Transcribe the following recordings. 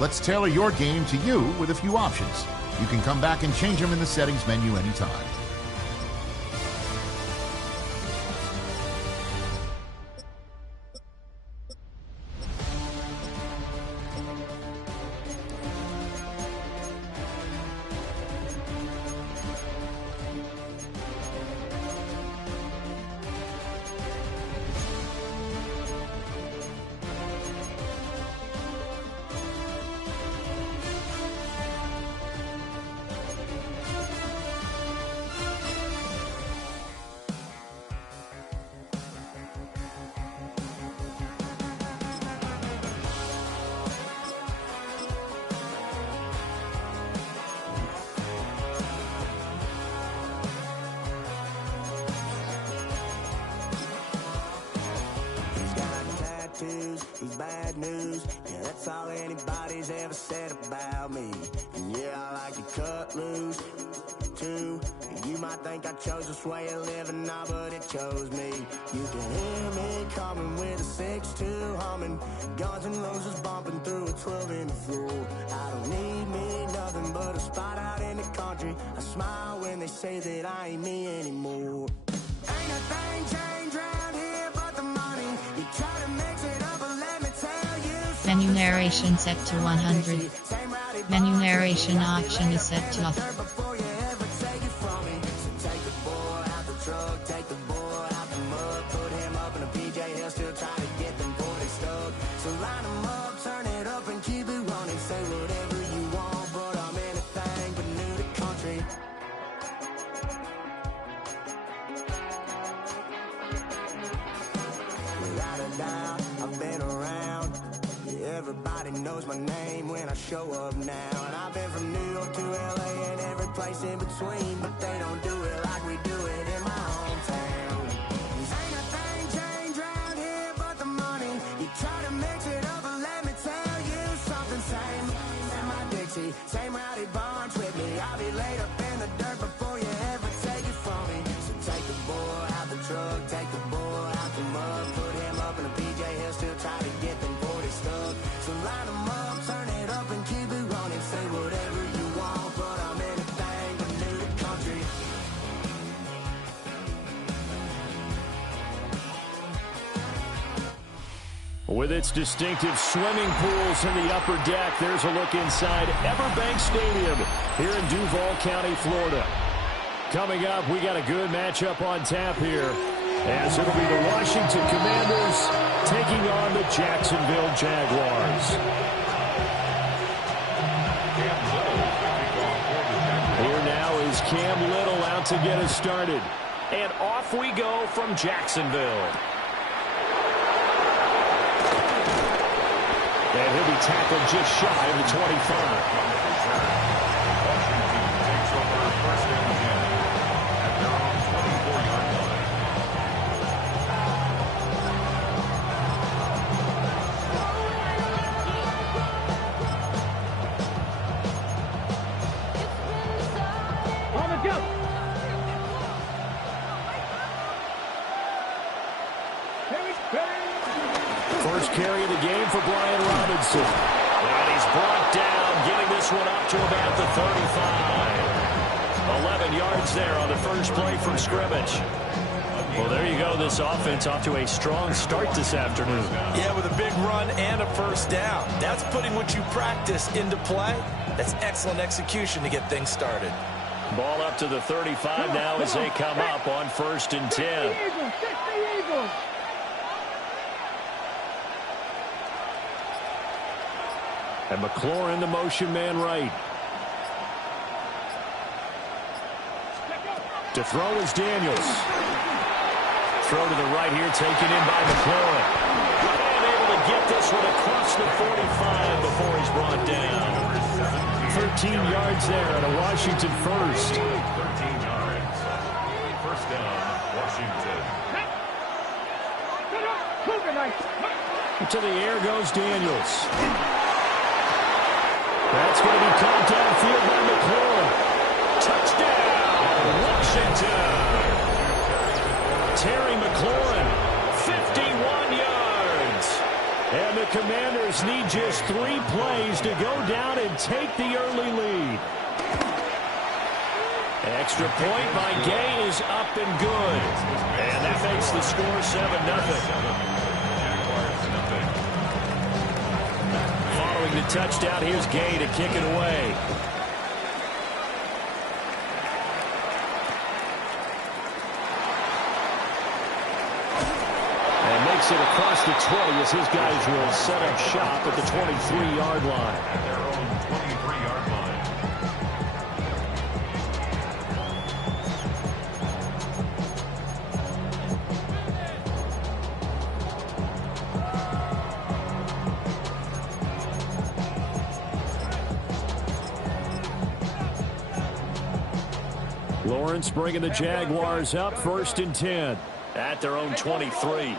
Let's tailor your game to you with a few options. You can come back and change them in the settings menu anytime. He's bad news, yeah, that's all anybody's ever said about me. And yeah, I like to cut loose, too. You might think I chose this way of living now, but it chose me. You can hear me coming with a 6-2 humming, Guns N' Roses bumping through a 12-inch floor. I don't need me nothing but a spot out in the country. I smile when they say that I ain't me anymore. Ain't a thing changed round here but the money. You try to mix it up, but let me tell you. Menu narration set to 100. Menu narration option is set to off. Take the boy out the mud, put him up in a PJ, he'll still try to get them 40 stuck. So line them up, turn it up and keep it running. Say whatever you want, but I'm anything but new to country. Without a doubt, I've been around. Yeah, everybody knows my name when I show up now. And I've been from New York to LA and every place in between, but they don't do it like we do it in my hometown. Ain't a thing changed round here but the money. You try to mix it up, but let me tell you something. Same in my Dixie, same rowdy bunch with me. I'll be laid up in the dirt before you ever take it from me. So take the boy out the truck, take the boy out the mud, put him up in a PJ, he'll still try to get them 40 stuck. So line them up, turn it up and keep it running. Say whatever you want, but I'm anything but new to country. With its distinctive swimming pools in the upper deck, there's a look inside Everbank Stadium here in Duval County, Florida. Coming up, we got a good matchup on tap here, as it'll be the Washington Commanders taking on the Jacksonville Jaguars. Here now is Cam Little out to get us started. And off we go from Jacksonville. And he'll be tackled just shy of the 25. First carry of the game for Brian Robinson. And he's brought down, getting this one up to about the 35. 11 yards there on the first play from scrimmage. Well, there you go. This offense off to a strong start this afternoon. Yeah, with a big run and a first down. That's putting what you practice into play. That's excellent execution to get things started. Ball up to the 35 now as they come up on 1st and 10. And McLaurin, the motion man right. To throw is Daniels. Throw to the right here, taken in by McLaurin. And able to get this one across the 45 before he's brought down. 13 yards there and a Washington first. 13 yards. First down, Washington. To the air goes Daniels. That's going to be caught downfield by McLaurin. Touchdown, Washington. Terry McLaurin, 51 yards. And the Commanders need just 3 plays to go down and take the early lead. Extra point by Gay is up and good. And that makes the score 7-0. Following the touchdown, here's Gay to kick it away. And makes it across the 20 as his guys will set up shop at the 23-yard line. At their own 23-yard line. Lawrence bringing the Jaguars up, 1st and 10 at their own 23.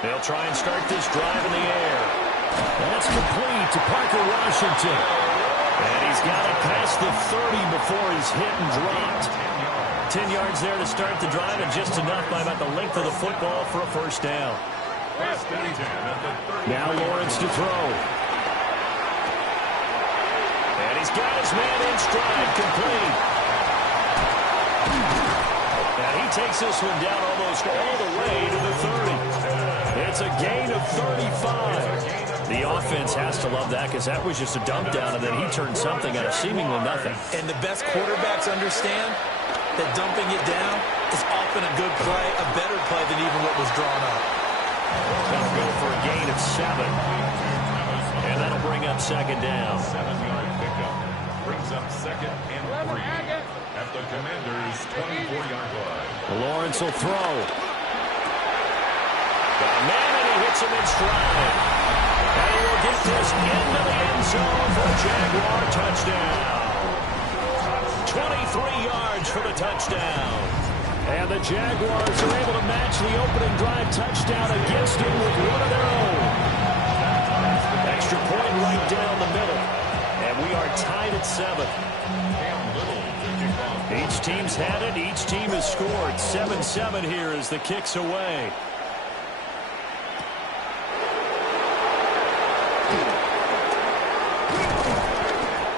They'll try and start this drive in the air. That's complete to Parker Washington. And he's got it past the 30 before he's hit and dropped. 10 yards there to start the drive, and just enough by about the length of the football for a 1st down. Now Lawrence to throw. And he's got his man in stride, complete. And he takes this one down almost all the way to the 30. It's a gain of 35. The offense has to love that because that was just a dump down, and then he turned something out of seemingly nothing. And the best quarterbacks understand that dumping it down is often a good play, a better play than even what was drawn up. That'll go for a gain of 7. And that'll bring up 2nd down. 7-yard pickup brings up 2nd and 3 at the Commanders' 24-yard line. Lawrence will throw. Got a man, and he hits him in stride. And he will get this into the end zone for a Jaguar touchdown. 23 yards for the touchdown. And the Jaguars are able to match the opening drive touchdown against him with one of their own. Extra point right down the middle. And we are tied at 7. Each team's had it. Each team has scored. 7-7 here as the kick's away.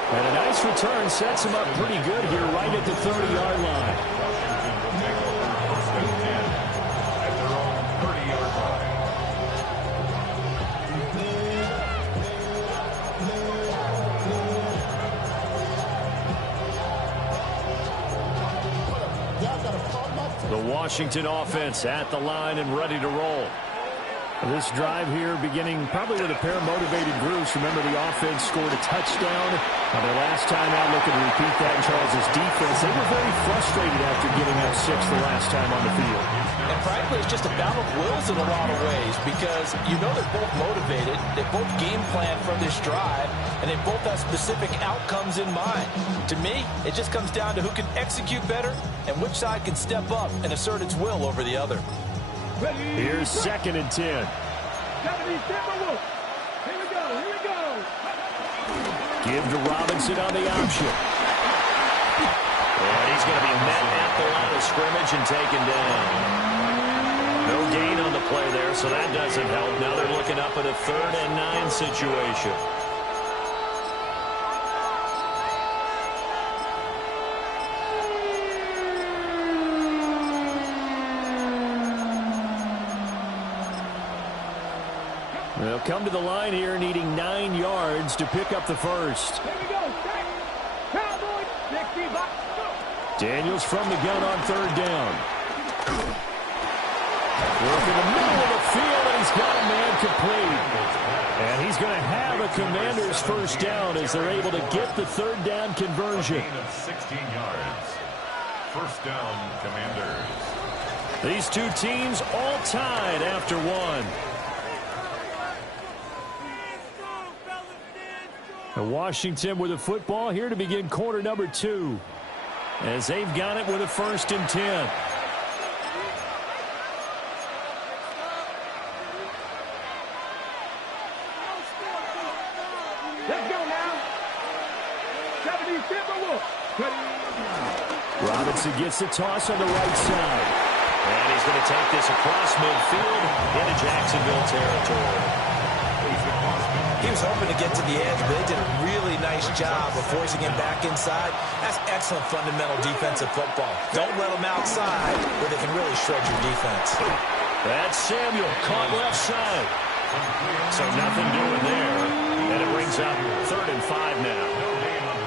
And a nice return sets him up pretty good here right at the 30-yard line. At their own 30-yard line. The Washington offense at the line and ready to roll. This drive here beginning probably with a pair of motivated groups. Remember, the offense scored a touchdown. Their last time out, looking to repeat that in Charles' defense. They were very frustrated after giving up 6 the last time on the field. And frankly, it's just a battle of wills in a lot of ways because you know they're both motivated. They both game plan for this drive, and they both have specific outcomes in mind. To me, it just comes down to who can execute better and which side can step up and assert its will over the other. Here's 2nd and 10. Here we go. Give to Robinson on the option. And he's going to be met at the line of scrimmage and taken down. No gain on the play there, so that doesn't help. Now they're looking up at a 3rd and 9 situation. They'll come to the line here needing 9 yards to pick up the 1st. Daniels from the gun on 3rd down. Work in the middle of the field, and he's got a man complete. And he's going to have a Commanders 1st down as they're able to get the 3rd down conversion. Gain of 16 yards. 1st down, Commanders. These two teams all tied after 1. Washington with the football here to begin quarter number 2. As they've got it with a 1st and 10. Let's go now. Robinson gets the toss on the right side. And he's going to take this across midfield into Jacksonville territory. He was hoping to get to the edge, but they did a really nice job of forcing him back inside. That's excellent fundamental defensive football. Don't let them outside where they can really shred your defense. That's Samuel caught left side. So nothing doing there. And it brings up 3rd and 5 now.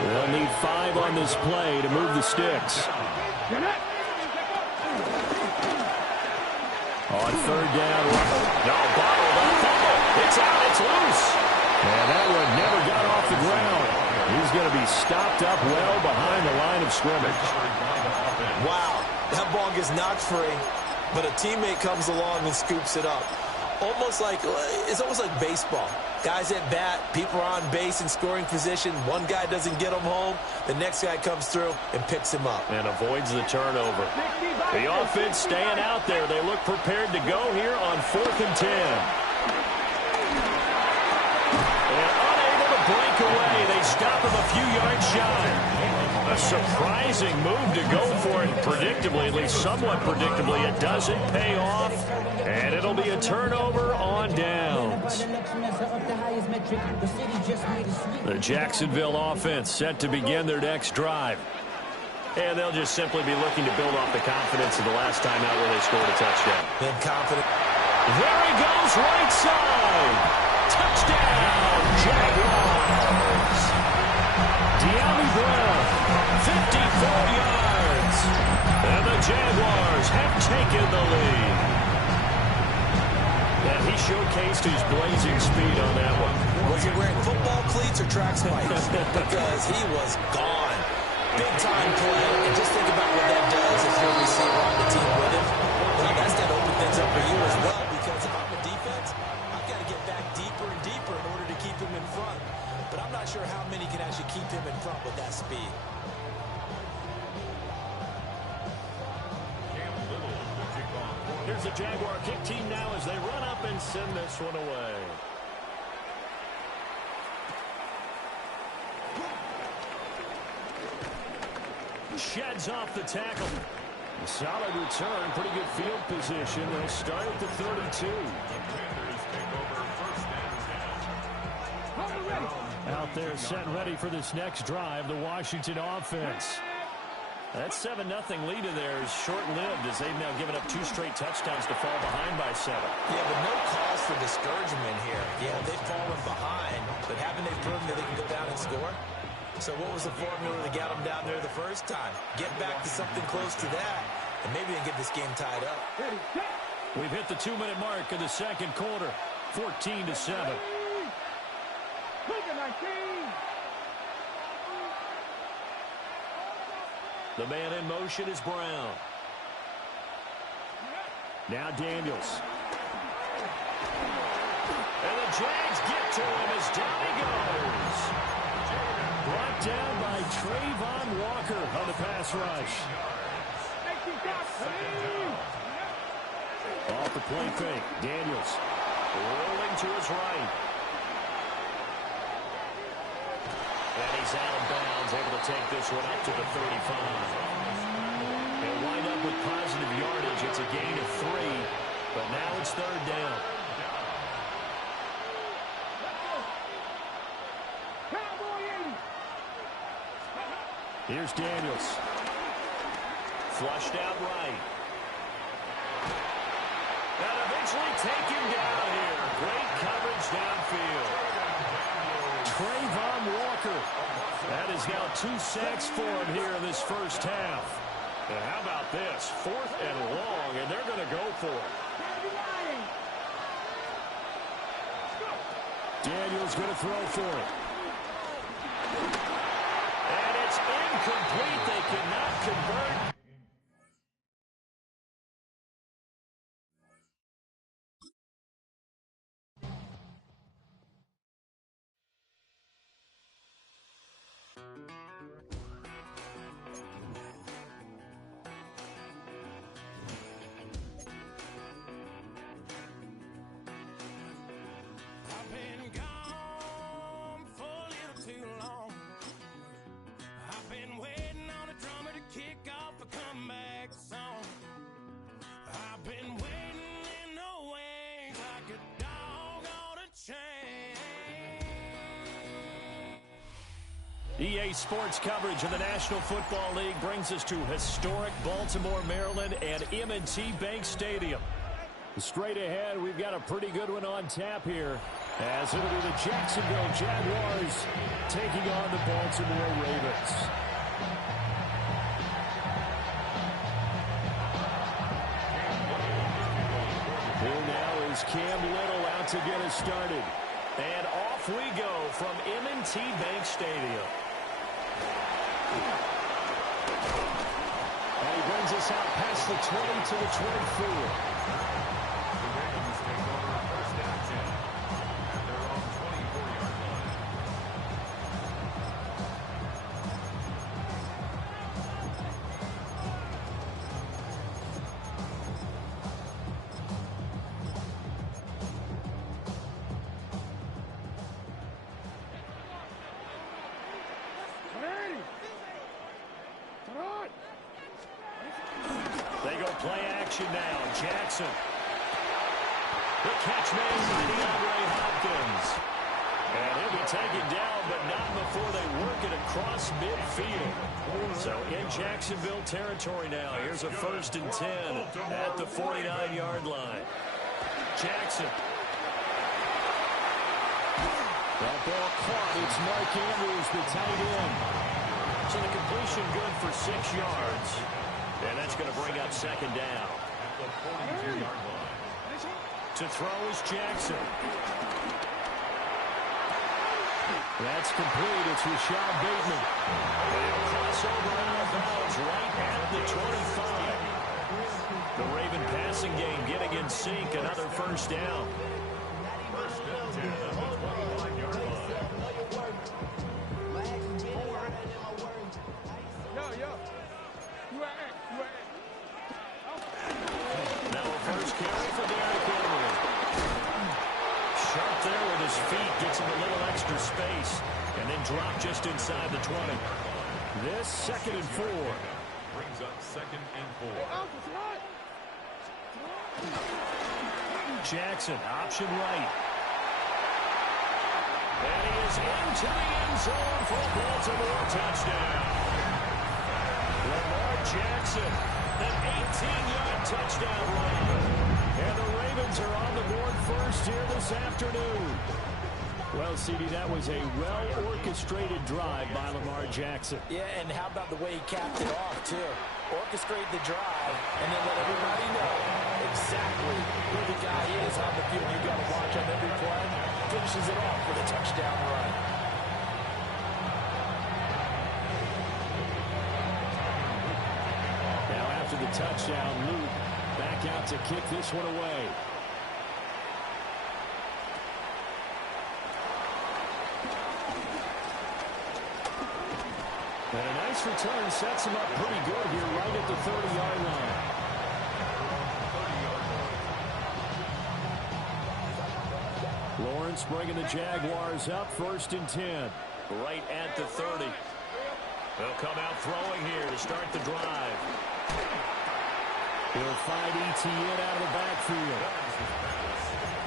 They'll need 5 on this play to move the sticks. On 3rd down. No, bottled up. It's out. It's loose. And that one never got off the ground. He's going to be stopped up well behind the line of scrimmage. Wow, that ball gets knocked free, but a teammate comes along and scoops it up. It's almost like baseball. Guys at bat, people are on base in scoring position. One guy doesn't get him home. The next guy comes through and picks him up. And avoids the turnover. The offense staying out there. They look prepared to go here on 4th and 10. And unable to break away. They stop him a few yards shy. A surprising move to go for it. Predictably, at least somewhat predictably, it doesn't pay off. And it'll be a turnover on downs. The Jacksonville offense set to begin their next drive. And they'll just simply be looking to build off the confidence of the last time out where they scored a touchdown. Been confident. There he goes, right side. Touchdown, Jaguars. De'Ami Brown, 54 yards. And the Jaguars have taken the lead. And he showcased his blazing speed on that one. Was he wearing football cleats or track spikes? Because he was gone. Big-time play. And just think about what that does if you're a receiver on the team with him. Well, that's going to open things up for you as well, because if I'm a defense, I've got to get back deeper and deeper in order to keep him in front. But I'm not sure how many can actually keep him in front with that speed. Here's the Jaguar kick team now as they run up and send this one away. Sheds off the tackle. A solid return, pretty good field position. They'll start at the 32. Out there set ready for this next drive, the Washington offense. That 7-0 lead in there is short-lived as they've now given up 2 straight touchdowns to fall behind by 7. Yeah, but no cause for discouragement here. Yeah, they've fallen behind, but haven't they proven that they can go down and score? So what was the formula to get them down there the first time? Get back to something close to that, and maybe they can get this game tied up. We've hit the 2-minute mark of the second quarter, 14-7. The man in motion is Brown. Now Daniels. And the Jags get to him as down he goes. Brought down by Trayvon Walker on the pass rush. Off the play fake. Daniels rolling to his right. And he's out of bounds, able to take this one up to the 35. They'll wind up with positive yardage. It's a gain of 3, but now it's 3rd down. Here's Daniels. Flushed out right. And eventually take him down here. Great coverage downfield. Trayvon Walker. That is now 2 sacks for him here in this first half. And how about this? 4th and long, and they're going to go for it. Daniels going to throw for it. And it's incomplete. They cannot convert. I've been waiting on a drummer to kick off a EA Sports coverage of the National Football League brings us to historic Baltimore, Maryland, and M&T Bank Stadium. Straight ahead, we've got a pretty good one on tap here, as it'll be the Jacksonville Jaguars taking on the Baltimore Ravens. Here now is Cam Little out to get us started. And off we go from M&T Bank Stadium. And he brings us out past the 20 to the 24. They go play action now. Jackson. The catch made by DeAndre Hopkins. And he'll be taken down, but not before they work it across midfield. So in Jacksonville territory now. Here's a 1st and 10 at the 49-yard line. Jackson. That ball caught. It's Mark Andrews, the tight end. So the completion good for 6 yards. And that's going to bring up 2nd down. To throw is Jackson. That's complete. It's Rashad Bateman. And he'll cross over out of bounds right at the 25. The Raven passing game getting in sync. Another 1st down. Now a 1st carry for Derrick Henry. Sharp there with his feet, gets him a little extra space, and then drop just inside the 20. This 2nd and 4. Brings up 2nd and 4. Jackson, option right. And he is into the end zone for a Baltimore touchdown. Lamar Jackson, an 18-yard touchdown run. And the Ravens are on the board first here this afternoon. Well, CD, that was a well-orchestrated drive by Lamar Jackson. Yeah, and how about the way he capped it off, too? Orchestrate the drive and then let everybody know exactly who the guy is on the field. You got to watch on every play. Finishes it off with a touchdown run. Now after the touchdown, Luke back out to kick this one away. And a nice return sets him up pretty good here right at the 30-yard line. Lawrence bringing the Jaguars up 1st and 10. Right at the 30. They'll come out throwing here to start the drive. He'll find ETN out of the backfield.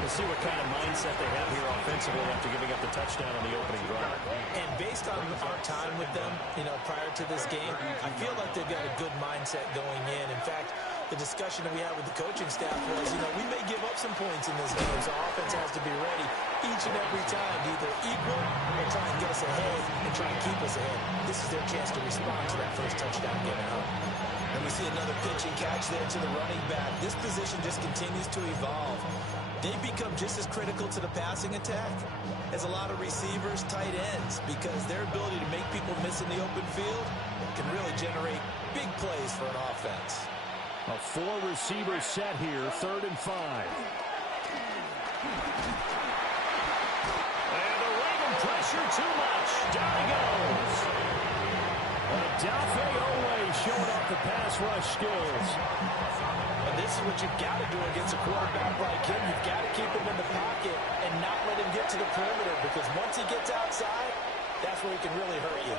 We'll see what kind of mindset they have here offensively after giving up the touchdown on the opening drive. And based on our time with them, prior to this game, I feel like they've got a good mindset going in. In fact, the discussion that we had with the coaching staff was, we may give up some points in this game, so offense has to be ready each and every time to either equal or try and get us ahead and try and keep us ahead. This is their chance to respond to that first touchdown given up. And we see another pitch and catch there to the running back. This position just continues to evolve. They become just as critical to the passing attack as a lot of receivers, tight ends, because their ability to make people miss in the open field can really generate big plays for an offense. A 4-receiver set here, 3rd and 5. And the Raven pressure too much. Down he goes. Odafe Oweh showing off the pass rush skills. And this is what you've got to do against a quarterback like him. You've got to keep him in the pocket and not let him get to the perimeter, because once he gets outside, that's where he can really hurt you.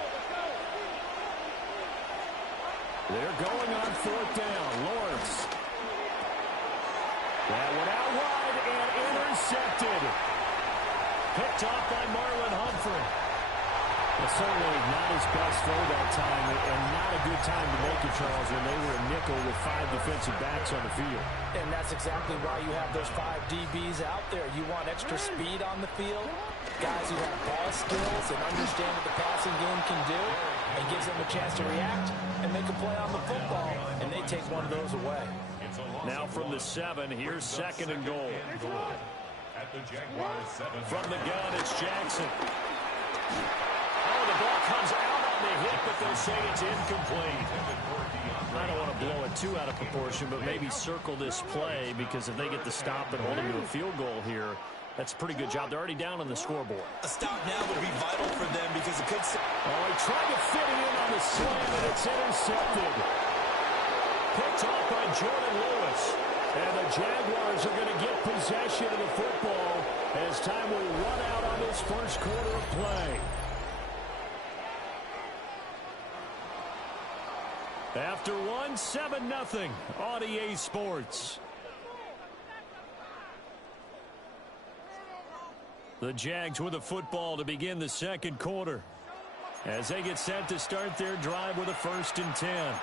They're going on 4th down. Lawrence. That one out wide and intercepted. Picked off by Marlon Humphrey. Well, certainly not his best throw that time, and not a good time to make it, Charles, when they were a nickel with 5 defensive backs on the field. And that's exactly why you have those 5 DBs out there. You want extra speed on the field, guys who have ball skills and understand what the passing game can do, and gives them a chance to react and make a play on the football, and they take one of those away. Now from the 7, here's 2nd and goal. At the Jaguars 7. From the gun, it's Jackson. Oh, the ball comes out on the hit, but they'll say it's incomplete. I don't want to blow it too out of proportion, but maybe circle this play, because if they get the stop and hold him to a field goal here, that's a pretty good job. They're already down on the scoreboard. A stop now would be vital for them because it could... Oh, he tried to fit it in on the slam, and it's intercepted. Picked off by Jordan Lewis. And the Jaguars are going to get possession of the football as time will run out on this first quarter of play. After 1, 7-0 on EA Sports. The Jags with the football to begin the second quarter as they get set to start their drive with a 1st and 10.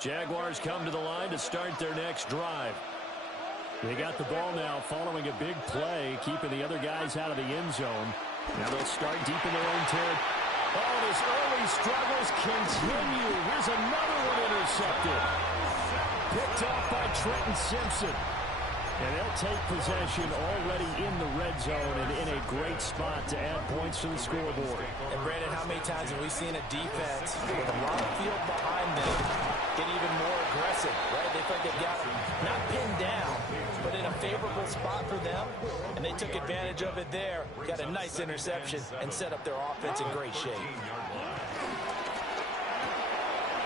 Jaguars come to the line to start their next drive. They got the ball now following a big play, keeping the other guys out of the end zone. Now they'll start deep in their own territory. Oh, his early struggles continue. Here's another one intercepted. Picked off by Trenton Simpson. And they'll take possession already in the red zone and in a great spot to add points to the scoreboard. And Brandon, how many times have we seen a defense with a lot of field behind them get even more aggressive, right? They think they've got not pinned down, but in a favorable spot for them, and they took advantage of it there, got a nice interception, and set up their offense in great shape.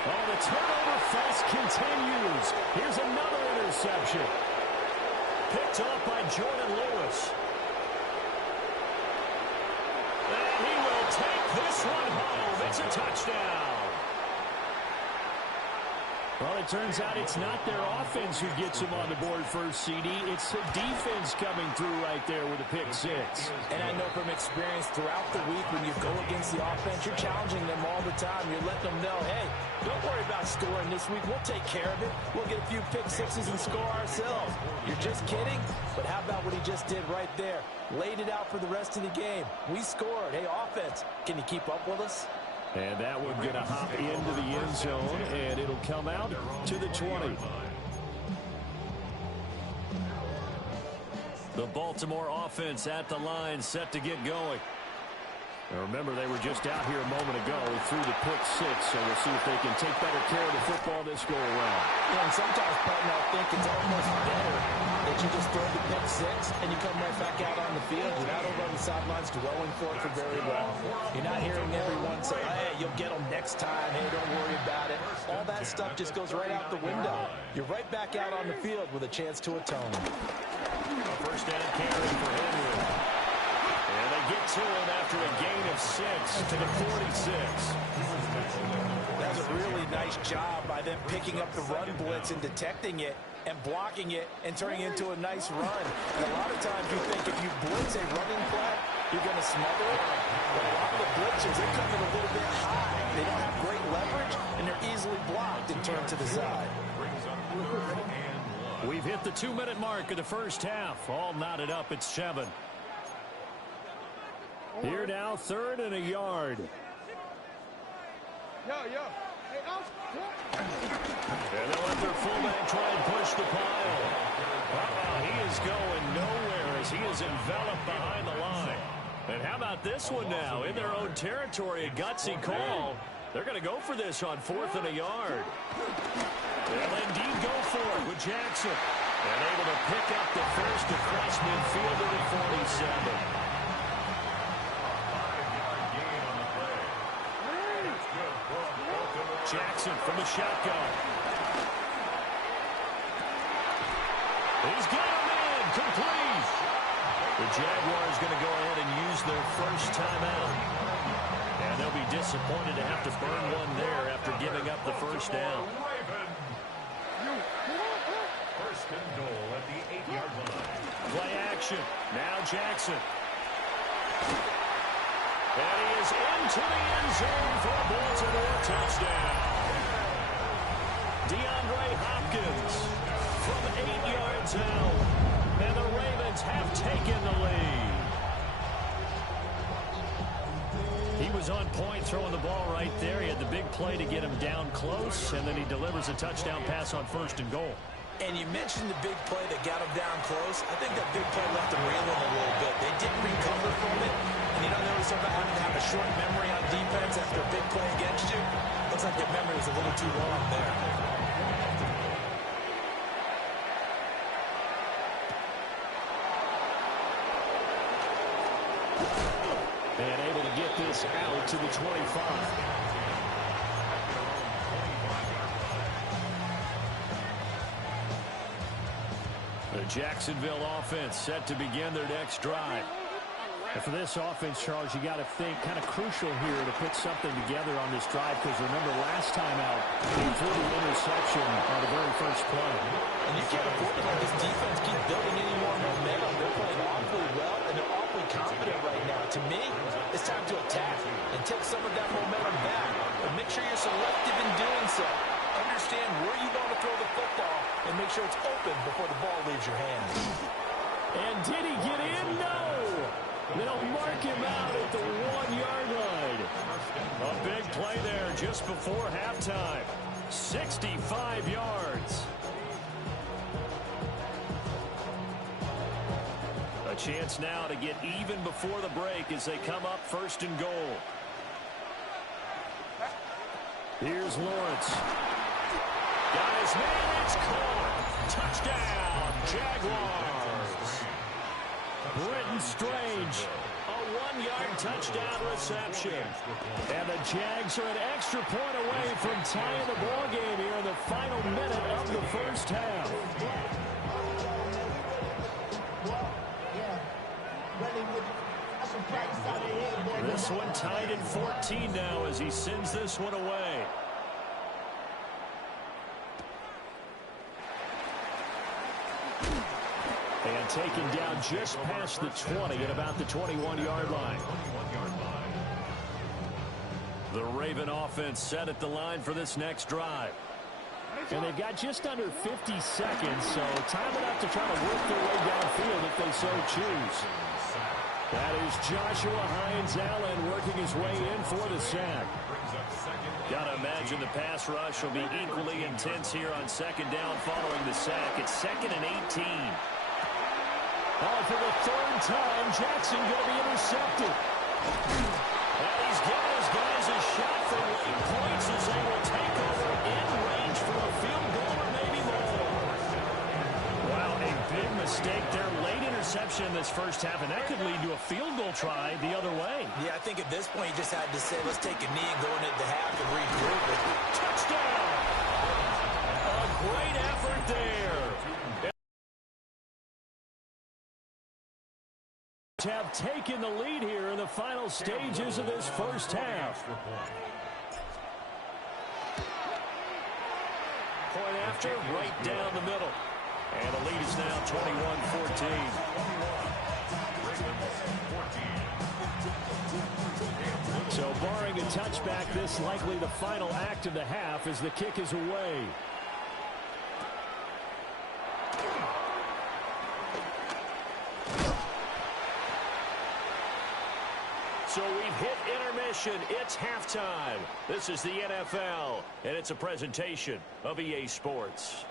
Oh, the turnover fest continues. Here's another interception. Picked off by Jordan Lewis. And he will take this one home. It's a touchdown. Well, it turns out it's not their offense who gets them on the board first, CD. It's the defense coming through right there with a pick 6. And I know from experience throughout the week when you go against the offense, you're challenging them all the time. You're letting them know, hey, don't worry about scoring this week. We'll take care of it. We'll get a few pick 6s and score ourselves. You're just kidding? But how about what he just did right there? Laid it out for the rest of the game. We scored. Hey, offense, can you keep up with us? And that one going to hop into the end zone, and it'll come out to the 20. The Baltimore offense at the line, set to get going. Now remember, they were just out here a moment ago through the pick 6, so we'll see if they can take better care of the football this go-around. Yeah, and sometimes, Peyton, I think it's almost better that you just throw the pick 6 and you come right back out on the field. You're not over on the sidelines dwelling for it for very long. You're not hearing everyone say, hey, you'll get them next time. Hey, don't worry about it. All that stuff just goes right out the window. You're right back out on the field with a chance to atone. A first down carry for Henry. And they get to him after a gain of 6 to the 46. That's a really nice job by them picking up the run blitz and detecting it and blocking it and turning it into a nice run. And a lot of times you think if you blitz a running play, you're going to smother it. But a lot of the blitzes, they're coming a little bit high. They don't have great leverage, and they're easily blocked and turned to the side. We've hit the 2-minute mark of the first half. All knotted up at 7. Here now, 3rd and a yard. Yo. Hey, And they'll let their fullback try and push the pile. He is going nowhere as he is enveloped behind the line. And how about this one now? In their own territory, a gutsy call. They're going to go for this on 4th and a yard. They'll indeed go for it with Jackson. And able to pick up the first across midfield at the 47. Jackson from the shotgun. He's got him in. Complete. The Jaguars going to go ahead and use their first timeout. And they'll be disappointed to have to burn one there after giving up the first down. action. Now Jackson. And he is into the end zone for a Baltimore touchdown. DeAndre Hopkins from 8 yards out. And the Ravens have taken the lead. He was on point throwing the ball right there. He had the big play to get him down close, and then he delivers a touchdown pass on 1st and goal. And you mentioned the big play that got him down close. I think that big play left him reeling a little bit. They didn't recover from it. And you know, there was something having to have a short memory on defense after a big play against you. Looks like their memory was a little too long there. And able to get this out to the 25. The Jacksonville offense set to begin their next drive. And for this offense, Charles, you got to think kind of crucial here to put something together on this drive, because remember last time out, they threw the interception on the very first play. And you can't afford to let this defense keep building any more momentum. They're playing awfully well, and they're awfully confident right now. To me, it's time to attack and take some of that momentum back. But make sure you're selective in doing so. Understand where you want to throw the football and make sure it's open before the ball leaves your hands. And did he get in? No! They'll mark him out at the 1-yard line. A big play there just before halftime. 65 yards. A chance now to get even before the break as they come up 1st and goal. Here's Lawrence. Got his man, it's caught. Touchdown, Jaguars. Britton Strange, a 1-yard touchdown reception. And the Jags are an extra point away from tying the ball game here in the final minute of the first half. This one tied at 14 now as he sends this one away. And taken down just past the 20 at about the 21-yard line. The Raven offense set at the line for this next drive. And they've got just under 50 seconds, so time enough to try to work their way downfield if they so choose. That is Joshua Hines-Allen working his way in for the sack. Got to imagine the pass rush will be equally intense here on 2nd down following the sack. It's 2nd and 18. Oh, for the 3rd time, Jackson going to be intercepted. And he's giving his guys a shot for late points as they will take over in range for a field goal or maybe more. Wow, a big mistake there. Late interception in this first half, and that could lead to a field goal try the other way. Yeah, I think at this point you just had to say, let's take a knee and go into the half and regroup it. Touchdown! A great effort there. Have taken the lead here in the final stages of this first half. Point after, right down the middle. And the lead is now 21-14. So barring a touchback, this likely the final act of the half as the kick is away. So we've hit intermission. It's halftime. This is the NFL, and it's a presentation of EA Sports.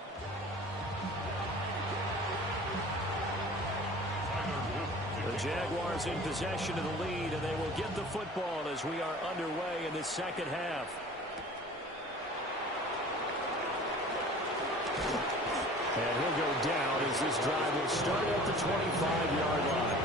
The Jaguars in possession of the lead, and they will get the football as we are underway in this second half. And he'll go down as this drive will start at the 25-yard line.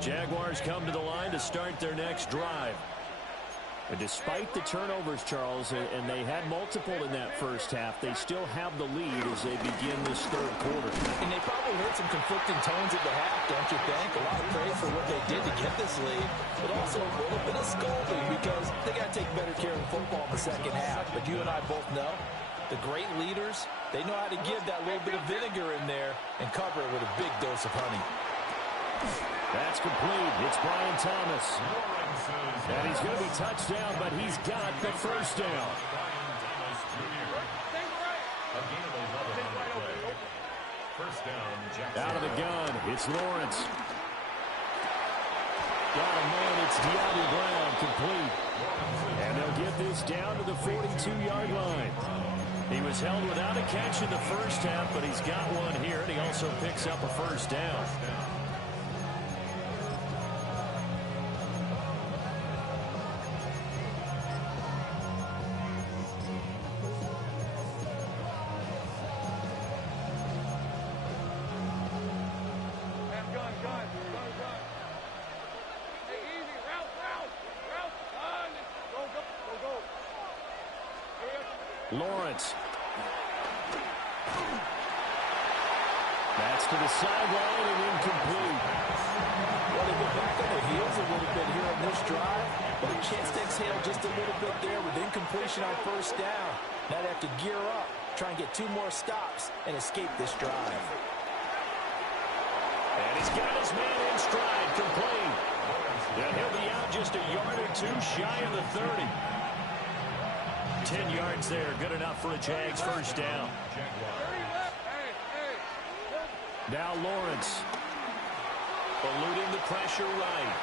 Jaguars come to the line to start their next drive. And despite the turnovers, Charles, and they had multiple in that first half, they still have the lead as they begin this third quarter. And they probably heard some conflicting tones at the half, don't you think? A lot of praise for what they did to get this lead, but also a little bit of scolding because they got to take better care of football in the second half. But you and I both know the great leaders, they know how to give that little bit of vinegar in there and cover it with a big dose of honey. That's complete. It's Brian Thomas. And he's going to be touched down, but he's got the first down. Out of the gun, it's Lawrence. Got a man, it's De'Ami Brown, complete. And they'll get this down to the 42-yard line. He was held without a catch in the first half, but he's got one here, and he also picks up a first down. Lawrence. That's to the sideline and incomplete. Well, they get back on their heels a little bit here on this drive, but a chance to exhale just a little bit there with incompletion on first down. Now they have to gear up, try and get 2 more stops, and escape this drive. And he's got his man in stride, complete. And he'll be out just a yard or 2 shy of the 30. 10 yards there, good enough for a Jags first down. Now Lawrence, eluding the pressure right.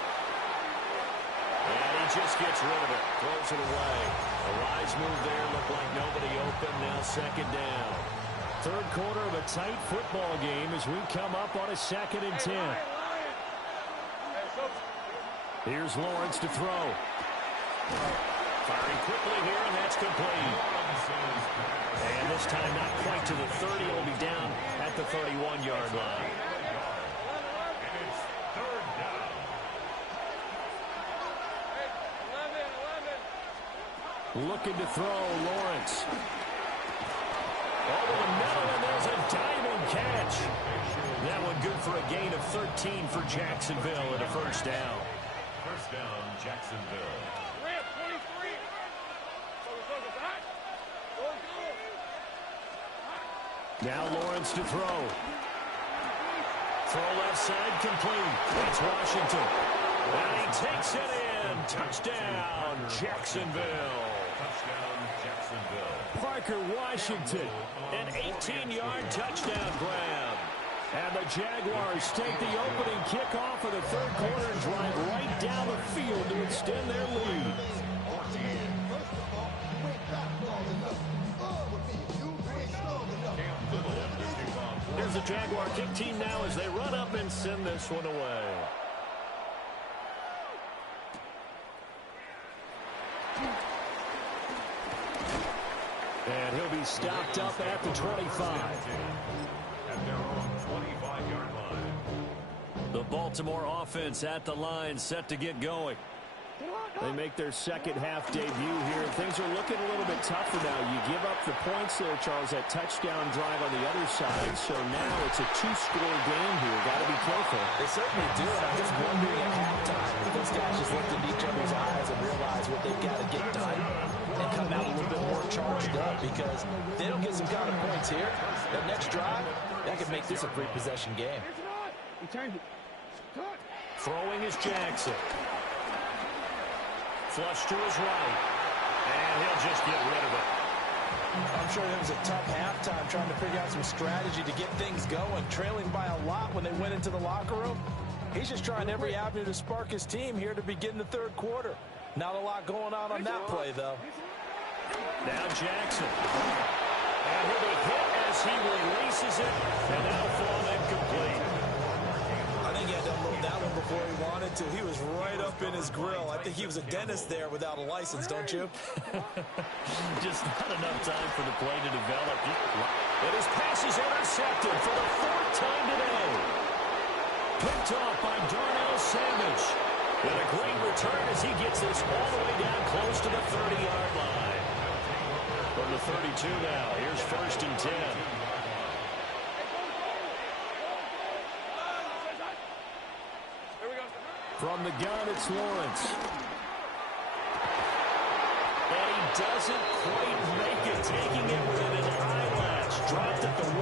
And he just gets rid of it, throws it away. A wise move there, looked like nobody open, now second down. Third quarter of a tight football game as we come up on a 2nd and 10. Here's Lawrence to throw. Firing quickly here, and that's complete. And this time not quite to the 30. It'll be down at the 31-yard line. Looking to throw, Lawrence. Over the middle, and there's a diving catch. That one good for a gain of 13 for Jacksonville and a first down. First down, Jacksonville. Now Lawrence to throw. Throw left side complete. That's Washington. And he takes it in. Touchdown, Jacksonville. Touchdown, Jacksonville. Parker Washington, an 18-yard touchdown grab. And the Jaguars take the opening kickoff of the third quarter and drive right down the field to extend their lead. Here's the Jaguar kick team now as they run up and send this one away. And he'll be stopped up at the 25. At their own 25-yard line. The Baltimore offense at the line, set to get going. They make their second half debut here. Things are looking a little bit tougher now. You give up the points there, Charles, that touchdown drive on the other side. So now it's a 2-score game here. Got to be careful. They certainly do, and I'm just wondering at halftime if those guys just looked into each other's eyes and realize what they've got to get done and come out a little bit more charged up, because if they don't get some kind of points here, that next drive, that could make this a 3-possession game. Throwing is Jackson. Flush to his right. And he'll just get rid of it. I'm sure it was a tough halftime trying to figure out some strategy to get things going, trailing by a lot when they went into the locker room. He's just trying every avenue to spark his team here to begin the third quarter. Not a lot going on that play, though. Now Jackson. And he'll be hit as he releases it. And that'll fall incomplete. I think he had to unload that one before he wanted to. He was right up in his grill. I think he was a dentist there without a license, don't you? Just not enough time for the play to develop. And his pass is intercepted for the 4th time today. Picked off by Darnell Savage. And a great return as he gets gets this all the way down close to the 30-yard line. From the 32 now, here's 1st and 10. From the gun, it's Lawrence. And he doesn't quite make it, taking it with an eyelash. Dropped at the 1.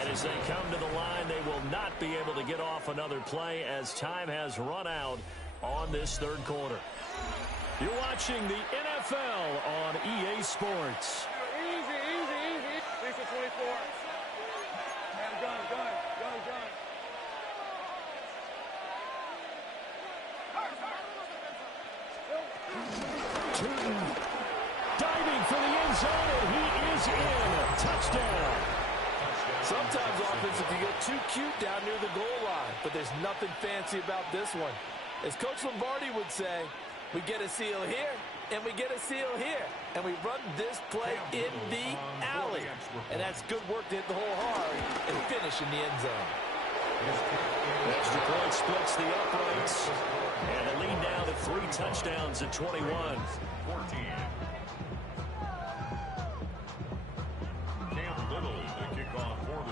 And as they come to the line, they will not be able to get off another play as time has run out on this 3rd quarter. You're watching the NFL on EA Sports. Easy. Lisa 24. And gun. Tootin diving for the end zone, and he is in. Touchdown. Sometimes offensive can get too cute down near the goal line, but there's nothing fancy about this one. As Coach Lombardi would say, we get a seal here, and we get a seal here, and we run this play in the alley. And that's good work to hit the hole hard and finish in the end zone. Extra point splits the uprights, and the lead now to 3 touchdowns at 21. 14.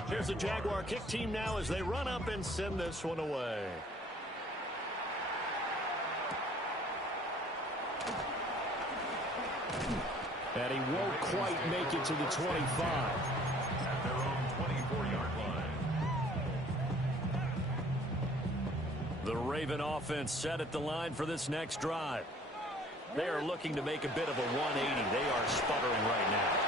Here's the Jaguar kick team now as they run up and send this one away. And he won't quite make it to the 25. At their own 24-yard line. The Raven offense set at the line for this next drive. They are looking to make a bit of a 180. They are sputtering right now.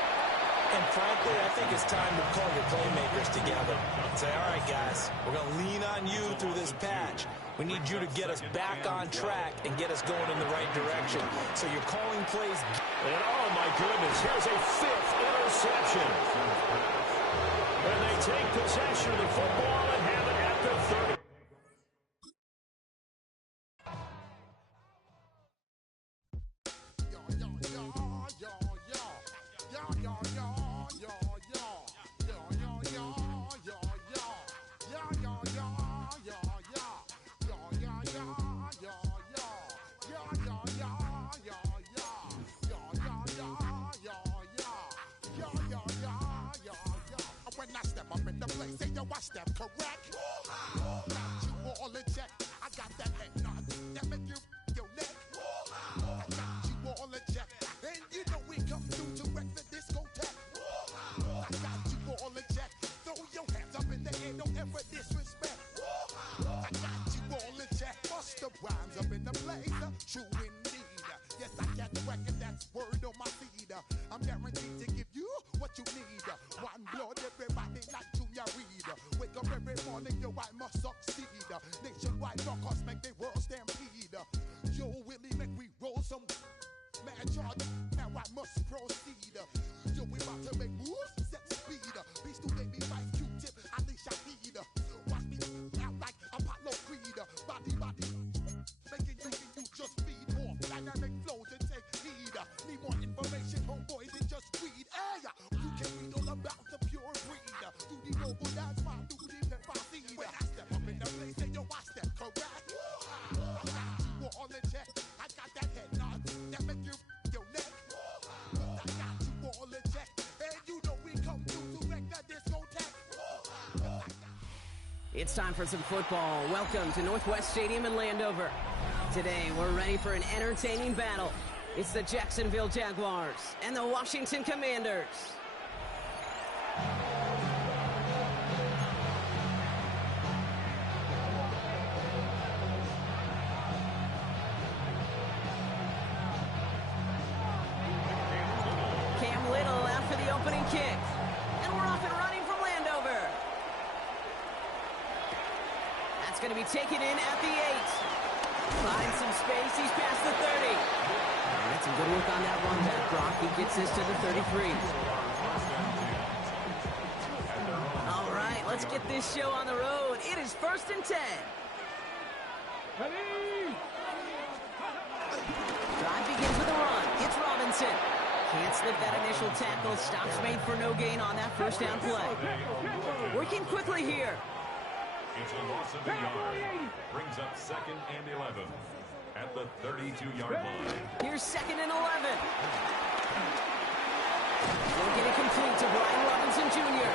And frankly, I think it's time to call your playmakers together and say, all right, guys, we're going to lean on you through this patch. We need you to get us back on track and get us going in the right direction. So you're calling plays. And oh, my goodness, here's a 5th interception. And they take possession of the football and have it at the 30. Watch them correct. Got you all in check. I got that head nod that make you your neck. I got you all in check. And you know we come through to wreck the discotheque. I got you all in check. Throw your hands up in the air, don't ever disrespect. I got you all in check. Bust the rhymes up in the place. True indeed. Yes, I got the record, that's word on my feed. I'm guaranteed to give you what you need. One blood, everybody like Junior Reed. Wake up every morning, yo, I must succeed. Nationwide knockouts make the world stampede. Yo, Willie, make we roll some mad charge. Now I must proceed. Yo, we about to make moves, set speed. Beast to baby, vice Q-tip, Alicia Heed. Watch me out like Apollo Creed. Body, making you just feed off dynamic flows and take heed. Need more information, homeboy, than just read. Hey, you can read all about the pure breed. Do the noble dance, man, do the pepper seed. When I step up in the place, and yo, watch them correct. I got you all in check. I got that head nod that make you your neck. I got you all in check. And you know we come through to wreck the discotheque. It's time for some football. Welcome to Northwest Stadium in Landover. Today, we're ready for an entertaining battle. It's the Jacksonville Jaguars and the Washington Commanders. Cam Little out for the opening kick. And we're off and running from Landover. That's going to be taken in at the 8. Finds some space. He's past the 30. That's some good work on that run back, Brock. He gets this to the 33. All right, let's get this show on the road. It is 1st and 10. Drive begins with a run. It's Robinson. Can't slip that initial tackle. Stops made for no gain on that first down play. Working quickly here. It's a loss of a yard. Brings up 2nd and 11 at the 32-yard line. Here's 2nd and 11. They'll get it complete to Brian Robinson Jr.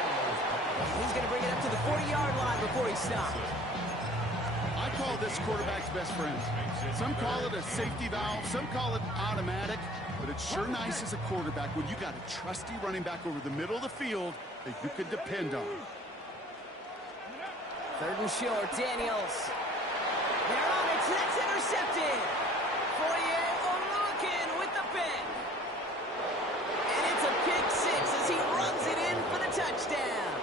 He's going to bring it up to the 40-yard line before he stops. I call this quarterback's best friend. Some call it a safety valve, some call it automatic, but it's sure nice as a quarterback when you got a trusty running back over the middle of the field that you can depend on. 3rd and short, Daniels. They're on it, that's intercepted. Fourier Oluwakin with the pick. And it's a pick 6 as he runs it in for the touchdown.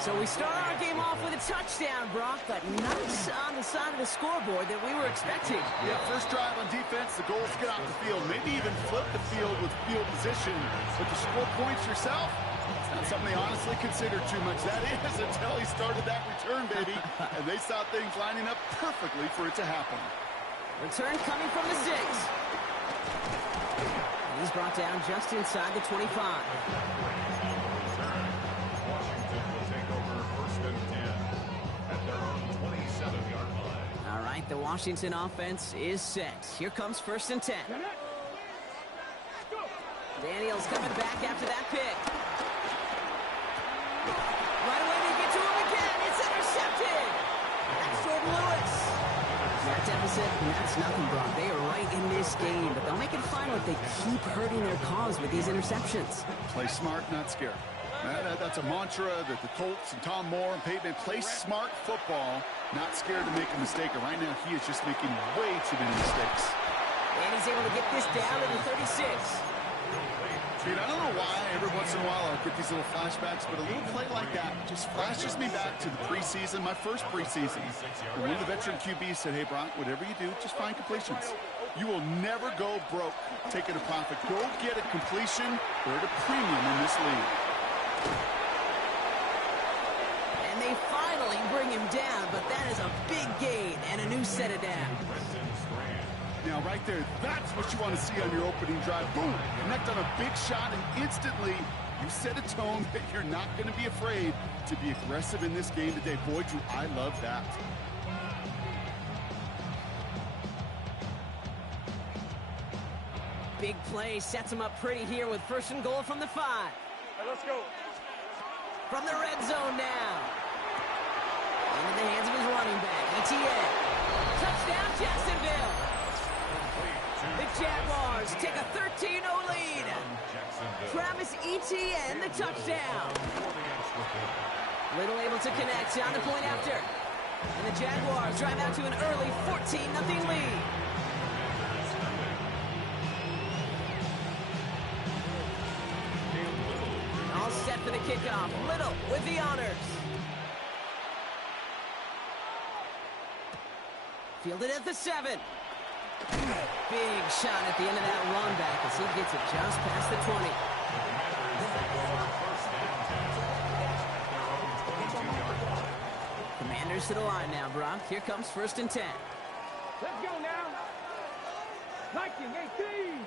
So we start our game off with a touchdown, Brock, but not on the side of the scoreboard that we were expecting. Yeah, first drive on defense, the goal is to get off the field, maybe even flip the field with field position. But to score points yourself, it's not something they honestly consider too much. That is until he started that return, baby, and they saw things lining up perfectly for it to happen. Return coming from the 6. He's brought down just inside the 25. All right, the Washington offense is set. Here comes 1st and 10. Daniels coming back after that pick. Right away they get to him again. It's intercepted. That's Jordan Lewis. That deficit, that's nothing, Brock. They are right in this game, but they'll make it final if they keep hurting their cause with these interceptions. Play smart, not scared. That's a mantra that the Colts and Tom Moore and Peyton play smart football, not scared to make a mistake. And right now, he is just making way too many mistakes. And he's able to get this down to the 36. Dude, I don't know why every once in a while I'll get these little flashbacks, but a little play like that just flashes me back to the preseason, my first preseason. And one of the veteran QBs said, hey, Brock, whatever you do, just find completions. You will never go broke taking a profit. Go get a completion. They're at a premium in this league. And they finally bring him down, but that is a big gain and a new set of downs. Now, right there, that's what you want to see on your opening drive. Boom! Connect on a big shot, and instantly you set a tone that you're not going to be afraid to be aggressive in this game today. Boy, do I love that. Big play sets him up pretty here with 1st and goal from the 5. Hey, let's go. From the red zone now. Into the hands of his running back, ETN. Touchdown, Jacksonville. The Jaguars take a 13-0 lead. Travis Etienne, the touchdown. Little able to connect on the point after. And the Jaguars drive out to an early 14-0 lead. All set for the kickoff. Little with the honors. Fielded at the 7. Big shot at the end of that run back as he gets it just past the 20. Commanders to the line now, Brock. Here comes 1st and 10. Let's go now. Viking 18.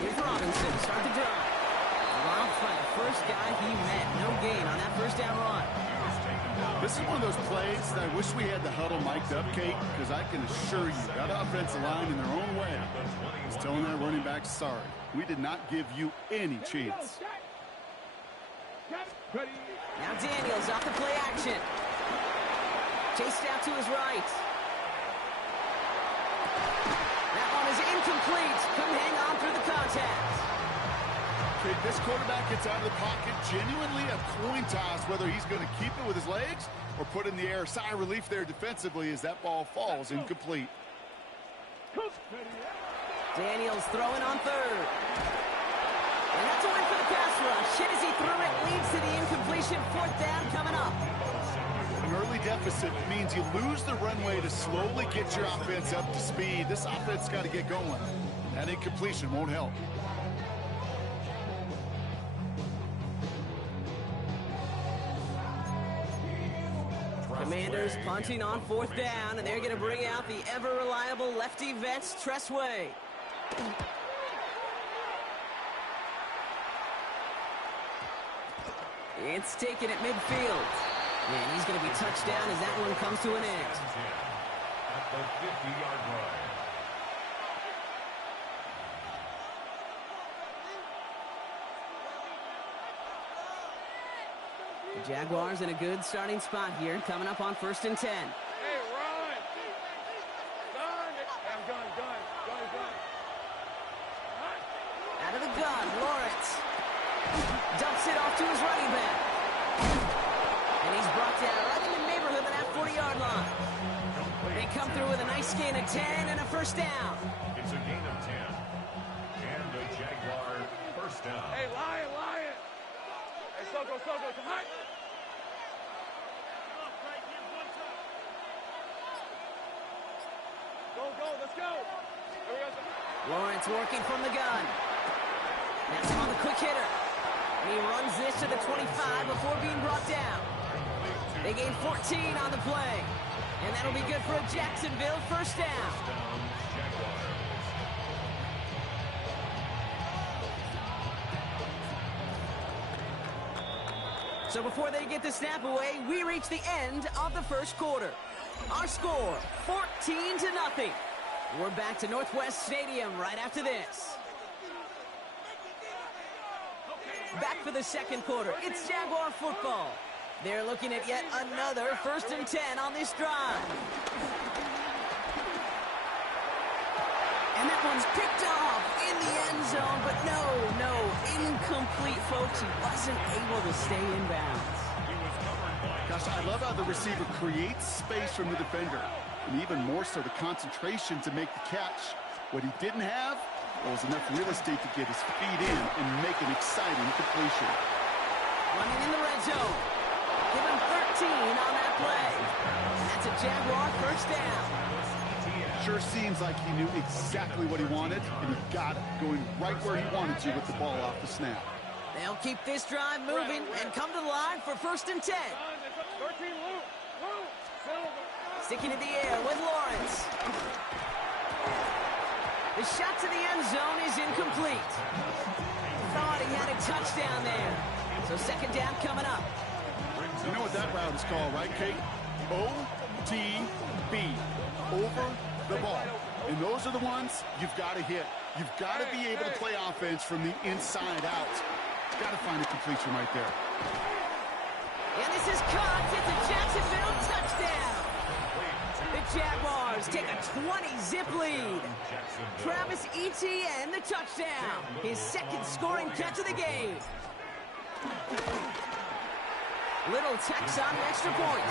Here's Robinson, start the drive. Robbed by the first guy he met. No gain on that 1st down run. This is one of those plays that I wish we had the huddle mic'd up, Kate, because I can assure you that offensive line in their own way is telling that running back, sorry, we did not give you any chance. Now Daniels off the play action. Chased out to his right. That one is incomplete. Couldn't hang on through the contact. Okay, this quarterback gets out of the pocket, genuinely a coin toss, whether he's going to keep it with his legs or put it in the air. Sigh of relief there defensively as that ball falls incomplete. Daniels throwing on 3rd. And that's a win for the pass rush. Hit as he threw it, leads to the incompletion. 4th down coming up. An early deficit means you lose the runway to slowly get your offense up to speed. This offense got to get going. That incompletion won't help. Commanders punting on 4th down, and they're going to bring out the ever-reliable lefty vets, Tressway. It's taken at midfield. And he's going to be touched down as that one comes to an end. At the 50-yard line. The Jaguars in a good starting spot here, coming up on 1st and 10. Hey, run! Gun! I'm gun. Out of the gun, Lawrence. Dumps it off to his running back. And he's brought down right in the neighborhood of that 40-yard line. They come through with a nice gain of 10 and a first down. It's a gain of 10. And the Jaguar first down. Hey, Lion! Hey, Soko, come on! Go, let's go! Lawrence working from the gun. That's him on the quick hitter. And he runs this to the 25 before being brought down. They gain 14 on the play. And that'll be good for a Jacksonville first down. So before they get the snap away, we reach the end of the first quarter. Our score, 14-0. We're back to Northwest Stadium right after this. Back for the second quarter. It's Jaguar football. They're looking at yet another 1st and 10 on this drive. And that one's picked off in the end zone, but no, incomplete, folks. He wasn't able to stay in bounds. Gosh, I love how the receiver creates space from the defender, and even more so the concentration to make the catch. What he didn't have was enough real estate to get his feet in and make an exciting completion. Running in the red zone. Give him 13 on that play. That's a Jaguar first down. Sure seems like he knew exactly what he wanted, and he got it, going right where he wanted to with the ball off the snap. They'll keep this drive moving and come to the line for 1st and 10. Sticking in the air with Lawrence. The shot to the end zone is incomplete. Thought he had a touchdown there. So 2nd down coming up. You know what that route is called, right, Kate? OTB. Over the ball. And those are the ones you've got to hit. You've got to be able to play offense from the inside out. Got to find a completion right there. And this is caught. It's a Jacksonville touchdown. The Jaguars take a 20-zip lead. Travis Etienne, the touchdown. His 2nd scoring catch of the game. Little tacks on the extra point.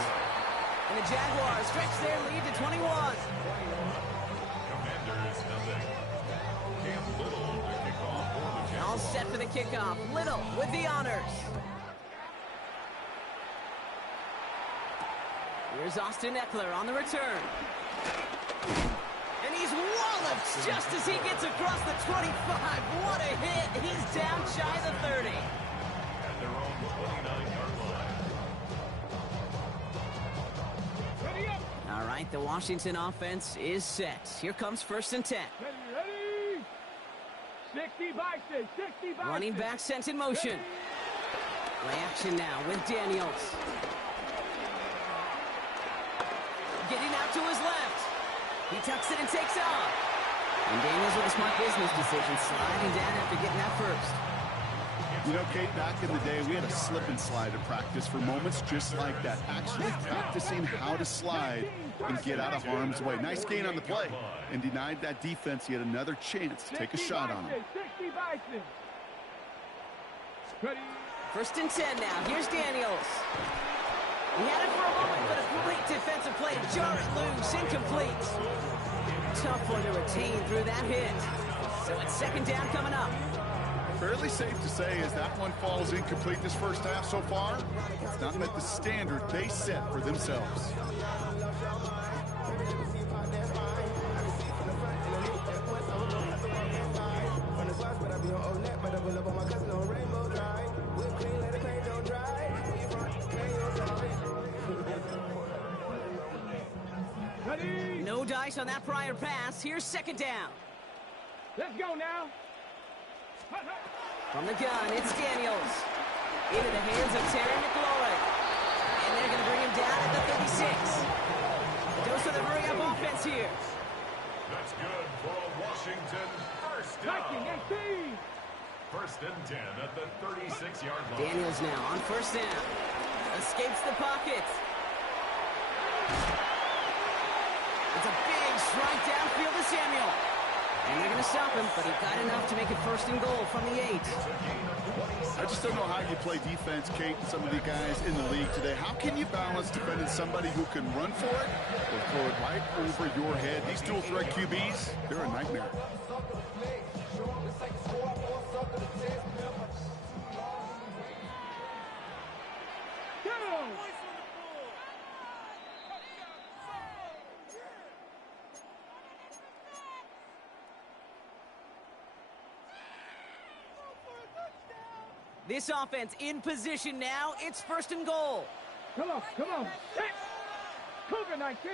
And the Jaguars stretch their lead to 21. All set for the kickoff. Little with the honors. Here's Austin Eckler on the return. And he's walloped just as he gets across the 25. What a hit. He's down shy of the 30. At their own 29-yard line. All right, the Washington offense is set. Here comes 1st and 10. Ready? 60 Bison. Running back sent in motion. Play action now with Daniels. Getting out to his left. He tucks it and takes off. And Daniels with a smart business decision, sliding down after getting that first. You know, Kate, back in the day, we had a slip and slide at practice for moments just like that. Actually practicing how to slide and get out of harm's way. Nice gain on the play, and denied that defense yet another chance to take a shot on him. 60 Bison. Ready? 1st and 10 now. Here's Daniels. He had it for a moment, but a great defensive play to jar it loose. Incomplete. Tough one to retain through that hit. So it's 2nd down coming up. Fairly safe to say as that one falls incomplete this first half so far, it's not met the standard they set for themselves. No dice on that prior pass. Here's 2nd down. Let's go now. From the gun, it's Daniels. Into the hands of Terry McLaurin. And they're going to bring him down at the 36. Goes to the hurry-up offense here. That's good for a Washington first down. First and 10 at the 36-yard line. Daniels now on first down. Escapes the pocket. It's a big strike downfield to Samuel. And they're going to stop him, but he got enough to make it first and goal from the 8. I just don't know how you play defense, Kate, and some of the guys in the league today. How can you balance defending somebody who can run for it or throw it right over your head? These dual threat QBs, they're a nightmare. This offense in position now. It's first and goal. Come on. Set. Cougar 19.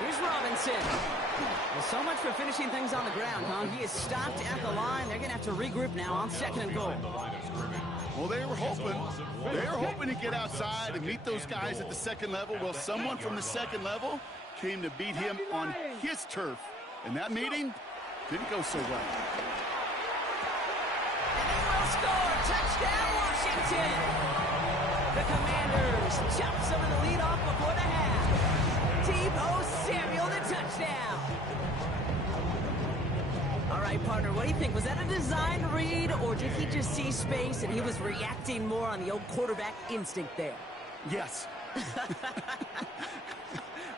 Here's Robinson. Well, so much for finishing things on the ground, huh? He is stopped at the line. They're going to have to regroup now on second and goal. Well, they were hoping to get outside and meet those guys at the second level. Well, someone from the second level came to beat him on his turf. And that meeting didn't go so well. Score! Touchdown, Washington! The Commanders chop some of the lead off before the half. Tebow Samuel, the touchdown. All right, partner, what do you think? Was that a design read, or did he just see space and he was reacting more on the old quarterback instinct there? Yes.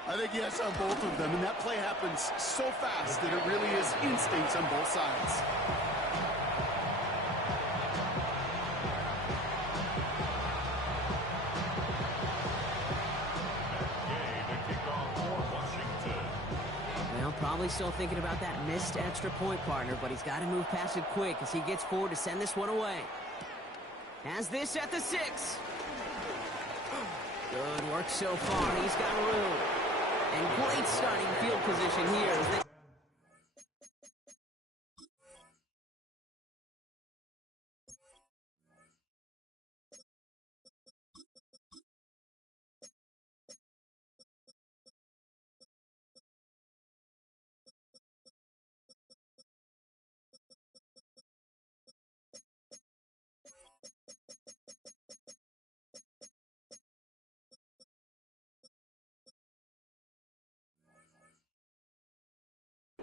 I think yes on both of them, and that play happens so fast that it really is instincts on both sides. Probably still thinking about that missed extra point, partner, but he's got to move past it quick as he gets forward to send this one away. Has this at the 6. Good work so far. He's got room. And great starting field position here as they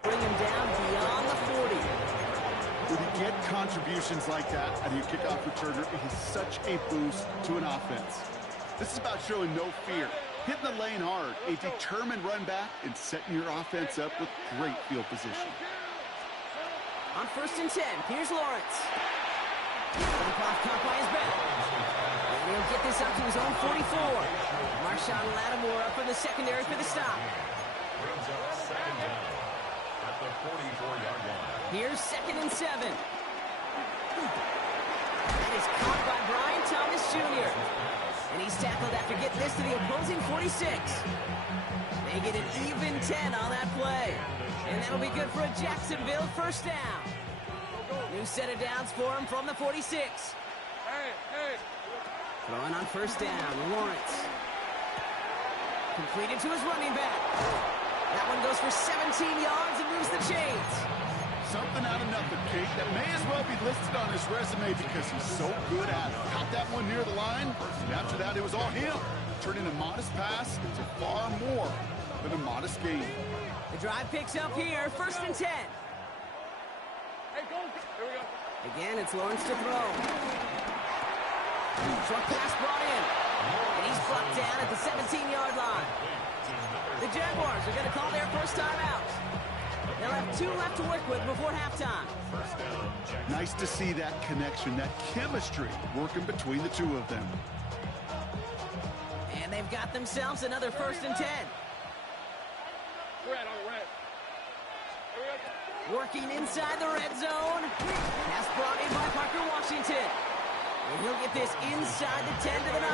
bring him down beyond the 40. When you get contributions like that out of your kickoff returner, it is such a boost to an offense. This is about showing no fear, hitting the lane hard, a determined run back, and setting your offense up with great field position. On first and 10, here's Lawrence. Caught by his back. And he'll get this up to his own 44. Marshawn Lattimore up from the secondary for the stop. Brings up second down at the 44-yard line. Here's second and 7. That is caught by Brian Thomas Jr. And he's tackled after getting this to the opposing 46. They get an even 10 on that play. And that'll be good for a Jacksonville first down. New set of downs for him from the 46. Throwing on first down, Lawrence. Completed to his running back. That one goes for 17 yards and moves the chains. Something out of nothing, Kate, that may as well be listed on his resume because he's so good at it. Caught that one near the line, and after that it was all him. Turning a modest pass into far more than a modest gain. The drive picks up here, first and 10. Hey, go. Here we go. Again, it's Lawrence to throw. Short pass brought in. And he's brought down at the 17-yard line. The Jaguars are going to call their first time out. They'll have 2 left to work with before halftime. Nice to see that connection, that chemistry working between the two of them. And they've got themselves another first and 10. Red on red. Working inside the red zone. Pass brought in by Parker Washington. And he'll get this inside the 10 to the 9.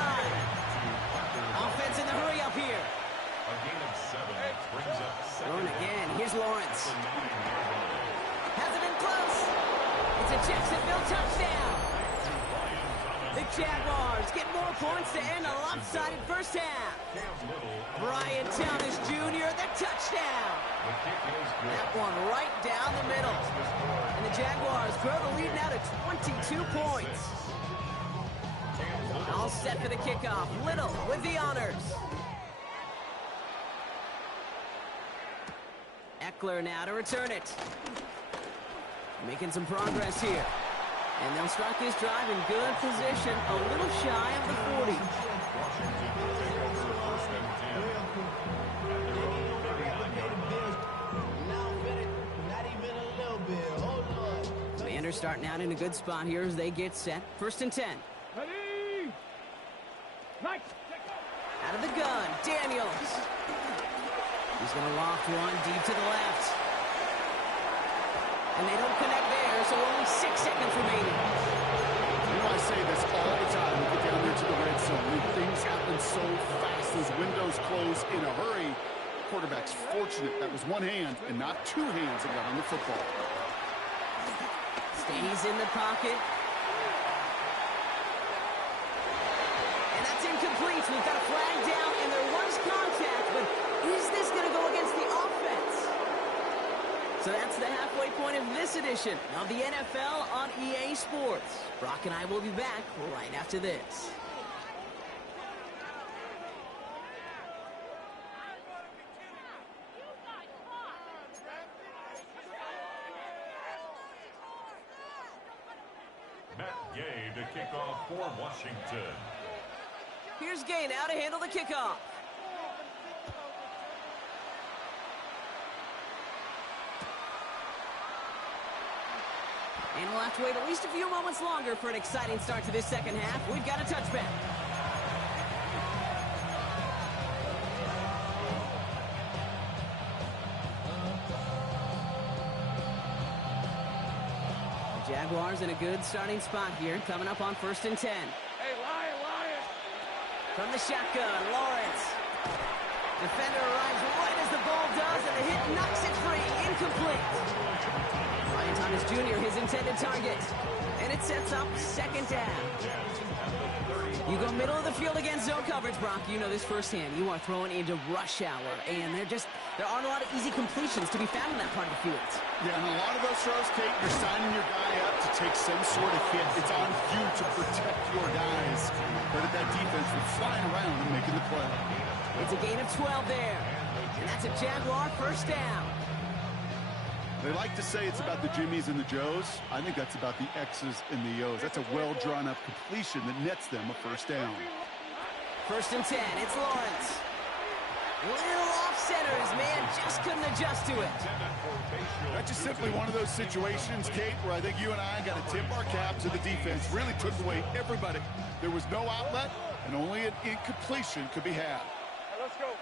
Offense in the hurry up here. A gain of 7 brings up Thrown again. Here's Lawrence. Hasn't been close. It's a Jacksonville touchdown. Jaguars get more points to end a lopsided first half. Brian Thomas Jr., the touchdown. That one right down the middle. And the Jaguars grow the lead now to 22 points. All set for the kickoff. Little with the honors. Eckler now to return it. Making some progress here. And they'll start this drive in good position, a little shy of the 40. Commanders starting out in a good spot here as they get set. 1st and 10. Ready? Out of the gun, Daniels. He's going to loft one deep to the left. And they don't connect there, so only 6 seconds remaining. You know, I say this all the time. We get down there to the red zone. When things happen so fast, those windows close in a hurry. Quarterback's fortunate that was one hand and not 2 hands that got on the football. Stays in the pocket. And that's incomplete. We've got a flag down, and there was contact, but is this going to go against the offense? So that's the halfway point of this edition of the NFL on EA Sports. Brock and I will be back right after this. Matt Gay to kick off for Washington. Here's Gay now to handle the kickoff. And we'll have to wait at least a few moments longer for an exciting start to this second half. We've got a touchback. The Jaguars in a good starting spot here, coming up on 1st and 10. Hey, Lion! From the shotgun, Lawrence. Defender arrives right as the ball does, and the hit knocks it free. Incomplete. Brian Thomas Jr., his intended target. And it sets up 2nd down. You go middle of the field against zone coverage, Brock. You know this firsthand. You are throwing into rush hour, and there aren't a lot of easy completions to be found in that part of the field. Yeah, and a lot of those throws, Kate, you're signing your guy up to take some sort of hit. It's on you to protect your guys. But at that defense, we're flying around and making the play. It's a gain of 12 there. And that's a Jaguar 1st down. They like to say it's about the Jimmies and the Joes. I think that's about the X's and the O's. That's a well-drawn-up completion that nets them a 1st down. 1st and 10. It's Lawrence. Little off center. His man just couldn't adjust to it. That's just simply one of those situations, Kate, where I think you and I got to tip our cap to the defense. Really took away everybody. There was no outlet, and only an incompletion could be had. Let's go.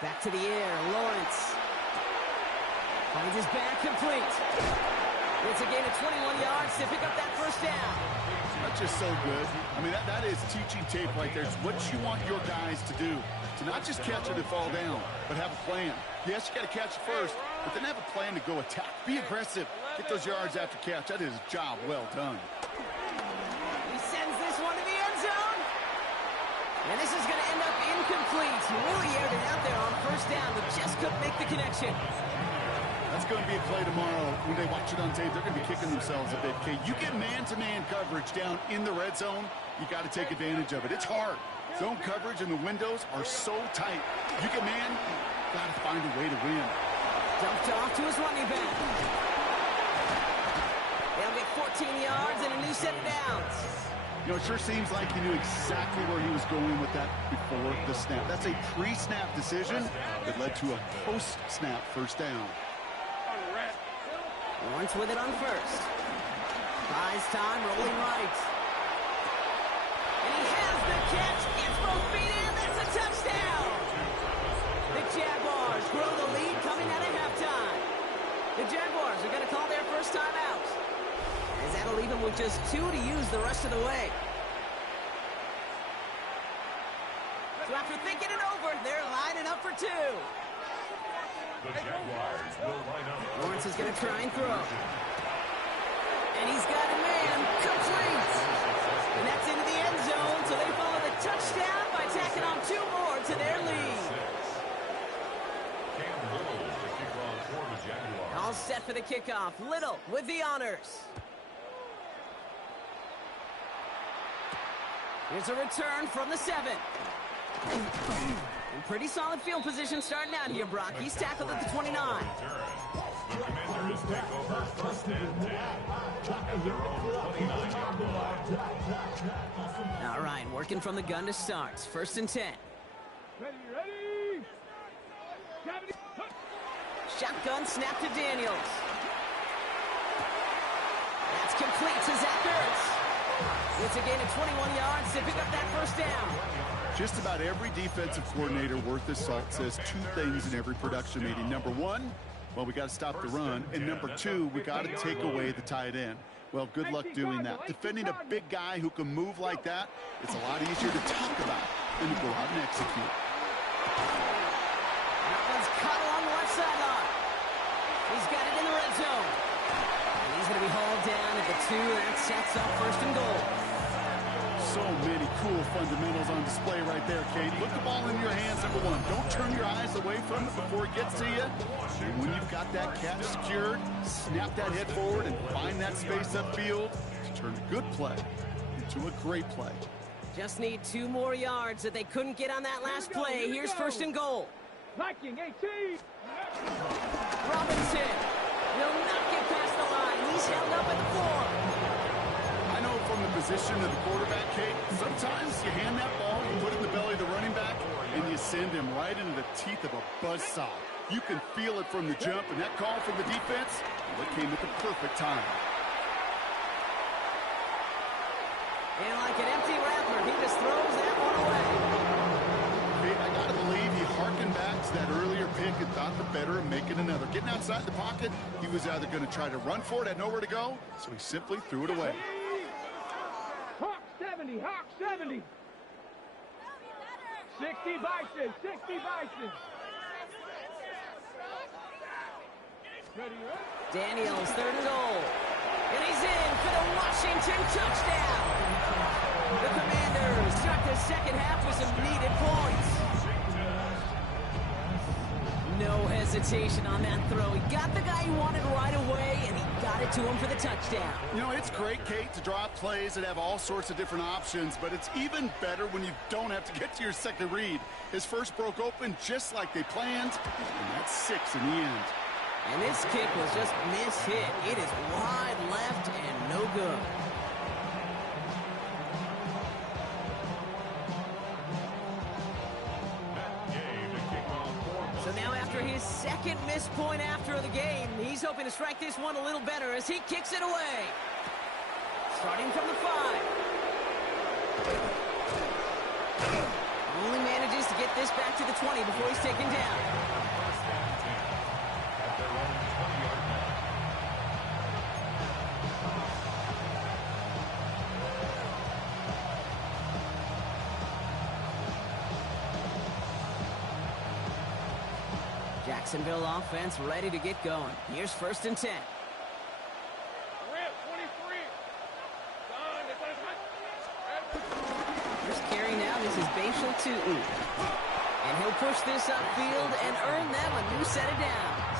Back to the air. Lawrence finds his back complete. It's a gain of 21 yards to pick up that 1st down. That's just so good. I mean, that is teaching tape right there. It's what you want your guys to do. To not just catch it and fall down, but have a plan. Yes, you got to catch it first, but then have a plan to go attack. Be aggressive. Get those yards after catch. That is a job well done. He sends this one to the end zone. And this is going to end up incomplete. He really aired it out there on 1st down, but just couldn't make the connection. That's going to be a play tomorrow. When they watch it on tape, they're going to be kicking themselves a bit. Okay, you get man-to-man coverage down in the red zone, you got to take advantage of it. It's hard. Zone coverage and the windows are so tight. You get man, got to find a way to win. Dumped off to his running back. They'll get 14 yards and a new set of downs. You know, it sure seems like he knew exactly where he was going with that before the snap. That's a pre-snap decision that led to a post-snap 1st down. Lawrence with it on 1st. Buys time, rolling right. And he has the catch. Gets both feet in. That's a touchdown. The Jaguars grow the lead coming out of halftime. The Jaguars are going to call their 1st time out. As that'll leave them with just 2 to use the rest of the way. So after thinking it over, they're lining up for 2. The Jaguars will line up. Lawrence is going to try and throw. And he's got a man complete. And that for the kickoff. Little with the honors. Here's a return from the 7. In pretty solid field position starting out here, Brock. He's tackled at the 29. The Commanders take over first and 10 at their own 29-yard line. All right, working from the gun to start. First and 10. Ready. Shotgun snap to Daniels. That's complete to Zach Ertz. It's a gain of 21 yards to pick up that first down. Just about every defensive coordinator worth his salt says two things in every production meeting. Number one, well, we got to stop the run. And number two, we got to take away the tight end. Well, good luck doing that. Defending a big guy who can move like that, it's a lot easier to talk about than to go out and execute. That one's caught along the left sideline. He's got it in the red zone. And he's going to be hauled down at the 2. That sets up first and goal. So many cool fundamentals on display right there, Kate. Look the ball in your hands, number one. Don't turn your eyes away from it before it gets to you. And when you've got that catch secured, snap that head forward and find that space upfield to turn a good play into a great play. Just need 2 more yards that they couldn't get on that last play. Here's first and goal. Viking 18. Robinson will not get past the line. He's held up at the 4. I know from the position of the quarterback, Kate, sometimes you hand that ball, you put it in the belly of the running back, and you send him right into the teeth of a buzzsaw. You can feel it from the jump, and that call from the defense, well, it came at the perfect time. And like an empty wrapper, he just throws that one away. Kate, I got to believe he harkened back to that earlier pick and thought the better of making another. Getting outside the pocket, he was either going to try to run for it, had nowhere to go, so he simply threw it away. Hawk 70. 60 Bison. Daniels, third and goal. And he's in for the Washington touchdown. The Commanders start the second half with some needed points. No hesitation on that throw. He got the guy he wanted right away, and he got it to him for the touchdown. You know, it's great, Kate, to draw up plays that have all sorts of different options, but it's even better when you don't have to get to your second read. His first broke open just like they planned, and that's 6 in the end. And this kick was just mishit. It is wide left and no good. So now after his second missed point after the game, he's hoping to strike this one a little better as he kicks it away. Starting from the 5. Only manages to get this back to the 20 before he's taken down. Jacksonville offense ready to get going. Here's first and 10. First carry now, this is Bashal Tutu. And he'll push this upfield and earn them a new set of downs.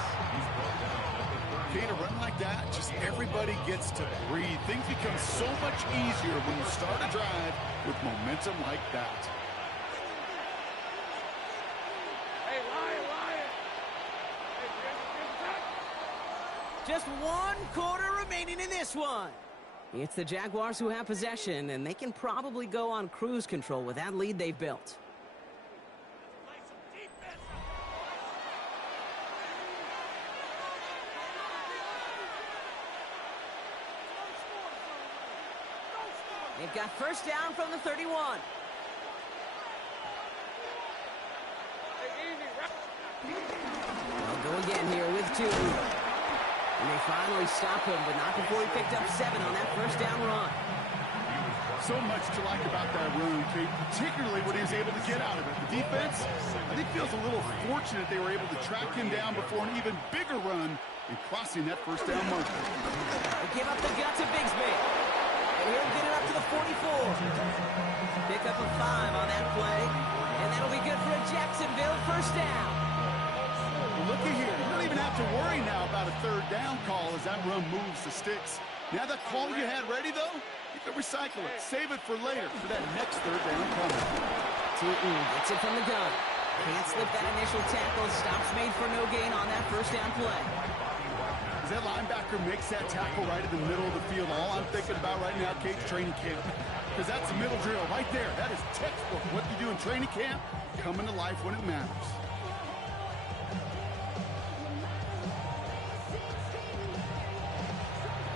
Kate, a run like that, just everybody gets to breathe. Things become so much easier when you start a drive with momentum like that. Just 1 quarter remaining in this one. It's the Jaguars who have possession, and they can probably go on cruise control with that lead they've built. They've got first down from the 31. They'll go again here with 2. And they finally stop him, but not before he picked up 7 on that first down run. So much to like about that run, Kate, particularly what he was able to get out of it. The defense, I think, feels a little fortunate they were able to track him down before an even bigger run and crossing that first down marker. They give up the gut to Bigsby. And he'll get it up to the 44. Pick up a 5 on that play. And that'll be good for a Jacksonville first down. Looky here. You don't even have to worry now about a third down down moves, the sticks. Now that call you had ready, though, you can recycle it. Save it for later for that next third down coming. Gets it from the gun. Can't slip that initial tackle. Stops made for no gain on that first down play. As that linebacker makes that tackle right in the middle of the field, all I'm thinking about right now, Kate's training camp. Because that's the middle drill right there. That is textbook. What you do in training camp, coming to life when it matters.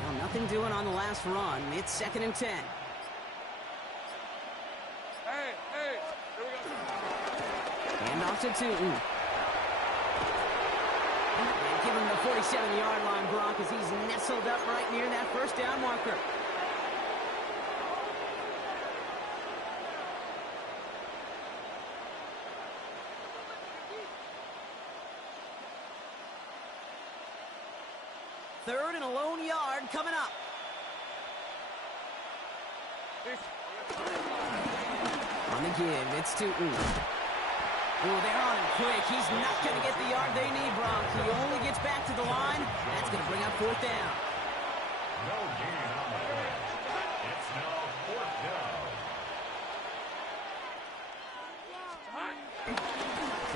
Well, nothing doing on the last run. It's 2nd and 10. Hey, here we go. Hand off to Tootin. And give him the 47-yard line, Brock, as he's nestled up right near that first down marker. Third and a lone yard coming up. On the give, it's Tootin. Oh, they're on him quick. He's not going to get the yard they need, Brock. He only gets back to the line. That's going to bring up 4th down. No gain on the play. It's now 4th down.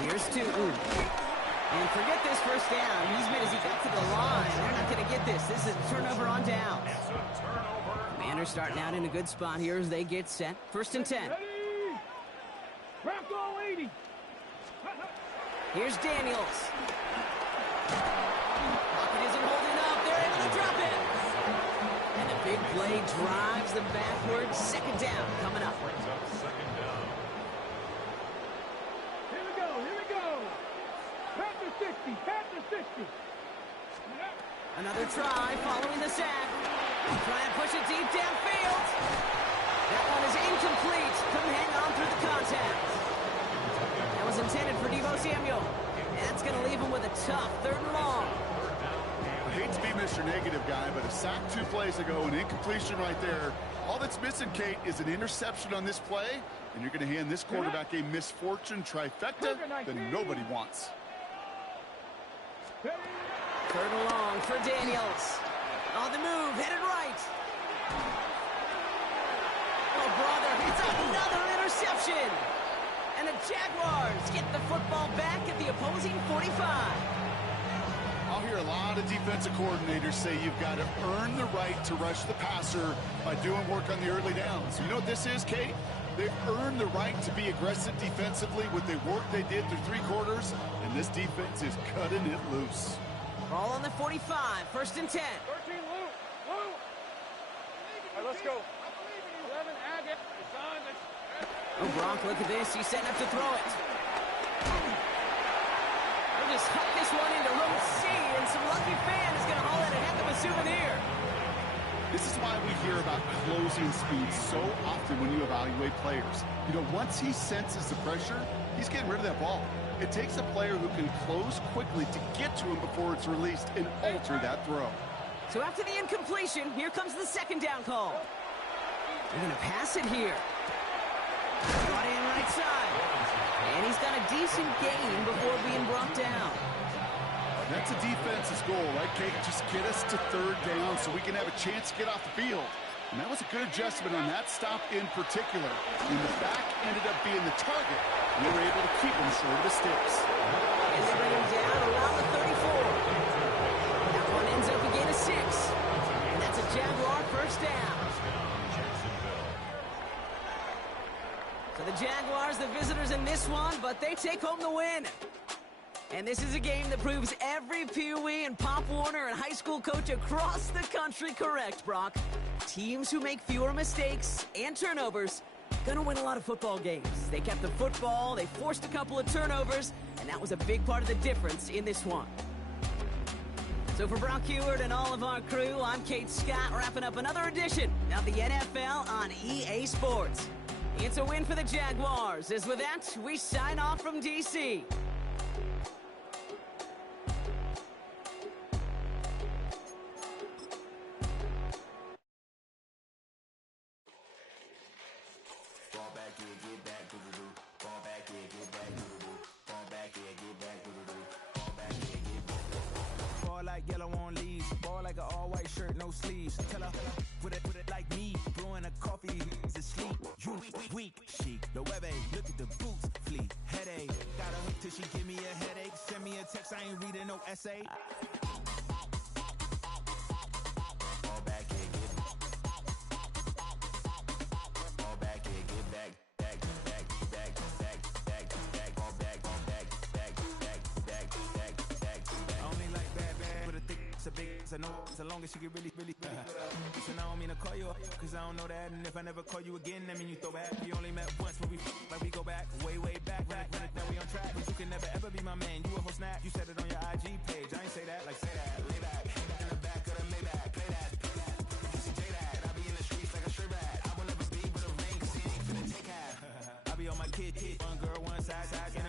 Here's Tootin. And forget this first down. He's made as he got to the line. They're not going to get this. This is a turnover on downs. It's a turnover. Commanders starting out in a good spot here as they get set. 1st and 10. Ready? Bronco 80. Here's Daniels. Pocket isn't holding up. They're able to drop it. And the big play drives them backwards. 2nd down coming up. Brings up 2nd down. Here we go. Panther 60, Panther 60. Another try following the sack. Try and push it deep downfield. That one is incomplete. Couldn't hang on through the contact. That was intended for Deebo Samuel. That's going to leave him with a tough 3rd and long. I hate to be Mr. Negative guy, but a sack 2 plays ago, an incompletion right there. All that's missing, Kate, is an interception on this play, and you're going to hand this quarterback a misfortune trifecta that nobody wants. 3rd and long for Daniels. On the move, headed right. Oh, brother, it's another interception. And the Jaguars get the football back at the opposing 45. I'll hear a lot of defensive coordinators say you've got to earn the right to rush the passer by doing work on the early downs. You know what this is, Kate? They've earned the right to be aggressive defensively with the work they did through 3 quarters, and this defense is cutting it loose. Ball on the 45, 1st and 10. 13, Lou. All right, let's go. 11, Agate. Oh, Gronk, look at this. He's setting up to throw it. We'll just huck this one into row C, and some lucky fan is going to haul in a heck of a souvenir. This is why we hear about closing speed so often when you evaluate players. You know, once he senses the pressure, he's getting rid of that ball. It takes a player who can close quickly to get to him before it's released and alter that throw. So after the incompletion, here comes the 2nd down call. They're going to pass it here. Brought in right side. And he's got a decent gain before being brought down. That's a defense's goal, right, Kate? Just get us to 3rd down so we can have a chance to get off the field. And that was a good adjustment on that stop in particular. When the back ended up being the target, they were able to keep him short of the sticks. And they bring him down around the 34. That one ends up a gain of 6. And that's a Jaguar 1st down. So the Jaguars, the visitors in this one, but they take home the win. And this is a game that proves every Pee Wee and Pop Warner and high school coach across the country correct, Brock. Teams who make fewer mistakes and turnovers gonna win a lot of football games. They kept the football, they forced a couple of turnovers, and that was a big part of the difference in this one. So for Brock Heward and all of our crew, I'm Kate Scott, wrapping up another edition of the NFL on EA Sports. It's a win for the Jaguars, as with that, we sign off from D.C. Ball like yellow won't leave. Ball like an all-white shirt, no sleeves. Tell her, put it like me, blowing a coffee, is asleep. You weak, chic, the web look at the boots, fleet, headache. Got a hook till she give me a headache. Send me a text, I ain't reading no essay. Fall back here, fall back here, get back. I know so long as she get really so now I don't mean to call you up, cause I don't know that. And if I never call you again, that mean you throw back. We only met once, but we like we go back, way back. Run it, now we on track. But you can never ever be my man. You a whole snap, you said it on your IG page. I ain't say that, like say that. Lay back, in the back of the Maybach. Play that. You see J that. I be in the streets like a straight rat. I will never speak with a ring, cause he ain't finna take half. I be on my kid. One girl, one side, in a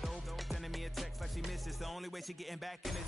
dope. Sending me a text like she misses. The only way she getting back in it.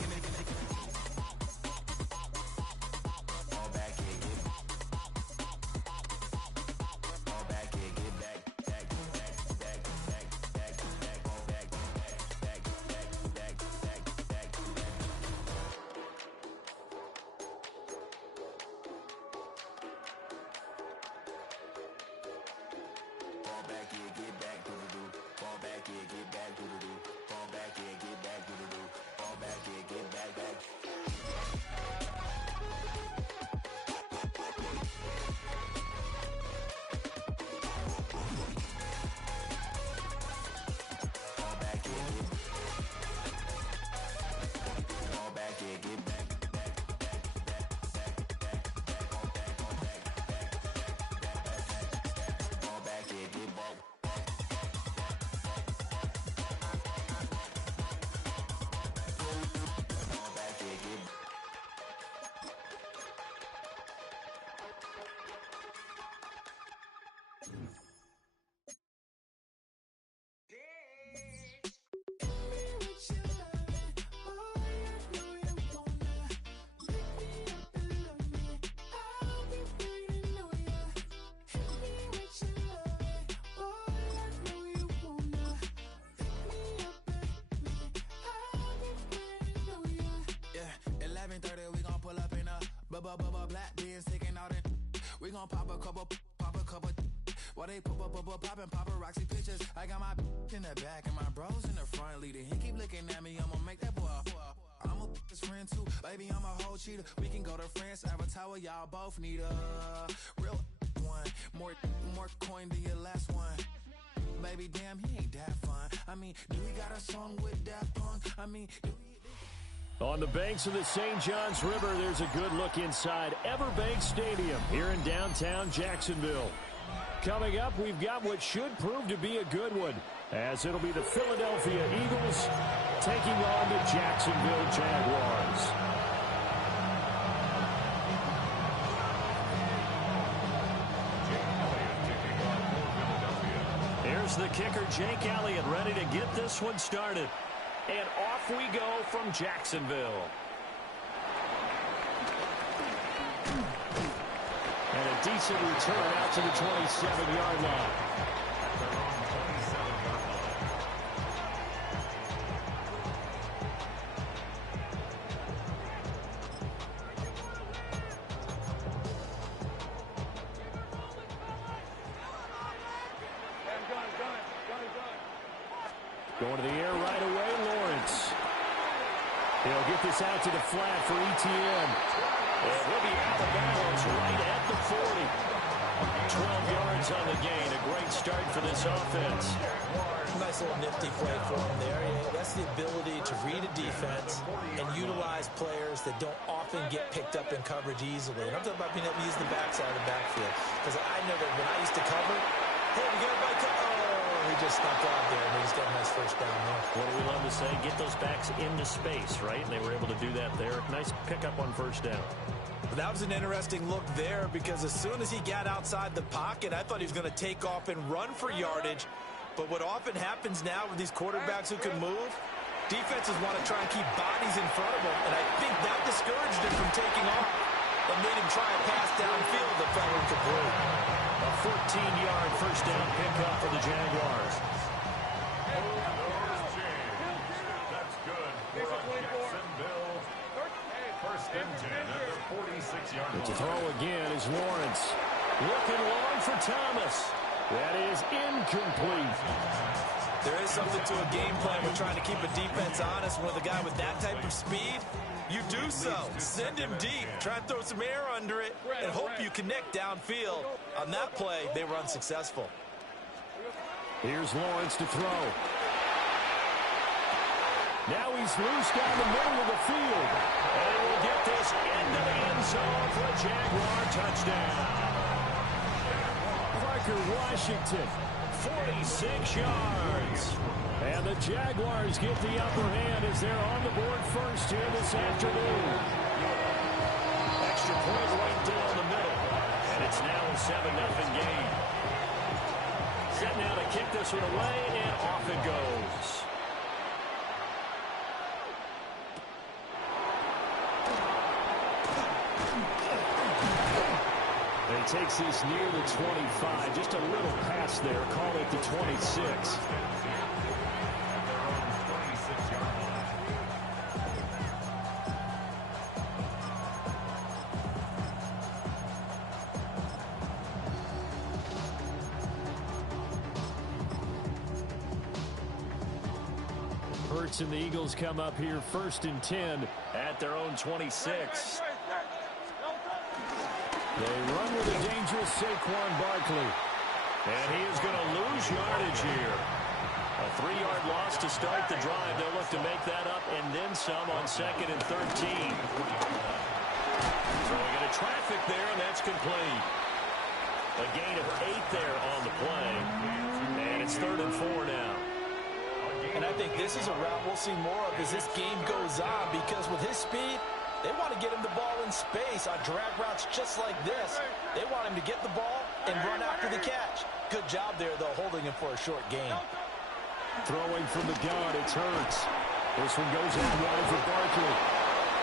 Black beans taking out it. We gon' pop a couple. While they poppin' paparazzi pictures. I got my in the back and my bros in the front leading. He keep looking at me, I'ma make that boy. I'm a his friend too, baby, I'm a whole cheater. We can go to France, Avatar, y'all both need a real one. More coin than your last one. Baby, damn, he ain't that fun. I mean, do we got a song with that punk? I mean, do we... On the banks of the St. Johns River, there's a good look inside Everbank Stadium here in downtown Jacksonville. Coming up, we've got what should prove to be a good one, as it'll be the Philadelphia Eagles taking on the Jacksonville Jaguars. Here's the kicker, Jake Elliott, ready to get this one started. And off we go from Jacksonville. And a decent return out to the 27-yard line. Going to the air right away, Lawrence. He'll get this out to the flat for ETN. And he'll be out of bounds right at the 40. 12 yards on the gain. A great start for this offense. Nice little nifty play for him there. That's the ability to read a defense and utilize players that don't often get picked up in coverage easily. And I'm talking about being able to use the backside of the backfield. Because I know that when I used to cover, hey, we got everybody cover. He just snuck out there, and he just got a nice first down there. What do we love to say? Get those backs into space, right? And they were able to do that there. Nice pickup on first down. But that was an interesting look there, because as soon as he got outside the pocket, I thought he was going to take off and run for yardage. But what often happens now with these quarterbacks who can move, defenses want to try and keep bodies in front of them, and I think that discouraged him from taking off and made him try a pass downfield that fell incomplete. A 14-yard first down pickup for the Jaguars. That's good for Jacksonville. First and 10 at the throw again is Lawrence. Looking long for Thomas. That is incomplete. There is something to a game plan with trying to keep a defense honest. With a guy with that type of speed, you do so. Send him deep. Try and throw some air under it and hope you connect downfield. On that play, they were unsuccessful. Here's Lawrence to throw. Now he's loose down the middle of the field. And we'll get this into the end zone for a Jaguar touchdown. Parker Washington, 46 yards. And the Jaguars get the upper hand as they're on the board first here this afternoon. Extra point right down the middle. And it's now a 7-0 game. Set now to kick this one away, and off it goes. He takes this near the 25. Just a little pass there. Call it the 26. Hurts and the Eagles come up here 1st and 10 at their own 26. They run with a dangerous Saquon Barkley. And he is going to lose yardage here. A 3-yard loss to start the drive. They'll look to make that up and then some on 2nd and 13. Throwing into traffic there, and that's complete. A gain of 8 there on the play. And it's 3rd and 4 now. And I think this is a route we'll see more of as this game goes on, because with his speed, they want to get him the ball in space on drag routes just like this. They want him to get the ball and run after the catch. Good job there, though, holding him for a short gain. Throwing from the gun, it's Hurts. This one goes in wide for Barkley.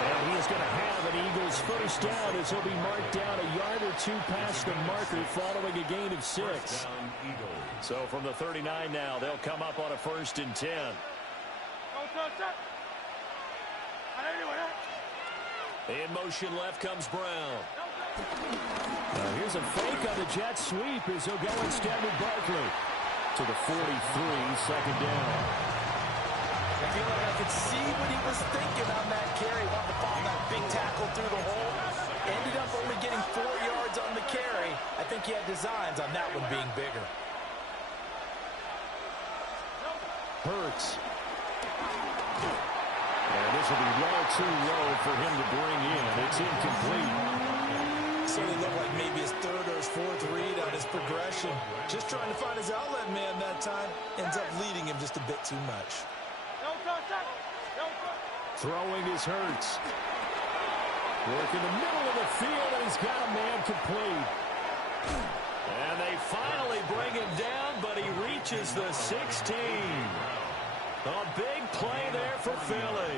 And he is going to have an Eagles first down as he'll be marked down a yard or 2 past the marker following a gain of 6. So from the 39 now, they'll come up on a 1st and 10. In motion left comes Brown. Here's a fake on the jet sweep as he'll go instead with Barkley. To the 43, 2nd down. I feel like I could see what he was thinking on that carry. Wanted to follow that big tackle through the hole. Ended up only getting 4 yards on the carry. I think he had designs on that one being bigger. Hurts. And this will be well too low for him to bring in. It's incomplete. Certainly looked like maybe his 3rd or his 4th read on his progression. Just trying to find his outlet man that time. Ends up leading him just a bit too much. Throwing his Hurts. Work in the middle of the field, and he's got a man complete. And they finally bring him down, but he reaches the 16. A big play there for Philly.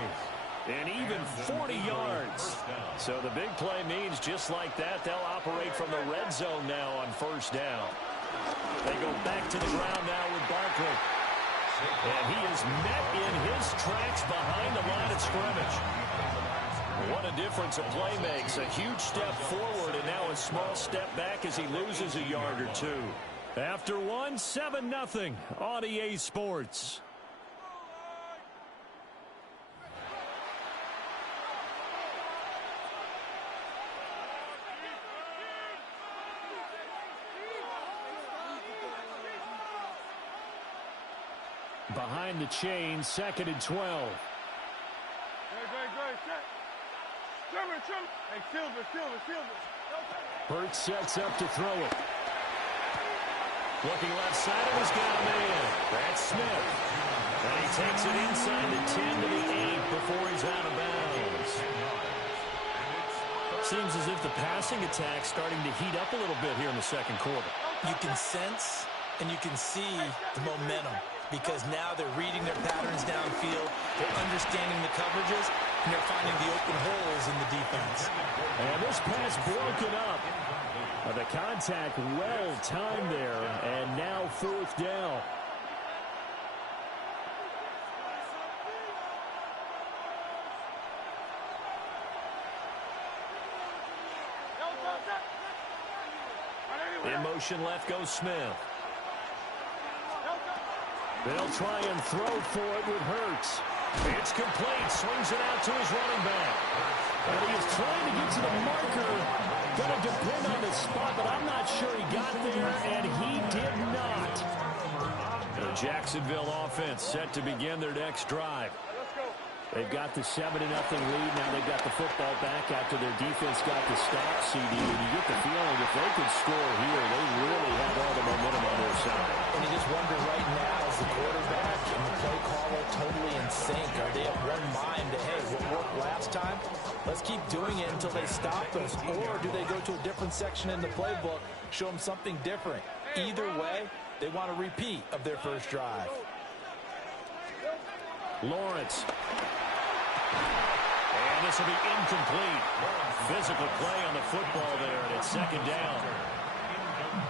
And even 40 yards. So the big play means just like that, they'll operate from the red zone now on 1st down. They go back to the ground now with Barkley. And he is met in his tracks behind the line of scrimmage. What a difference a play makes. A huge step forward and now a small step back as he loses a yard or 2. After one, 7-0 on EA Sports. Behind the chain, 2nd and 12. Hurts sets up to throw it. Looking left side, and he's got a man. That's Smith. And he takes it inside the 10 to the 8 before he's out of bounds. Seems as if the passing attack's starting to heat up a little bit here in the 2nd quarter. You can sense and you can see the momentum, because now they're reading their patterns downfield, they're understanding the coverages, and they're finding the open holes in the defense. And this pass broken up. The contact well timed there, and now 4th down. In motion left goes Smith. They'll try and throw for it with Hurts. It's complete. Swings it out to his running back. And he is trying to get to the marker. Going to depend on the spot, but I'm not sure he got there, and he did not. The Jacksonville offense set to begin their next drive. They've got the 7-0 lead. Now they've got the football back after their defense got the stop, CD. And you get the feeling if they could score here, they really have all the momentum on their side. And you just wonder right now, is the quarterback and the play caller totally in sync? Are they of one mind that, hey, what worked last time? Let's keep doing it until they stop us. Or do they go to a different section in the playbook, show them something different? Either way, they want a repeat of their first drive. Lawrence. And this will be incomplete. Physical play on the football there, and it's second down.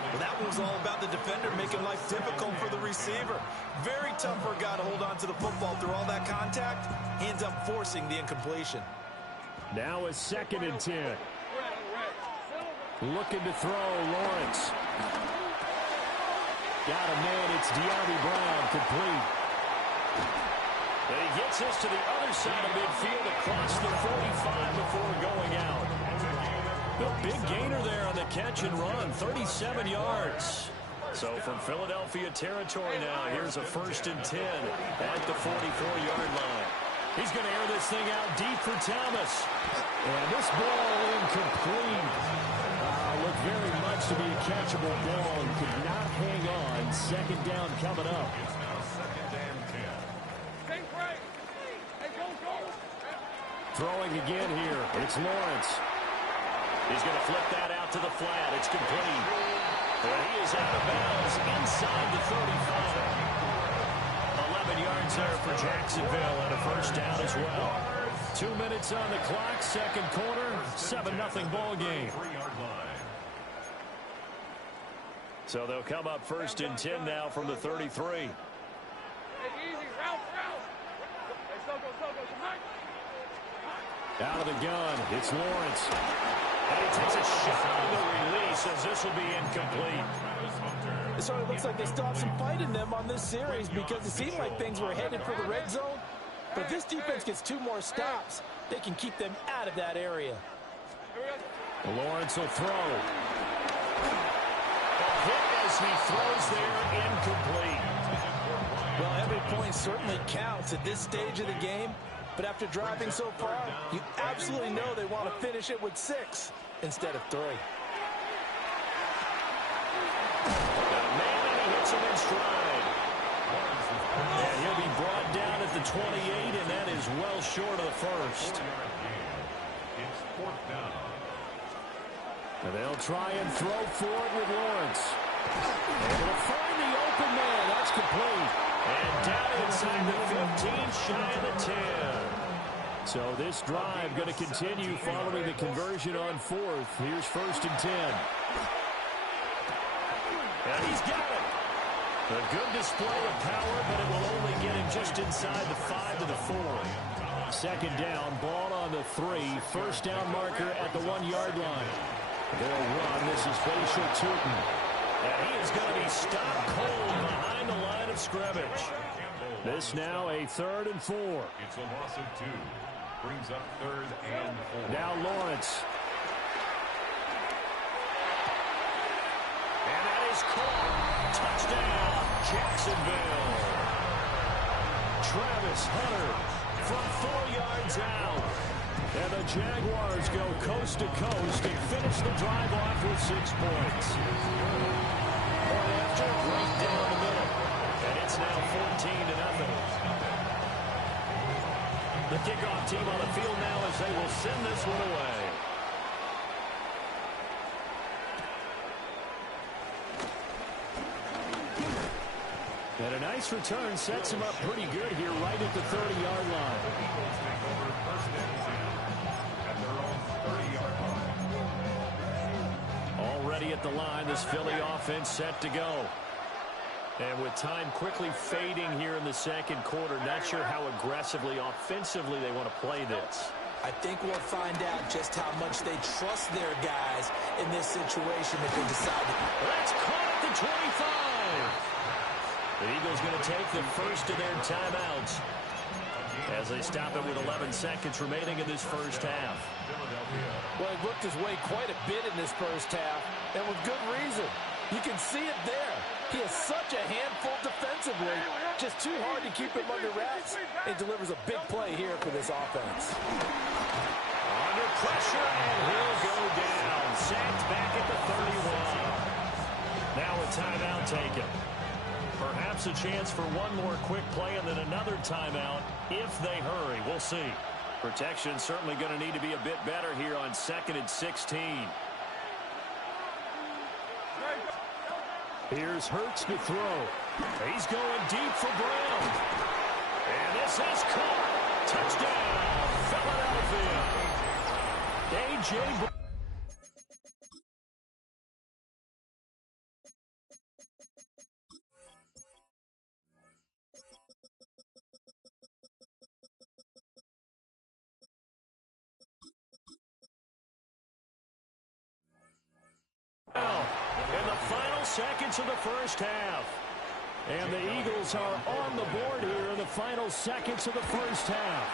Well, that was all about the defender making life difficult for the receiver. Very tough for a guy to hold on to the football through all that contact. He ends up forcing the incompletion. Now a 2nd and 10. Looking to throw, Lawrence. Got a man, it's De'Ami Brown, complete. And he gets this to the other side of midfield across the 45 before going out. The big gainer there on the catch and run, 37 yards. So from Philadelphia territory now, here's a 1st and 10 at the 44-yard line. He's going to air this thing out deep for Thomas. And this ball incomplete. Looked very much to be a catchable ball and could not hang on. 2nd down coming up. Throwing again here. It's Lawrence. He's going to flip that out to the flat. It's complete. And he is out of bounds inside the 35. 11 yards there for Jacksonville and a 1st down as well. 2 minutes on the clock, 2nd quarter, 7-0 ball game. So they'll come up 1st and 10 now from the 33. Out of the gun, it's Lawrence. And he takes a shot on the release as this will be incomplete. It sort of looks like they still have some fight in them on this series because it seemed like things were headed for the red zone. But if this defense gets 2 more stops, they can keep them out of that area. Lawrence will throw. A hit as he throws there, incomplete. Well, every point certainly counts at this stage of the game. But after driving so far, you absolutely know they want to finish it with 6 instead of 3. Man, and he hits him in stride. And he'll be brought down at the 28, and that is well short of the 1st. It's 4th down. And they'll try and throw for it with Lawrence. Able to find the open man. That's complete. And down inside the 15, shy of the 10. So this drive going to continue following the conversion on 4th. Here's 1st and 10. And he's got it. A good display of power, but it will only get him just inside the 5 to the 4. 2nd down, ball on the 3. 1st down marker at the 1-yard line. They'll run. This is Facial Tootin. And he is going to be stopped cold behind the line of scrimmage. This now a 3rd and 4. It's a loss of 2. Brings up 3rd and 4. Now Lawrence. And that is caught. Touchdown, Jacksonville. Travis Hunter from 4 yards out. And the Jaguars go coast to coast and finish the drive off with 6 points. Point after, right down the middle. And it's now 14-0. The kickoff team on the field now as they will send this one away. And a nice return sets him up pretty good here right at the 30-yard line. Already at the line, this Philly offense set to go. And with time quickly fading here in the 2nd quarter, not sure how aggressively, offensively they want to play this. I think we'll find out just how much they trust their guys in this situation if they decide to. That's caught at the 25. The Eagles going to take the first of their timeouts as they stop it with 11 seconds remaining in this first half. Well, he worked his way quite a bit in this first half, and with good reason. You can see it there. He is such a handful defensively. Just too hard to keep him under wraps. He delivers a big play here for this offense. Under pressure, and he'll go down. Sacked back at the 31. Now a timeout taken. Perhaps a chance for one more quick play and then another timeout if they hurry. We'll see. Protection certainly going to need to be a bit better here on 2nd and 16. Here's Hurts to throw. He's going deep for Brown. And this is caught. Touchdown, Philadelphia. A.J. Brown. In the final seconds of the first half. And the Eagles are on the board here in the final seconds of the first half.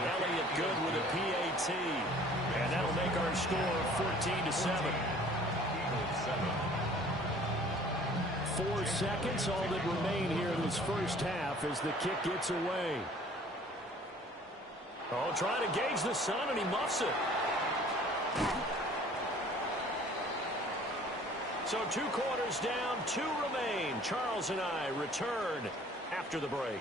Elliott good with a PAT. And that'll make our score 14-7. 4 seconds, all that remain here in this first half as the kick gets away. Oh, trying to gauge the sun, and he muffs it. So 2 quarters down, 2 remain. Charles and I return after the break.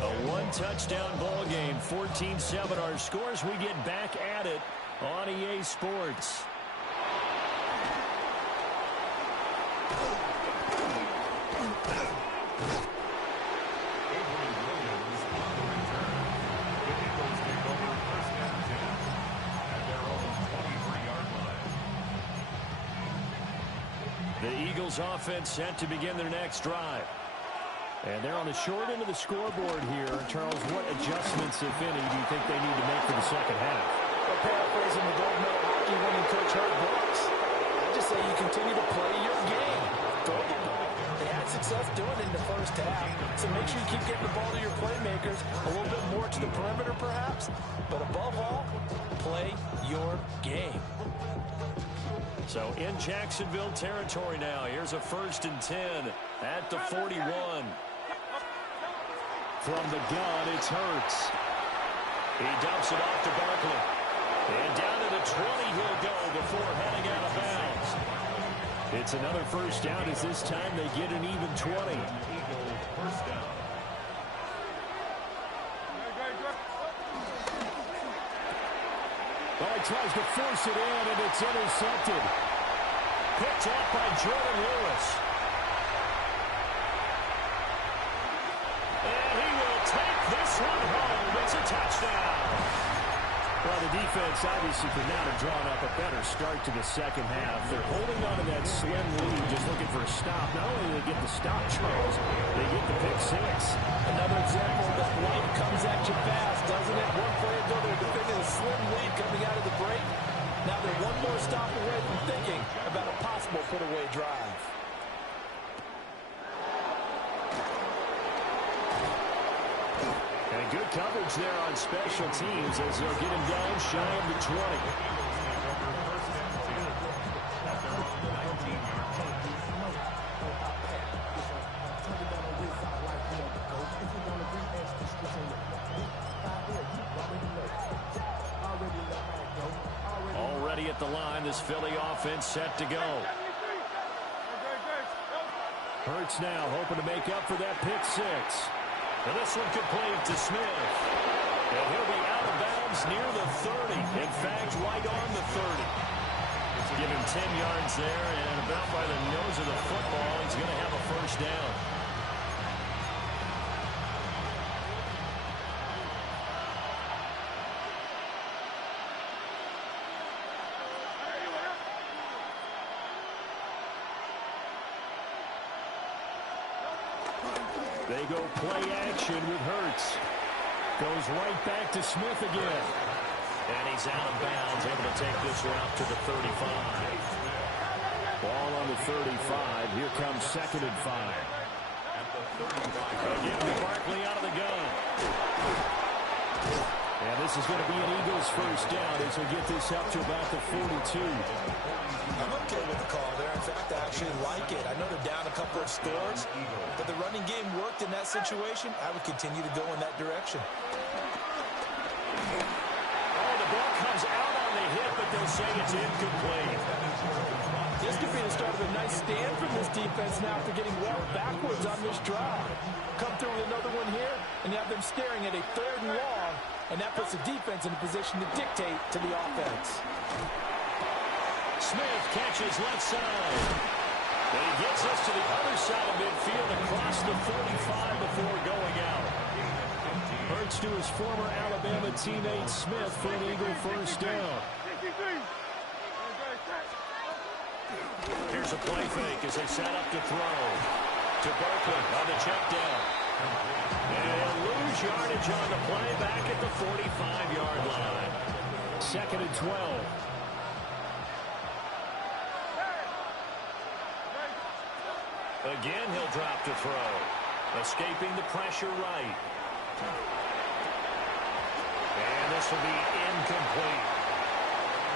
A 1-touchdown ball game, 14-7 our scores. We get back at it on EA Sports. The Eagles offense set to begin their next drive. And they're on the short end of the scoreboard here. Charles, what adjustments, if any, do you think they need to make for the second half? Well, paraphrasing the gold medal hockey winning coach Herb Brooks, I just say you continue to play your game. Throw the ball. They had success doing it in the first half. So make sure you keep getting the ball to your playmakers, a little bit more to the perimeter perhaps. But above all, play your game. So in Jacksonville territory now. Here's a 1st and 10 at the 41. From the gun, it's Hurts. He dumps it off to Barkley. And down to the 20 he'll go before heading out of bounds. It's another first down as this time they get an even 20. First down. Oh, he tries to force it in, and it's intercepted. Picked off by Jordan Lewis. And he will take this one home. It's a touchdown. Well, the defense obviously could not have drawn up a better start to the second half. They're holding on to that slim lead, just looking for a stop. Not only do they get the stop, Charles, they get the pick 6. Another example that life comes at you fast, doesn't it? One play ago, they're defending a slim lead coming out of the break. Now they're one more stop away from thinking about a possible put-away drive. And good coverage there on special teams as they'll get him down shy of the 20. Already at the line, this Philly offense set to go. Hurts now hoping to make up for that pick 6. And this one complete to Smith. And he'll be out of bounds near the 30. In fact, right on the 30. Give him 10 yards there, and about by the nose of the football, he's going to have a first down. They go play action with Hurts. Goes right back to Smith again. And he's out of bounds, able to take this route to the 35. Ball on the 35. Here comes 2nd and 5. Again, Barkley out of the gun. And this is going to be an Eagles first down as we get this up to about the 42. I'm okay with the call there. In fact, I actually like it. I know they're down a couple of scores, but the running game worked in that situation. I would continue to go in that direction. Oh, the ball comes out on the hit, but they'll say it's incomplete. This could be the start of a nice stand from this defense now after getting well backwards on this drive. Come through with another one here, and you have them staring at a 3rd and long, and that puts the defense in a position to dictate to the offense. Smith catches left side. And he gets us to the other side of midfield across the 45 before going out. Hurts to his former Alabama teammate Smith for an Eagle first down. Here's a play fake as they set up to throw. To Barkley on the check down. And he'll lose yardage on the play back at the 45-yard line. 2nd and 12. Again, he'll drop to throw. Escaping the pressure right. And this will be incomplete.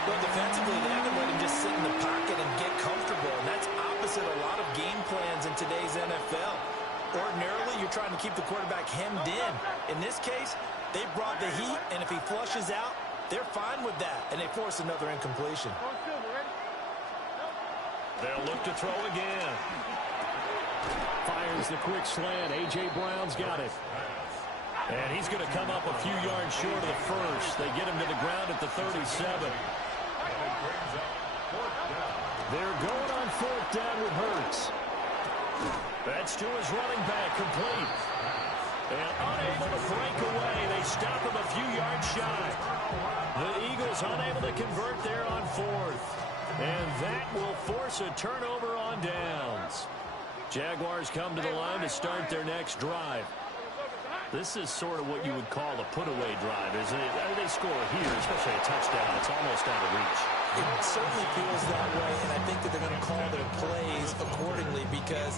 Well, defensively, they haven't let him just sit in the pocket and get comfortable, and that's opposite a lot of game plans in today's NFL. Ordinarily, you're trying to keep the quarterback hemmed in. In this case, they brought the heat, and if he flushes out, they're fine with that, and they force another incompletion. They'll look to throw again. Fires the quick slant. A.J. Brown's got it. And he's going to come up a few yards short of the first. They get him to the ground at the 37. They're going on 4th down with Hurts. That's to his running back, complete. And unable to break away. They stop him a few yards shy. The Eagles unable to convert there on 4th. And that will force a turnover on downs. Jaguars come to the line to start their next drive. This is sort of what you would call a put-away drive, isn't it? I mean, they score here, especially a touchdown. It's almost out of reach. It certainly feels that way, and I think that they're going to call their plays accordingly because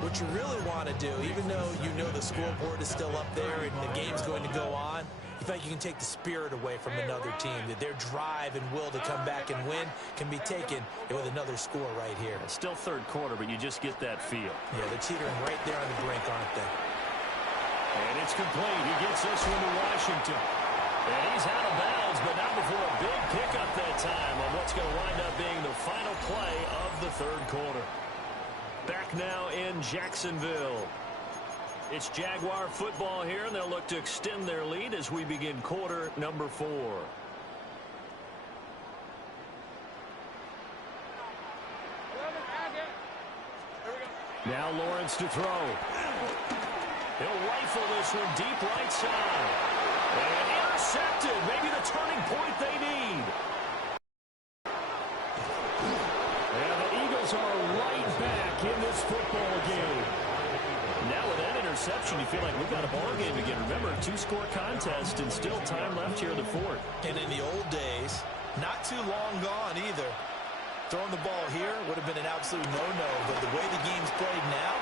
what you really want to do, even though you know the scoreboard is still up there and the game's going to go on, you feel like you can take the spirit away from another team, that their drive and will to come back and win can be taken with another score right here. It's still 3rd quarter, but you just get that feel. Yeah, they're teetering right there on the brink, aren't they? And it's complete. He gets this one to Washington. And he's out of bounds, but not before a big pickup that time on what's going to wind up being the final play of the 3rd quarter. Back now in Jacksonville. It's Jaguar football here, and they'll look to extend their lead as we begin quarter number 4. Now Lawrence to throw. He'll rifle this one deep right side. And intercepted. Maybe the turning point they need. And the Eagles are right back in this football game. Now with that interception, you feel like we've got a ball game again. Remember, 2-score contest and still time left here in the 4th. And in the old days, not too long gone either. Throwing the ball here would have been an absolute no-no. But the way the game's played now,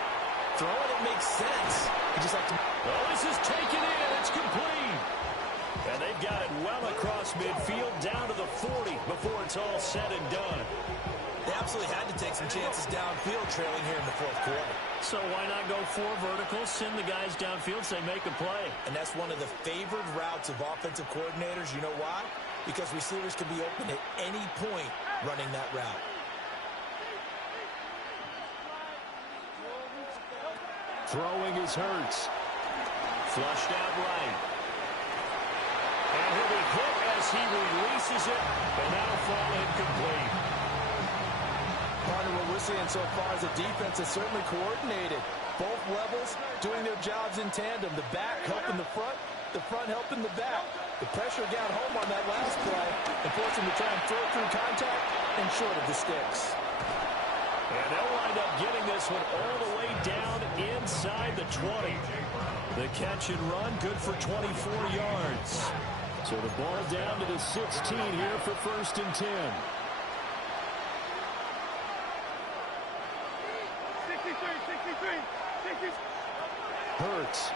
throwing it makes sense. You just have to... Oh, this is taken in. It's complete. And they've got it well across midfield down to the 40 before it's all said and done. They absolutely had to take some chances downfield trailing here in the 4th quarter. So why not go 4 verticals, send the guys downfield, say make a play. And that's one of the favored routes of offensive coordinators. You know why? Because receivers can be open at any point running that route. Throwing is Hurts. Flushed out right. And he'll be hit as he releases it, and that'll fall incomplete. Partner, what we're seeing so far is the defense is certainly coordinated. Both levels doing their jobs in tandem. The back helping the front helping the back. The pressure got home on that last play and forced him to try and throw through contact and short of the sticks. And they'll wind up getting this one all the way down inside inside the 20. The catch and run, good for 24 yards. So the ball down to the 16 here for 1st and 10. 63. Hurts.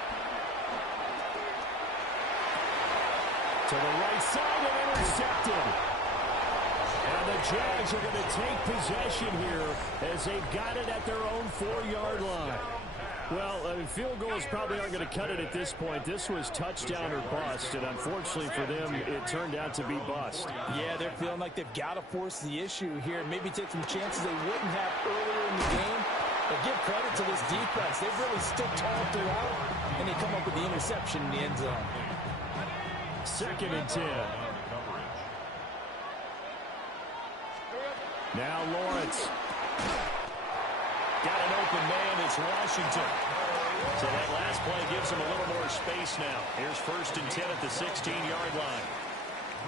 To the right side and intercepted. And the Jags are going to take possession here as they've got it at their own 4-yard line. Well, field goals probably aren't going to cut it at this point. This was touchdown or bust, and unfortunately for them, it turned out to be bust. Yeah, they're feeling like they've got to force the issue here and maybe take some chances they wouldn't have earlier in the game. But give credit to this defense. They've really stood tall throughout, and they come up with the interception in the end zone. 2nd and 10. Now Lawrence. Got an open man. It's Washington. So that last play gives him a little more space now. Here's 1st and 10 at the 16-yard line.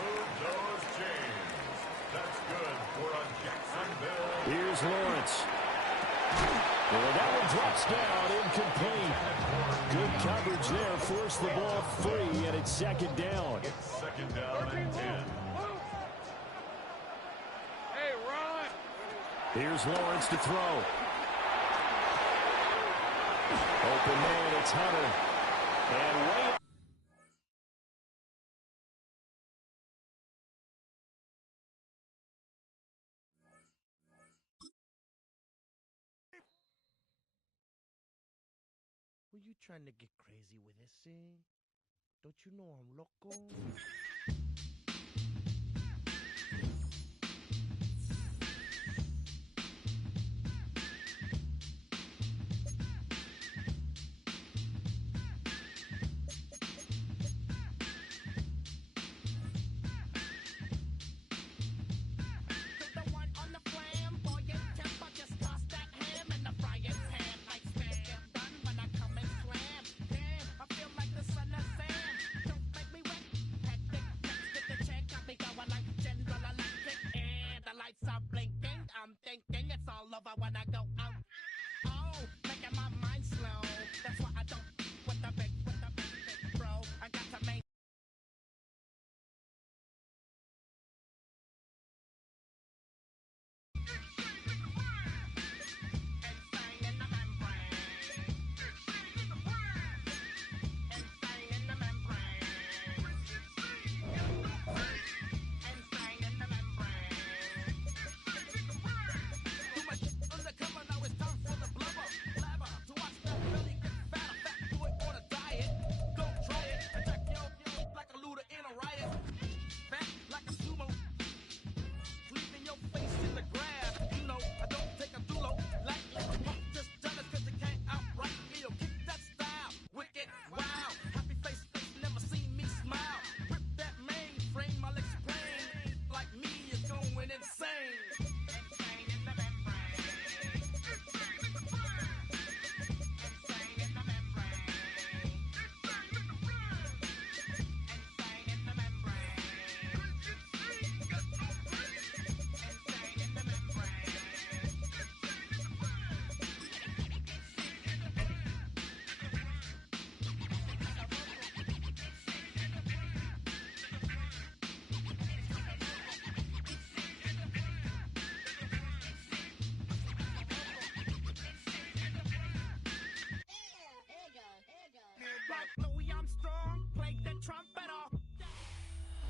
Move those chains. That's good for a Jacksonville. Here's Lawrence. Well, that one drops down, incomplete. Good coverage there. Forced the ball free, and it's 2nd down. It's 2nd down and 10. Hey, run. Here's Lawrence to throw. Open man, it's Hunter. And way. Were you trying to get crazy with this thing? Don't you know I'm loco?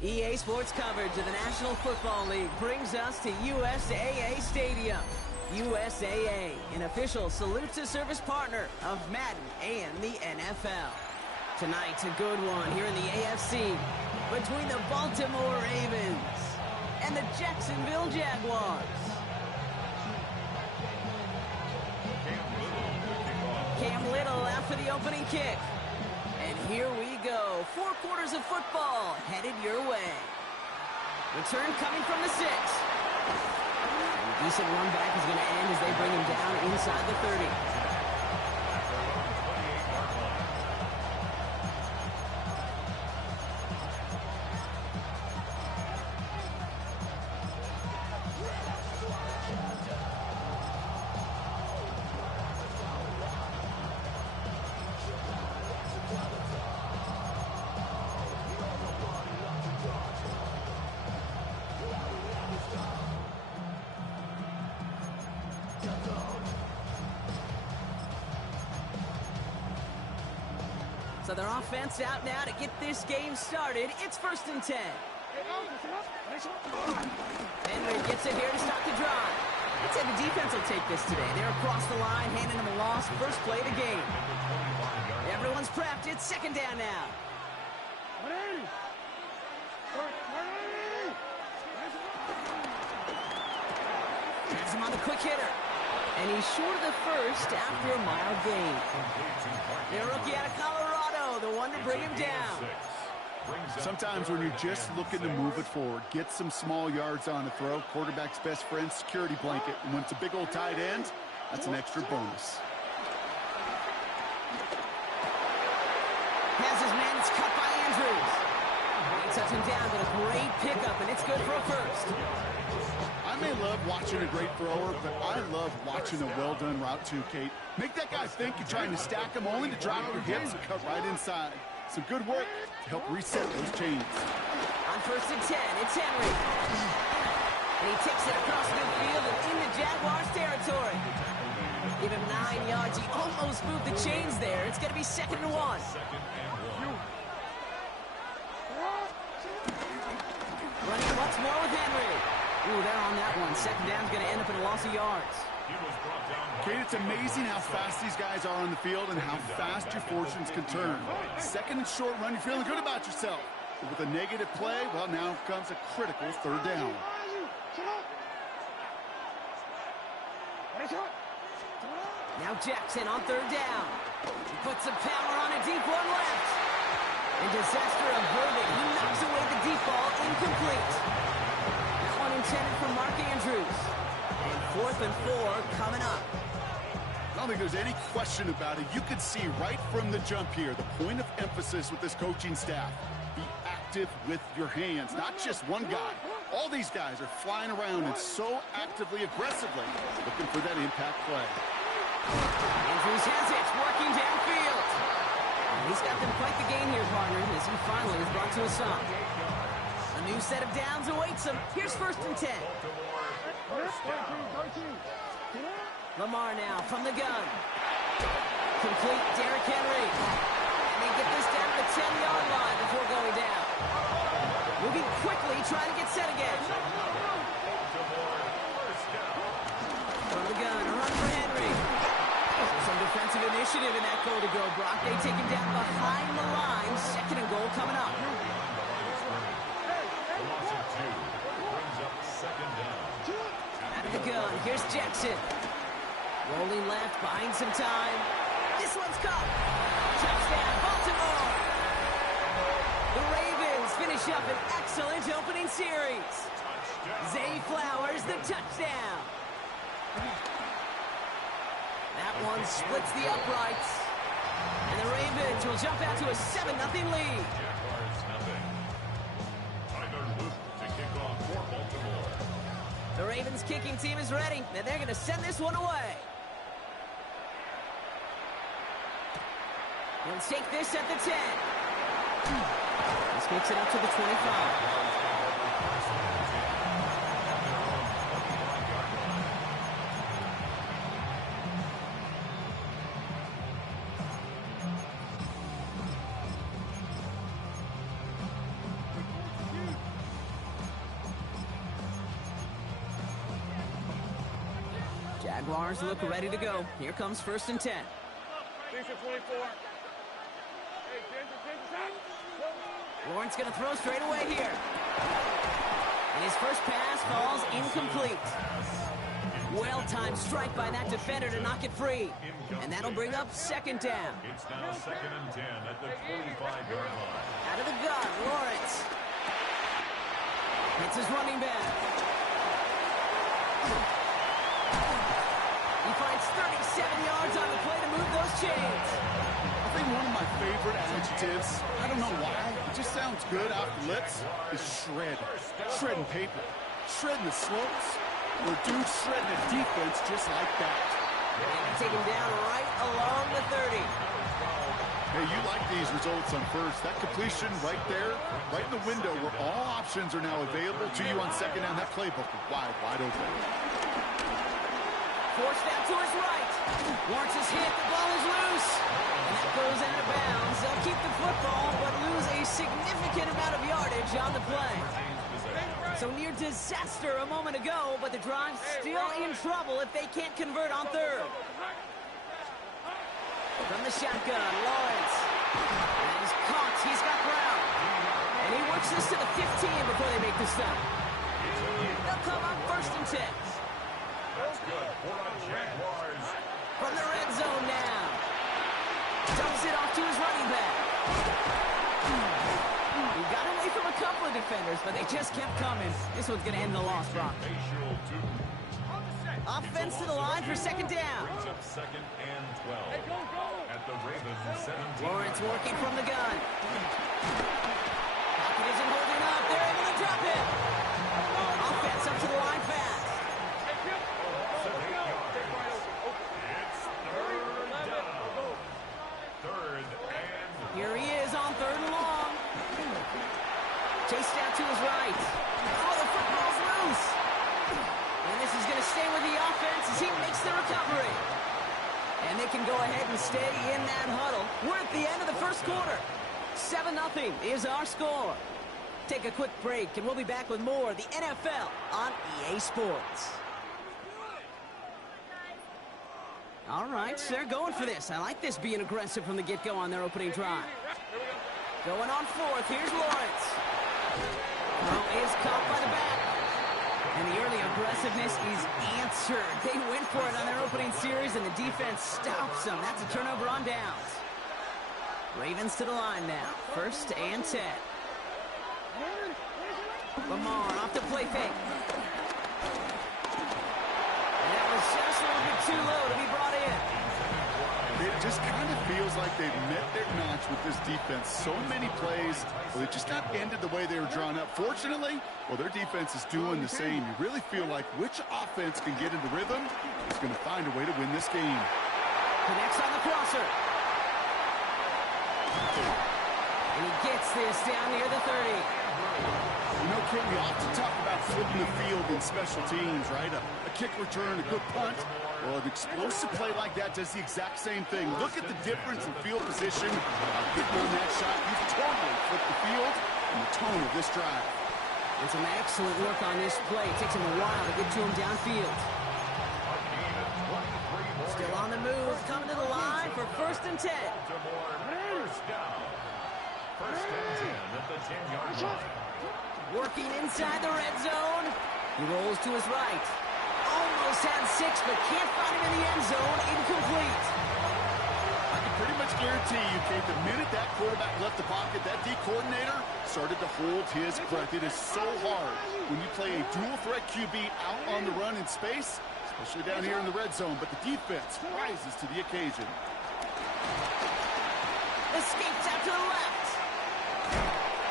EA Sports coverage of the National Football League brings us to USAA Stadium. USAA, an official salute-to-service partner of Madden and the NFL. Tonight's a good one here in the AFC between the Baltimore Ravens and the Jacksonville Jaguars. Cam Little after the opening kick. And here we go. 4 quarters of football headed your way. Return coming from the 6. And decent run back is going to end as they bring him down inside the 30. So their offense out now to get this game started. It's 1st and 10. Henry gets it here to start the drive. I'd say the defense will take this today. They're across the line, handing them a loss. First play of the game. Everyone's prepped. It's 2nd down now. Has him on the quick hitter. And he's short of the first after a mild gain. The rookie out of Colorado, the one to bring him down. Sometimes when you're just looking to move it forward, get some small yards on the throw, quarterback's best friend, security blanket. And when it's a big old tight end, that's an extra bonus. Has his man, it's cut by Andrews. He touches him down, but a great pickup, and it's good for a first. I may love watching a great thrower, but I love watching a well-done route too, Kate. Make that guy think you're trying to stack him only to drop your hips and cut right inside. Some good work to help reset those chains. On 1st and 10, it's Henry. And he takes it across midfield and into Jaguars territory. Give him 9 yards. He almost moved the chains there. It's going to be 2nd and 1. Running once more with Henry. Ooh, they're on that one. 2nd down's going to end up in a loss of yards. Kate, it's amazing how fast these guys are on the field and how fast your fortunes can turn. 2nd and short run, you're feeling good about yourself. But with a negative play, well, now comes a critical 3rd down. Now Jackson on 3rd down. He puts some power on a deep one left. And disaster averted. He knocks away the deep ball, incomplete. That one intended for Mark Andrews. And 4th and 4 coming up. I don't think there's any question about it. You could see right from the jump here, the point of emphasis with this coaching staff. Be active with your hands, not just one guy. All these guys are flying around and so actively, aggressively looking for that impact play. Andrews has it, working downfield. And he's got them quite the game here, partner, as he finally is brought to a stop. A new set of downs awaits him. Here's 1st and 10. Lamar now from the gun. Complete Derrick Henry. And they get this down to the 10-yard line before going down. Moving quickly, trying to get set again. From the gun, a run for Henry. Some defensive initiative in that goal to go, Brock. They take him down behind the line. 2nd and goal coming up. Out of the gun, here's Jackson. Rolling left, buying some time. This one's caught. Touchdown, Baltimore. The Ravens finish up an excellent opening series. Zay Flowers, the touchdown. That one splits the uprights. And the Ravens will jump out to a 7-0 lead. The Ravens kicking team is ready, and they're going to send this one away. He'll take this at the 10. This makes it up to the 25. Jaguars look ready to go. Here comes 1st and 10. Lawrence going to throw straight away here. And his first pass falls incomplete. Well-timed strike by that defender to knock it free. And that'll bring up 2nd down. It's now 2nd and 10 at the 25-yard line. Out of the gun, Lawrence. Hits his running back. He finds 37 yards on the play to move those chains. I think one of my favorite adjectives, I don't know why, it just sounds good off the lips, is shred. Shredding paper. Shredding the slopes. Or dude shredding a defense just like that. And take him down right along the 30. Hey, you like these results on first. That completion right there, right in the window where all options are now available to you on 2nd down. That playbook is wide open. Forced out to his right. Lawrence is hit. The ball is loose. And that goes out of bounds. They'll keep play. So near disaster a moment ago, but the drive's still in trouble if they can't convert on third. From the shotgun, Lawrence. And he's caught. He's got ground. And he works this to the 15 before they make the stop. They'll come up 1st and 10. That's good for the Jaguars. From the red zone now. Dumps it off to his running back. He got away from a couple of defenders, but they just kept coming. This one's going to end the loss, Brock. Offense to the line for 2nd down. Brings up 2nd and 12. At the Ravens 17. Lawrence working from the gun. Pocket isn't holding up. They're able to drop it. Offense up to the line fast. Here he is on 3rd and long. Chased out to his right. Oh, the football's loose. And this is going to stay with the offense as he makes the recovery. And they can go ahead and stay in that huddle. We're at the end of the 1st quarter. 7-0 is our score. Take a quick break, and we'll be back with more of the NFL on EA Sports. All right, they're going for this. I like this being aggressive from the get-go on their opening drive. Going on 4th, here's Lawrence. Throw is caught by the back. And the early aggressiveness is answered. They went for it on their opening series, and the defense stops them. That's a turnover on downs. Ravens to the line now. 1st and 10. Lamar off the play fake. And that was just a little bit too low to be brought in. It just kind of feels like they've met their match with this defense. So many plays, well, they just got ended the way they were drawn up. Fortunately, well, their defense is doing the same. You really feel like which offense can get into rhythm is going to find a way to win this game. Connects on the crosser. And he gets this down near the 30. You know, Ken, we often talk about flipping the field in special teams, right? A kick return, a good punt. Well, an explosive play like that does the exact same thing. Look at the difference in field position. Getting on that shot, you've totally flipped the field and the tone of this drive. And some excellent work on this play. It takes him a while to get to him downfield. Still on the move, coming to the line for 1st and 10. First down. 1st and 10 at the 10-yard line. Working inside the red zone. He rolls to his right. Almost had 6, but can't find him in the end zone. Incomplete. I can pretty much guarantee you, Kate, the minute that quarterback left the pocket, that D coordinator started to hold his breath. It is so hard when you play a dual-threat QB out on the run in space, especially down here in the red zone, but the defense rises to the occasion. Escapes out to the left.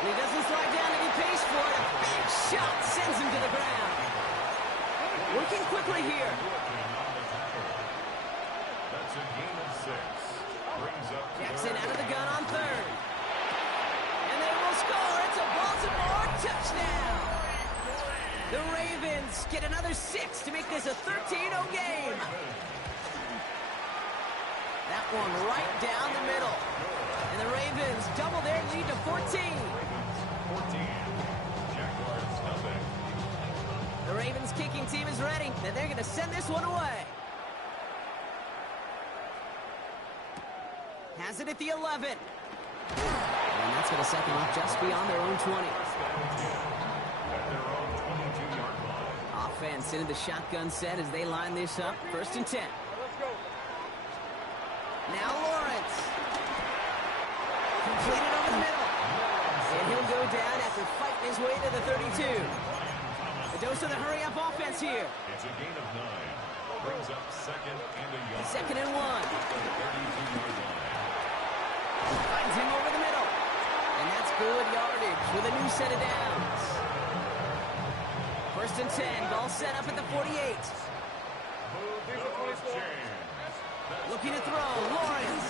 He doesn't slide down and he pays for it. A big shot sends him to the ground. Working quickly here. That's a gain of 6. Brings up Jackson out of the gun on 3rd. And they will score. It's a Baltimore touchdown. The Ravens get another 6 to make this a 13-0 game. That one right down the middle. And the Ravens double their lead to 14. 14. Jaguars nothing. The Ravens kicking team is ready, and they're going to send this one away. Has it at the 11. And that's going to set them up just beyond their own 20. At their own 22-yard line. Offense into the shotgun set as they line this up. 1st and 10. Now Lawrence. Completed over the middle. And he'll go down after fighting his way to the 32. A dose of the hurry-up offense here. It's a gain of 9. Brings up 2nd and a yard. 2nd and 1. At the 32-yard line. Finds him over the middle. And that's good yardage with a new set of downs. 1st and 10. Ball set up at the 48. Looking to throw. Lawrence.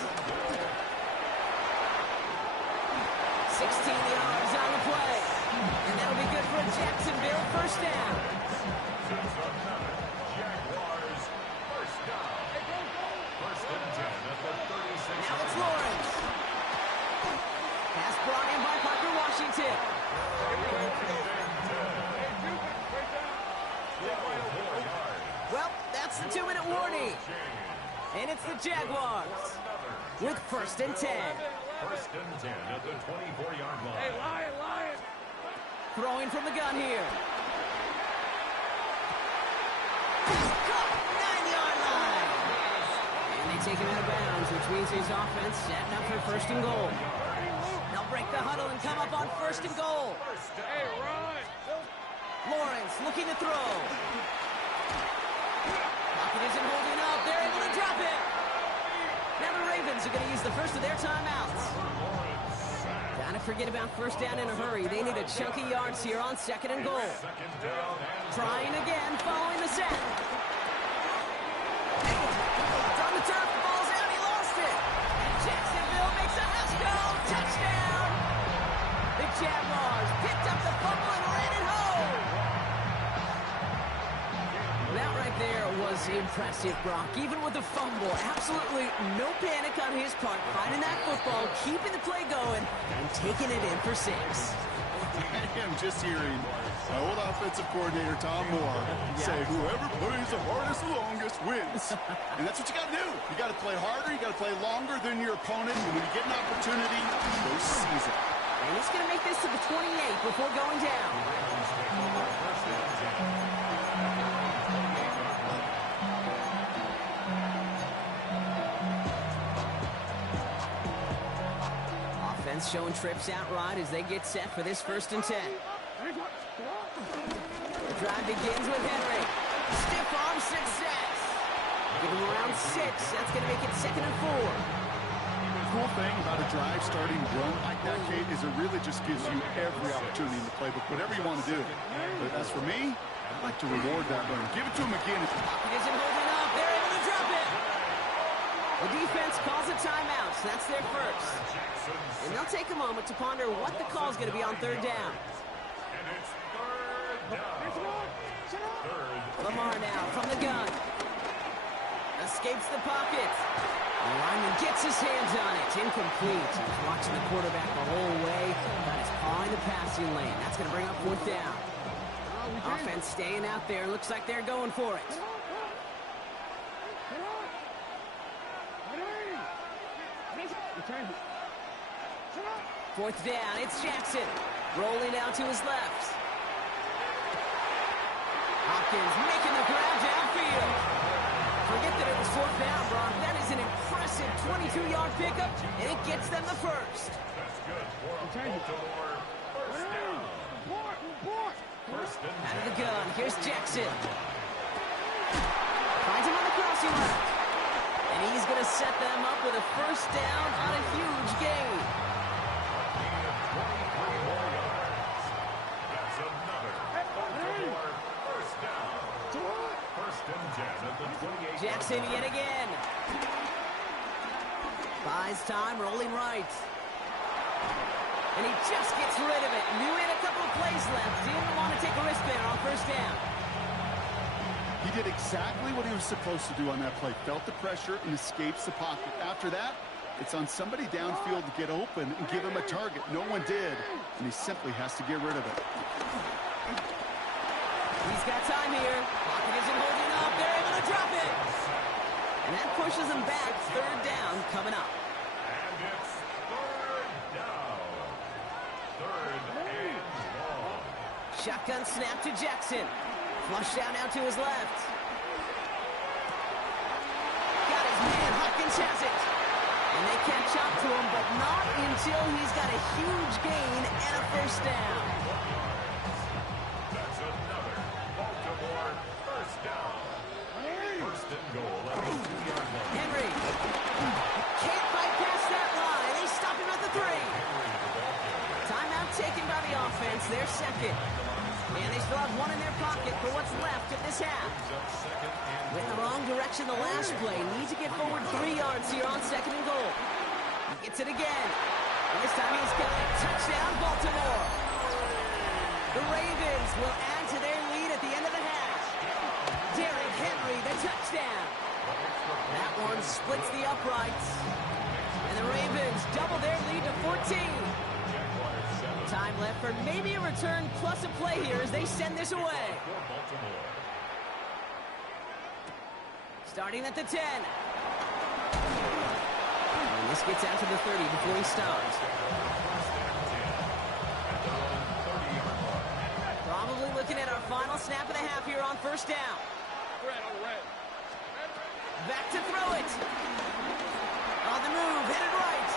16 yards on the play. And that'll be good for a Jacksonville 1st down. Jaguars, 1st down. 1st and 10 at the 36. Now it's Lawrence. Pass brought in by Parker Washington. That's the 2-minute warning. And it's the Jaguars with 1st and 10. 1st and 10 at the 24-yard line. Hey, Lion. Throwing from the gun here. 9-yard line. And they take him out of bounds, which means his offense setting up for 1st and goal. They'll break the huddle and come up on 1st and goal. Hey, Ryan. Lawrence looking to throw. Pocket isn't holding up. They're able to drop it. Now the Ravens are going to use the first of their timeouts. Gotta forget about 1st down in a hurry. They need a chunk of yards here on 2nd and goal. Trying again, following the set. It's on the turf. The ball's out. He lost it. And Jacksonville makes a house-go. Touchdown. The Jaguars picked up the fumble and ran it home. That right there was impressive, Brock. Even with the fumble, absolutely no panic on his part. Finding that football, keeping the play going, and taking it in for 6. I am just hearing my old offensive coordinator, Tom Moore, say, whoever plays the hardest the longest wins. And that's what you got to do. You got to play harder. You got to play longer than your opponent. And when you get an opportunity, go seize it. And he's going to make this to the 28 before going down. Offense showing trips outright as they get set for this 1st and 10. The drive begins with Henry. Stiff arm success. Give him around 6. That's going to make it 2nd and 4. The cool thing about a drive starting run like that, Kate, is it really just gives you every opportunity in the playbook, whatever you want to do. But as for me, I'd like to reward that run. Give it to him again. Pocket isn't holding up. They're able to drop it. The defense calls a timeout, so that's their first. And they'll take a moment to ponder what the call is going to be on 3rd down. And it's 3rd down. Lamar now from the gun. Escapes the pocket. The lineman gets his hands on it. Incomplete. He's watching the quarterback the whole way. Got his paw in the passing lane. That's going to bring up 4th down. Offense staying out there. Looks like they're going for it. Fourth down, it's Jackson. Rolling out to his left. Hopkins making the grab downfield. Forget that it was 4th down, Brock. That is an impressive 22-yard pickup, and it gets them the first. That's good for Baltimore. 1st down. 1st and 10. Out of the gun, here's Jackson. Finds him on the crossing route. And he's going to set them up with a 1st down on a huge gain. That's another Baltimore 1st down. 1st and 10 at the 28. Jackson yet again. Buys time, rolling right. And he just gets rid of it. Knew he had a couple of plays left. Didn't want to take a risk there on 1st down. He did exactly what he was supposed to do on that play. Felt the pressure and escapes the pocket. After that, it's on somebody downfield to get open and give him a target. No one did, and he simply has to get rid of it. He's got time here. Pocket isn't holding up. They're able to drop it. And that pushes him back. 3rd down coming up. And it's 3rd down. 3rd and long. Shotgun snap to Jackson. Flush down out to his left. Got his man. Hopkins has it. And they catch up to him, but not until he's got a huge gain and a 1st down. That's another Baltimore 1st down. 1st and goal at the 2-yard line. Henry can't bypass that line. They stop him at the 3. Timeout taken by the offense. Their 2nd. And they still have 1 in their pocket for what's left of this half. Went the wrong direction the last play. Needs to get forward 3 yards here on 2nd and goal. He gets it again. And this time he's got it. Touchdown, Baltimore. The Ravens will add to their lead at the end of the half. Derrick Henry, the touchdown. That one splits the uprights. And the Ravens double their lead to 14. Time left for maybe a return plus a play here as they send this away. Starting at the 10. And this gets out to the 30 before he stops. Probably looking at our final snap of the half here on first down. Back to throw it. On the move, headed right.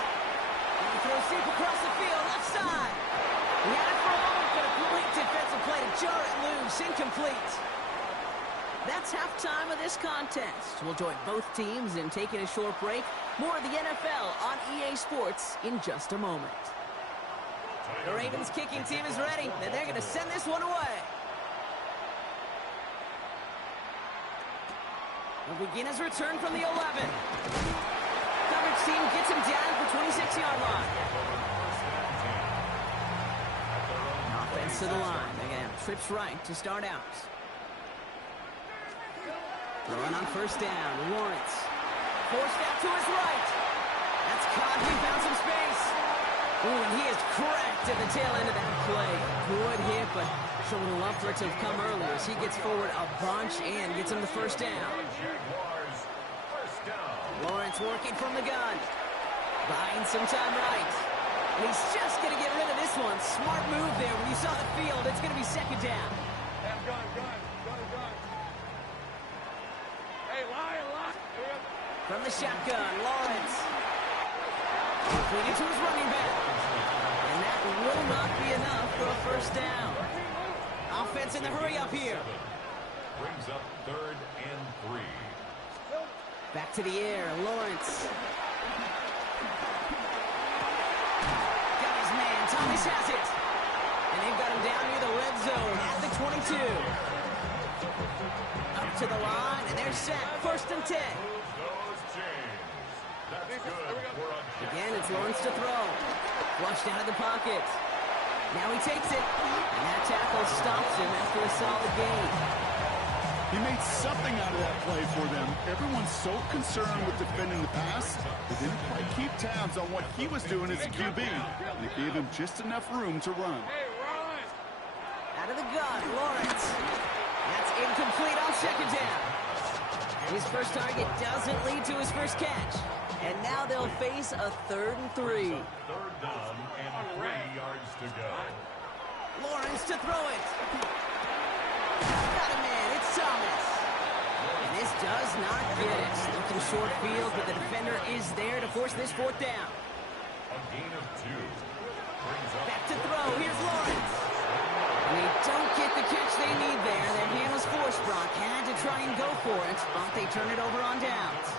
And he throws deep across the field, left side. He had it for a moment, but a great defensive play to jar it loose. Incomplete. That's halftime of this contest. We'll join both teams in taking a short break. More of the NFL on EA Sports in just a moment. The Ravens kicking team is ready, and they're going to send this one away. He'll begin his return from the 11. Coverage team gets him down at the 26-yard line. Offense to the line. Again, trips right to start out. Throwing on first down. Lawrence. Forced out to his right. That's caught. He found some space. Ooh, and he is cracked at the tail end of that play. Good hit, but showed a love for it to have come earlier as he gets forward a bunch and gets him the first down. Lawrence working from the gun. Buying some time right. And he's just going to get rid of this one. Smart move there. When you saw the field, it's going to be second down. Gun. Hey, lie. From the shotgun, Lawrence. Completed to his running back. And that will not be enough for a first down. Offense in the hurry up here. Brings up 3rd and 3. Back to the air, Lawrence. Got his man, Thomas has it. And they've got him down near the red zone at the 22. Up to the line, and they're set. 1st and 10. Again, it's Lawrence to throw. Flushed out of the pocket. Now he takes it. And that tackle stops him after a solid gain. He made something out of that play for them. Everyone's so concerned with defending the pass, they didn't quite keep tabs on what he was doing as a QB. They gave him just enough room to run. Out of the gun, Lawrence. That's incomplete on second down. His first target doesn't lead to his first catch. And now they'll face a 3rd and 3. 3rd down and 3 yards to go. Lawrence to throw it. Got a man, it's Thomas. And this does not get it. Looking short field, but the defender is there to force this 4th down. A gain of 2. Back to throw, here's Lawrence. And they don't get the catch they need there. Their hand was forced. Brock had to try and go for it, but they turn it over on downs.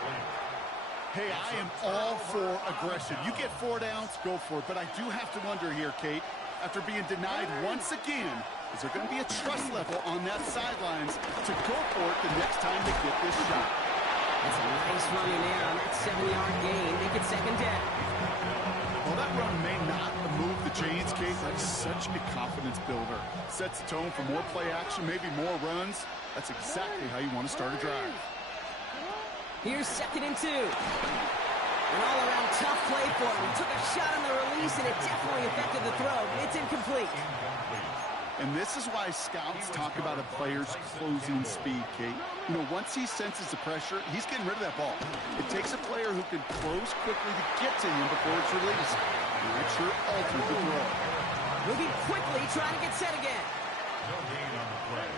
Hey, I am all for aggression. You get 4 downs, go for it. But I do have to wonder here, Kate, after being denied once again, is there going to be a trust level on that sidelines to go for it the next time they get this shot? That's a nice run in there on that 7-yard gain. Make it second down. Well, that run may not move the chains, Kate. That's such a confidence builder. Sets the tone for more play action, maybe more runs. That's exactly how you want to start a drive. Here's 2nd and 2. An all-around tough play for him. He took a shot on the release, and it definitely affected the throw. It's incomplete. And this is why scouts talk about a player's closing speed, Kate. You know, once he senses the pressure, he's getting rid of that ball. It takes a player who can close quickly to get to him before it's released. And that sure alters the throw. Moving quickly, trying to get set again. No gain on the play.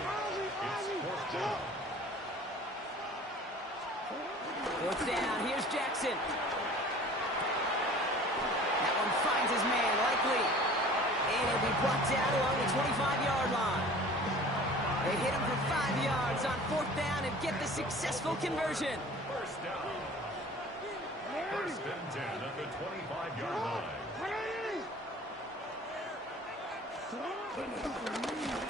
It's 4th down. 4th down, here's Jackson. That one finds his man, likely. And he'll be brought down along the 25-yard line. They hit him for 5 yards on 4th down and get the successful conversion. 1st down. 1st and 10 at the 25-yard line.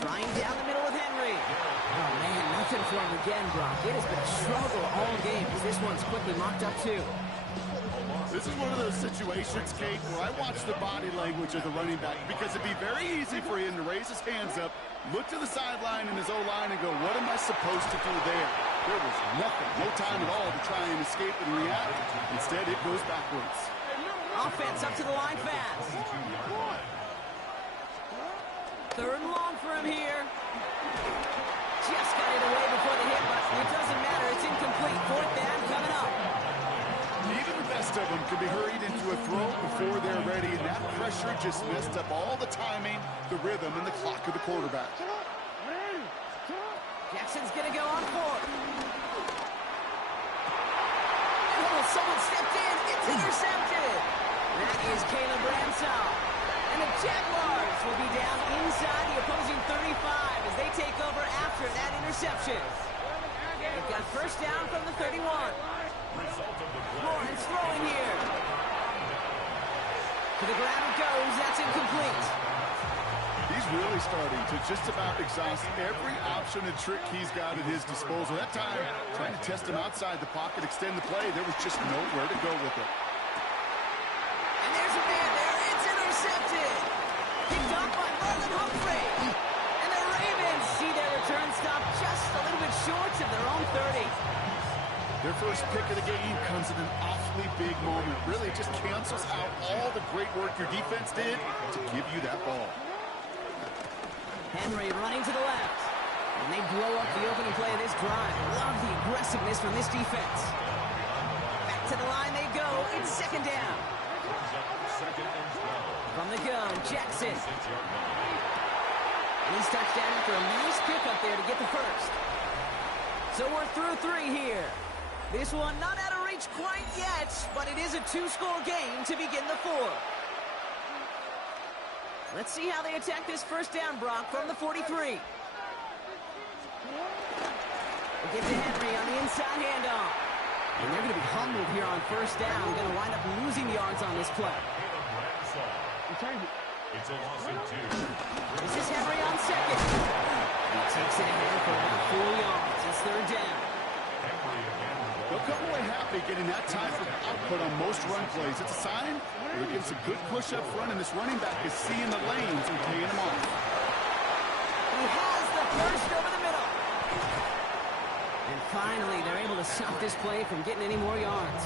Flying down the middle with Henry. Oh, man, nothing for him again, Brock. It has been a struggle all game as this one's quickly mocked up, too. This is one of those situations, Kate, where I watch the body language of the running back because it'd be very easy for him to raise his hands up, look to the sideline in his O-line and go, what am I supposed to do there? There was nothing, no time at all to try and escape and react. Instead, it goes backwards. Offense up to the line fast. 3rd and long for him here. Just got it away before the hit, but it doesn't matter. It's incomplete. incomplete. Fourth down coming up. Even the best of them can be hurried into a throw before they're ready, and that pressure just messed up all the timing, the rhythm, and the clock of the quarterback. Jackson's going to go on fourth. Oh, someone stepped in. It's intercepted. That is Caleb Bransall. And the Jaguars will be down inside the opposing 35 as they take over after that interception. They've got first down from the 31. Lawrence throwing here. To the ground it goes. That's incomplete. He's really starting to just about exhaust every option and trick he's got at his disposal. That time, trying to test him outside the pocket, extend the play, there was just nowhere to go with it. And there's a man there. It's intercepted. Picked off by Marlon Humphrey. And the Ravens see their return stop just a little bit short of their own 30. Their first pick of the game comes at an awfully big moment. Really just cancels out all the great work your defense did to give you that ball. Henry running to the left. And they blow up the opening play of this drive. Love the aggressiveness from this defense. Back to the line they go. It's second down. From the gun, Jackson. And he's touchdown after a nice pick up there to get the first. So we're through three here. This one not out of reach quite yet, but it is a two-score game to begin the fourth. Let's see how they attack this first down, Brock, from the 43. We'll get to Henry on the inside handoff. And they're going to be humbled here on first down. Going to wind up losing yards on this play. It's a loss of 2. This is Henry on second. He takes it ahead for about 4 yards. It's third down. They'll come away happy getting that type of output on most run plays. It's a sign they're getting some good push up front, and this running back is seeing the lanes and paying them off. He has the first over the middle. And finally, they're able to stop this play from getting any more yards.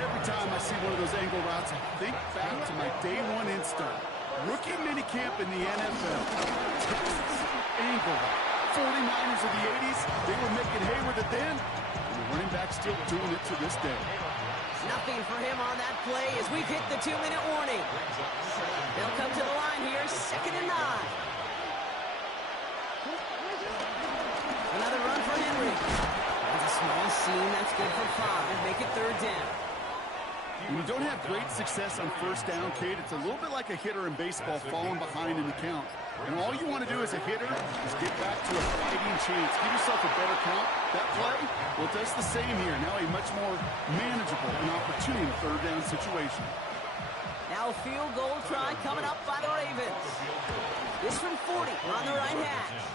Every time I see one of those angle routes, I think back to my day one install. Rookie minicamp in the NFL. Texas angle route. 49ers of the 80s, they were making hay with it then, and the running back still doing it to this day. Nothing for him on that play as we've hit the 2-minute warning. They'll come to the line here, 2nd and 9. Another run for Henry. That's a small seam, that's good for 5. Make it third down. When you don't have great success on first down, Kate, it's a little bit like a hitter in baseball falling behind in the count. And all you want to do as a hitter is get back to a fighting chance. Give yourself a better count. That play, well, it does the same here. Now a much more manageable and opportune third down situation. Now a field goal try coming up by the Ravens. This from 40 on the right hash.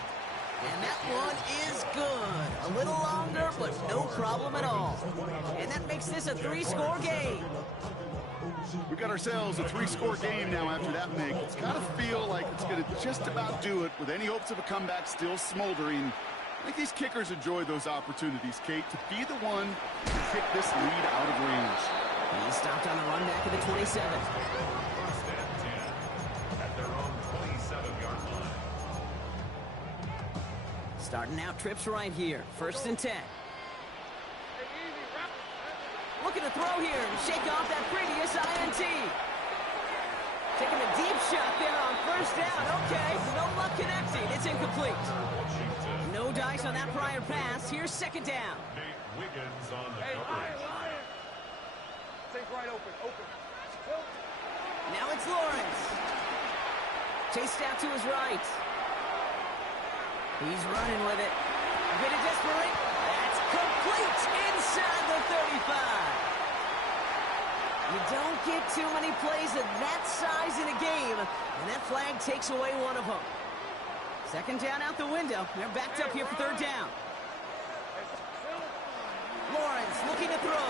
And that one is good. A little longer, but no problem at all. And that makes this a 3-score game. We got ourselves a 3-score game now after that make. It's got to feel like it's going to just about do it with any hopes of a comeback still smoldering. I think these kickers enjoy those opportunities, Kate, to be the one to kick this lead out of range. And he stopped on the run back at the 27. First and 10 at their own 27-yard line. Starting out trips right here. 1st and 10. Looking to throw here and shake off that previous INT. Taking a deep shot there on first down. Okay, no luck connecting. It's incomplete. No dice on that prior pass. Here's 2nd down. Nate Wiggins on the coverage. Take right open. Now it's Lawrence. Chased out to his right. He's running with it. A bit of desperate. That's complete inside the 35. You don't get too many plays of that size in a game, and that flag takes away one of them. 2nd down out the window. They're backed up here for 3rd down. Lawrence looking to throw.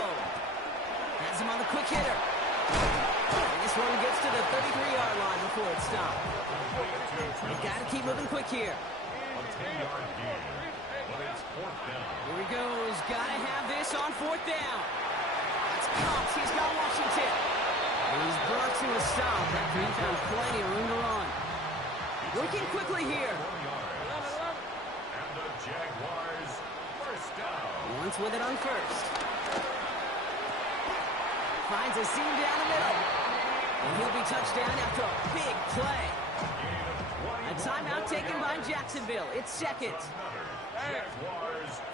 Has him on the quick hitter. And this one gets to the 33-yard line before it's stopped. You got to keep moving quick here. A 10-yard gain, but it's 4th down. Here he goes. Got to have this on 4th down. That's Cox. He's got Washington. And he's brought to a stop after he found plenty of room to run. Working quickly here. 4 yards. And the Jaguars first down. Lawrence with it on first. Finds a seam down the middle. And he'll be touchdown after a big play. A timeout taken by Jacksonville. It's second.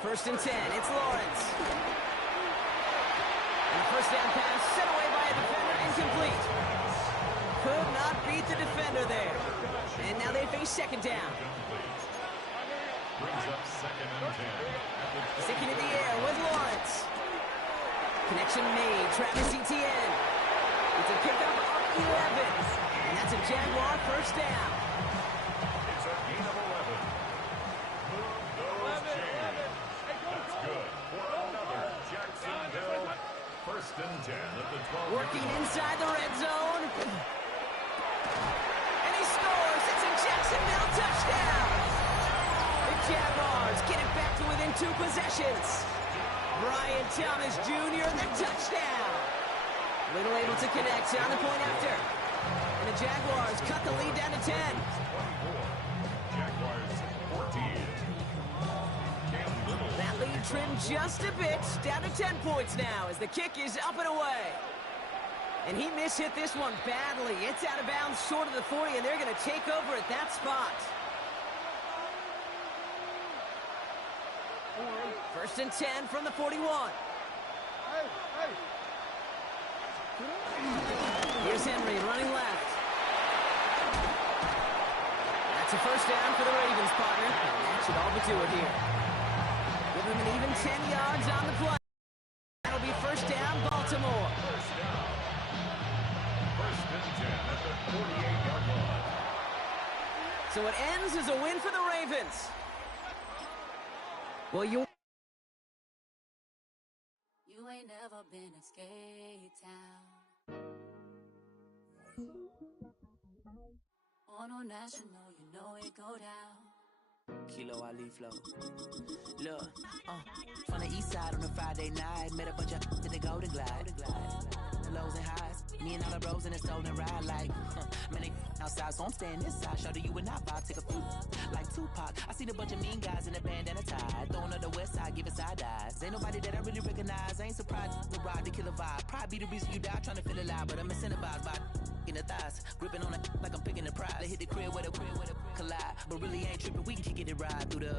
First and 10. It's Lawrence. And a first down pass set away by a defender, incomplete. Could not beat the defender there. And now they face second down. Brings up second and 10. Sticking in the air with Lawrence. Connection made. Travis Etienne. It's a pickup of 11. And that's a Jaguar first down. It's a gain of 11. Move those chains. That's good for another Jacksonville. First and 10 at the 12. Working inside the red zone. And he scores. It's a Jacksonville touchdown. The Jaguars get it back to within 2 possessions. Brian Thomas Jr. the touchdown. Little able to connect on the point after. And the Jaguars cut the lead down to 10. 24. Jaguars 14. That lead trimmed just a bit. Down to 10 points now as the kick is up and away. And he mishit this one badly. It's out of bounds short of the 40, and they're going to take over at that spot. First and 10 from the 41. Here's Henry running left. That's a first down for the Ravens, partner. And that should all but do it here. Give them an even 10 yards on the play. That'll be first down, Baltimore. First and 10 at the 48-yard line. So it ends as a win for the Ravens. Well, you ain't never been a skate town. On a national, you know it go down. Kilo Ali flow. Look, from the east side on a Friday night, met a bunch of at the Golden Glide. The lows and highs, me and all the bros in a stolen ride like, man, they outside, so I'm staying inside. Show you and I vibe, take a few, like Tupac. I seen a bunch of mean guys in a bandana tie, throwing up the west side, giving side eyes. Ain't nobody that I really recognize, I ain't surprised to ride the killer vibe. Probably be the reason you die, trying to feel alive, but I'm incentivized by in the thighs, gripping on it like I'm picking the prize. They hit the crib where the collide, but really ain't tripping. We can kick it ride through the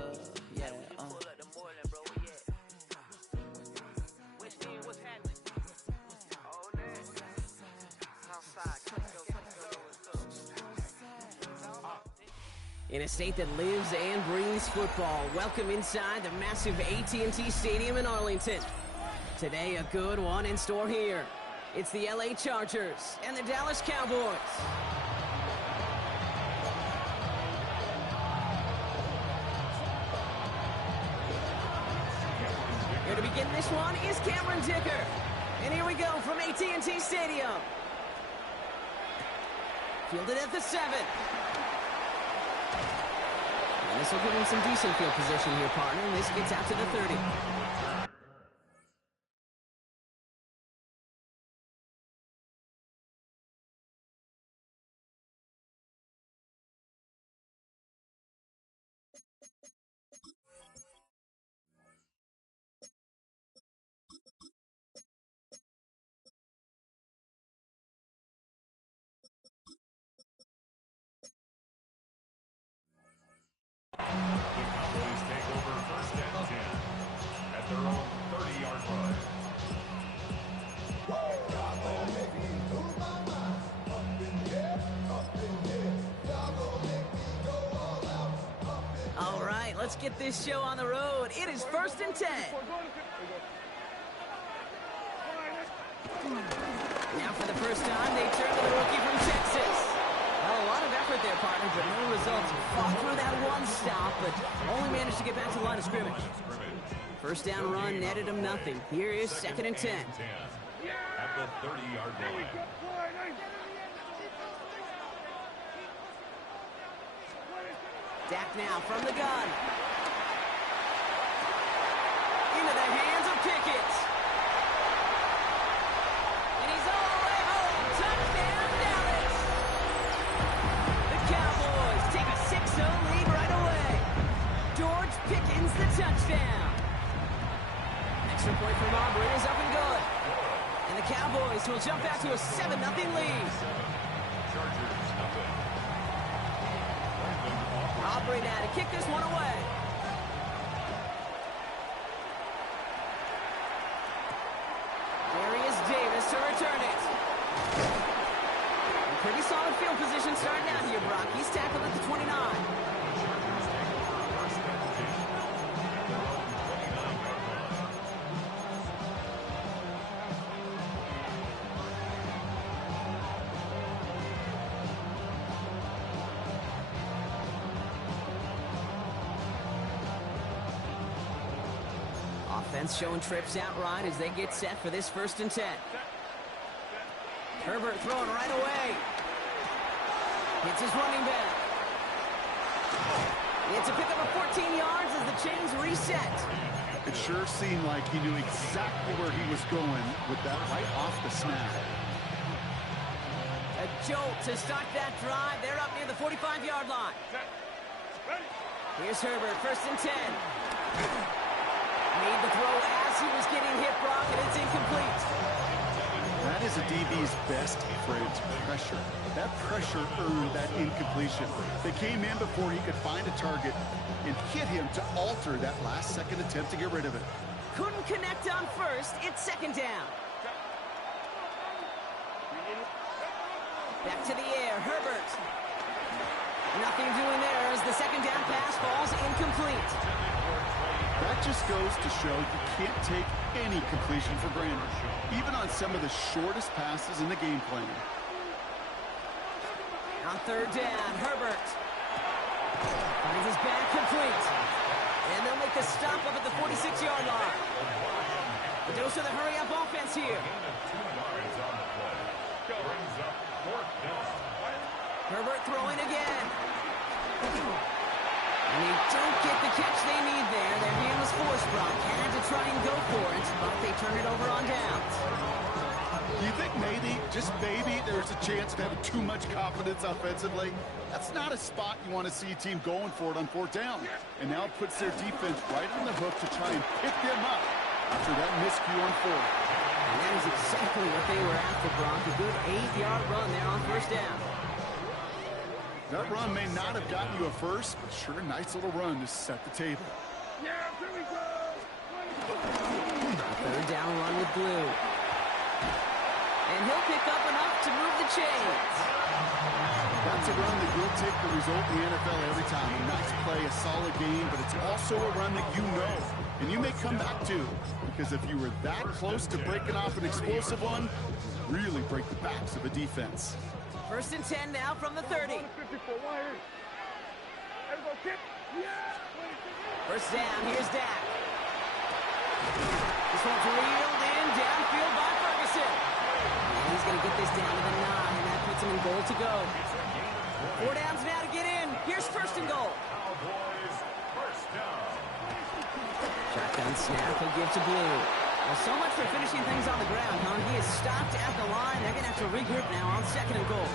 In a state that lives and breathes football, welcome inside the massive AT&T Stadium in Arlington. Today, a good one in store here. It's the LA Chargers and the Dallas Cowboys. Here to begin this one is Cameron Dicker. And here we go from AT&T Stadium. Fielded at the 7. And this will give him some decent field position here, partner. This gets out to the 30. The Cowboys take over first and 10 at their own 30-yard line. All right, let's get this show on the road. It is first and 10. Now for the first time, they turn to the rookie from Texas. Well, a lot of effort there, partner, but no results. Fought through that one stop, but only managed to get back to the line of scrimmage. First down run netted him nothing. Here is second and 10. At the 30-yard line. Dak now from the gun. Into the hands of Pickett. And he's all the way home. Touchdown, Dallas. The Cowboys take a 6-0 lead right away. George Pickens the touchdown. So we'll jump back to a 7-0 lead. Aubrey now to kick this one away. Darius Davis to return it. Pretty solid field position starting out here, Brock. He's tackled at the 29. Offense showing trips out right as they get set for this 1st and 10. Herbert throwing right away. Hits his running back. It's a pickup of 14 yards as the chains reset. It sure seemed like he knew exactly where he was going with that right off the snap. A jolt to start that drive. They're up near the 45-yard line. Here's Herbert, 1st and 10. Made the throw as he was getting hit, Brock, and it's incomplete. That is a DB's best phrase, pressure. That pressure earned that incompletion. They came in before he could find a target and hit him to alter that last-second attempt to get rid of it. Couldn't connect on 1st. It's 2nd down. Back to the air, Herbert. Nothing doing there as the 2nd down pass falls incomplete. That just goes to show you can't take any completion for granted, even on some of the shortest passes in the game plan. On 3rd down, Herbert finds his back complete. And they'll make the stop up at the 46-yard line. A dose of the hurry-up offense here. Herbert throwing again. And they don't get the catch they need there. Their hand was forced, Brock. Had to try and go for it, but they turn it over on downs. Do you think maybe, just maybe, there's a chance of having too much confidence offensively? That's not a spot you want to see a team going for it on 4th down. And now it puts their defense right on the hook to try and pick them up after that miscue on 4th. And that is exactly what they were after, Brock. A good 8-yard run there on 1st down. That run may not have gotten you a first, but sure a nice little run to set the table. Yeah, here we go. 3rd down run with Blue. And he'll pick up enough to move the chains. That's a run that will take the result in the NFL every time. A nice play, a solid game, but it's also a run that you know, and you may come back to, because if you were that close to breaking off an explosive one, really break the backs of a defense. 1st and 10 now from the 30. 1st down, here's Dak. This one's reeled in downfield by Ferguson. And he's going to get this down to the 9, and that puts him in goal to go. 4 downs now to get in. Here's 1st and goal. Shotgun snap, he'll give to Blue. Well, so much for finishing things on the ground, huh? He is stopped at the line. They're going to have to regroup now on 2nd and goal.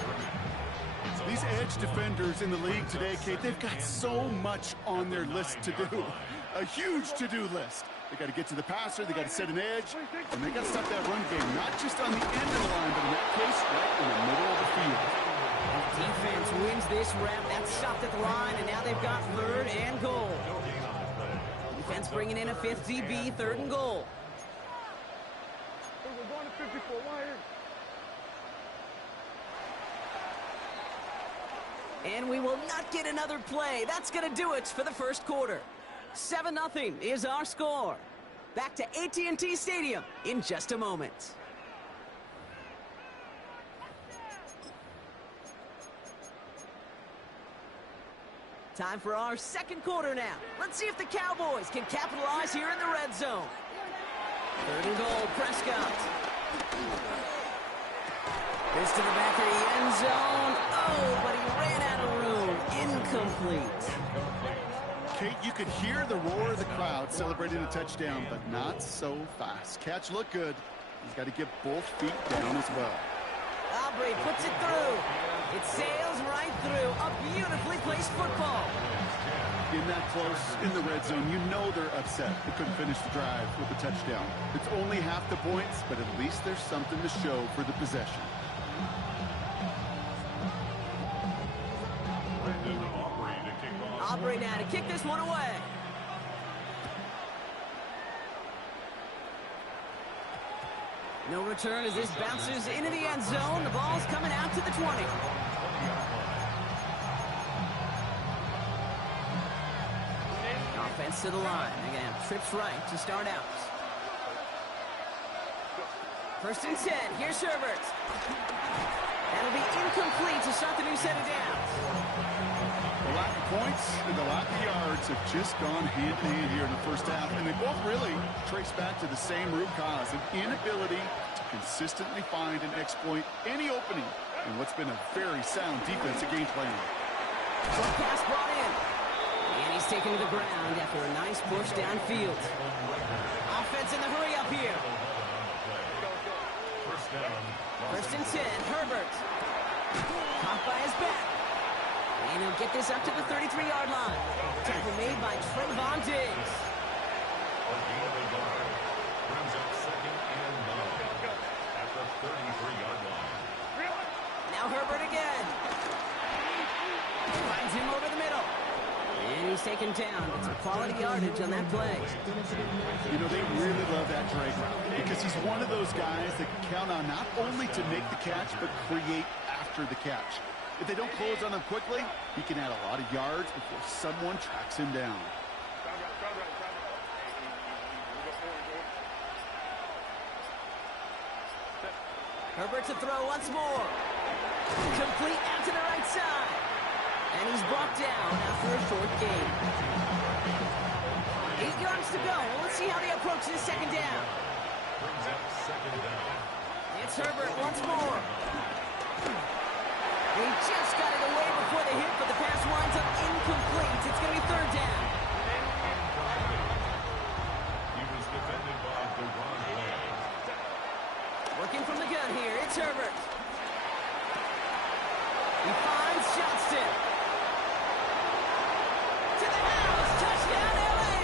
These edge defenders in the league today, Kate, they've got so much on their list to do. A huge to-do list. They got to get to the passer, they got to set an edge, and they got to stop that run game, not just on the end of the line, but in that case, right in the middle of the field. Defense wins this rep. That's stopped at the line, and now they've got 3rd and goal. Defense bringing in a 5th DB, 3rd and goal. We're going to 54 wire. And we will not get another play. That's going to do it for the 1st quarter. 7-0 is our score. Back to AT&T Stadium in just a moment. Time for our 2nd quarter now. Let's see if the Cowboys can capitalize here in the red zone. 3rd and goal, Prescott. This to the back of the end zone. Oh, but he ran out of room. Incomplete. Kate, you could hear the roar of the crowd celebrating a touchdown, but not so fast. Catch looked good. He's got to get both feet down as well. Aubrey puts it through. It sails right through. A beautifully placed football. In that close, in the red zone, you know they're upset. They couldn't finish the drive with a touchdown. It's only half the points, but at least there's something to show for the possession. Aubrey now to kick this one away. No return as this bounces into the end zone. The ball's coming out to the 20. Offense to the line. Again, trips right to start out. 1st and 10. Here's Herbert. That'll be incomplete to start the new set of downs. The lack of points and the lack of yards have just gone hand in hand here in the first half, and they both really trace back to the same root cause, an inability to consistently find and exploit any opening in what's been a very sound defensive game plan. Short pass brought in. And he's taken to the ground after a nice push downfield. Offense in the hurry up here. 1st and 10, Herbert. Caught by his back. And he'll get this up to the 33-yard line. Tackle made by Trayvon Diggs. Now Herbert again. Finds him over the middle. And he's taken down. It's a quality yardage on that play. You know, they really love that drag route because he's one of those guys that can count on not only to make the catch, but create after the catch. If they don't close on him quickly, he can add a lot of yards before someone tracks him down. Herbert to throw once more. Complete out to the right side. And he's brought down after a short gain. 8 yards to go. Let's see how they approach this second down. It's Herbert once more. He just got it away before the hit, but the pass winds up incomplete. It's going to be 3rd down. He was defended by the wrong way. Working from the gun here, it's Herbert. He finds Johnston. To the house, touchdown LA!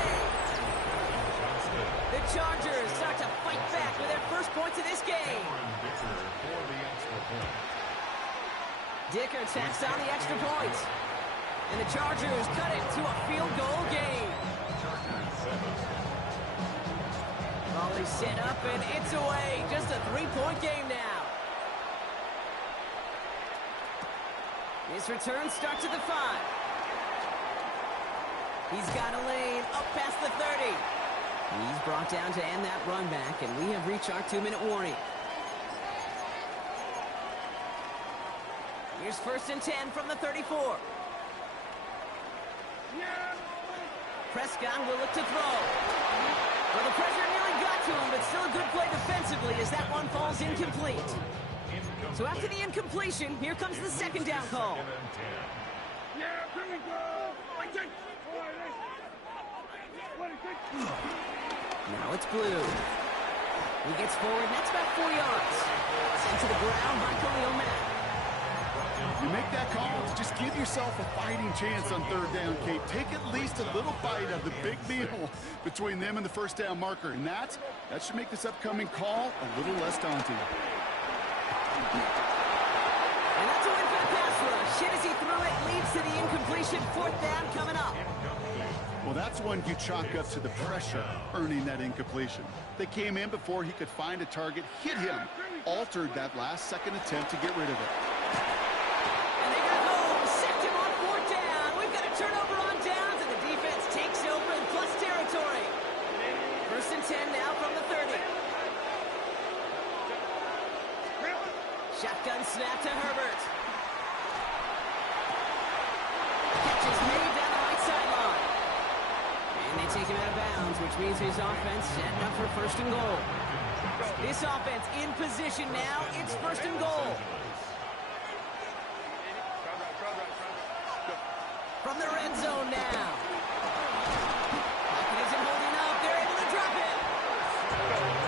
The Chargers start to fight back with their first points of this game. Dicker tacks on the extra point. And the Chargers cut it to a field goal game. Ball is set up and it's away. Just a 3-point game now. This return starts at the 5. He's got a lane up past the 30. He's brought down to end that run back, and we have reached our 2-minute warning. Here's 1st and 10 from the 34. Prescott will look to throw. Well, the pressure nearly got to him, but still a good play defensively as that one falls incomplete. So after the incompletion, here comes the second down call. Now it's Blue. He gets forward, and that's about 4 yards. Sent to the ground by Khalil Mack. You make that call to just give yourself a fighting chance on 3rd down, Kate. Take at least a little bite of the big meal between them and the 1st down marker. And that should make this upcoming call a little less daunting. And that's a win for the pass rush. Hit as he threw it, leads to the incompletion. 4th down coming up. Well, that's one you chalk up to the pressure earning that incompletion. They came in before he could find a target, hit him, altered that last-second attempt to get rid of it. And they got home, sacked him on 4th down. We've got a turnover on downs, and the defense takes over in plus territory. 1st and 10 now from the 30. Shotgun snap to Herbert. Catch is made down the right sideline. And they take him out of bounds, which means his offense setting up for 1st and goal. This offense in position now. It's 1st and goal. From the red zone now. Pocket isn't holding up. They're able to drop it.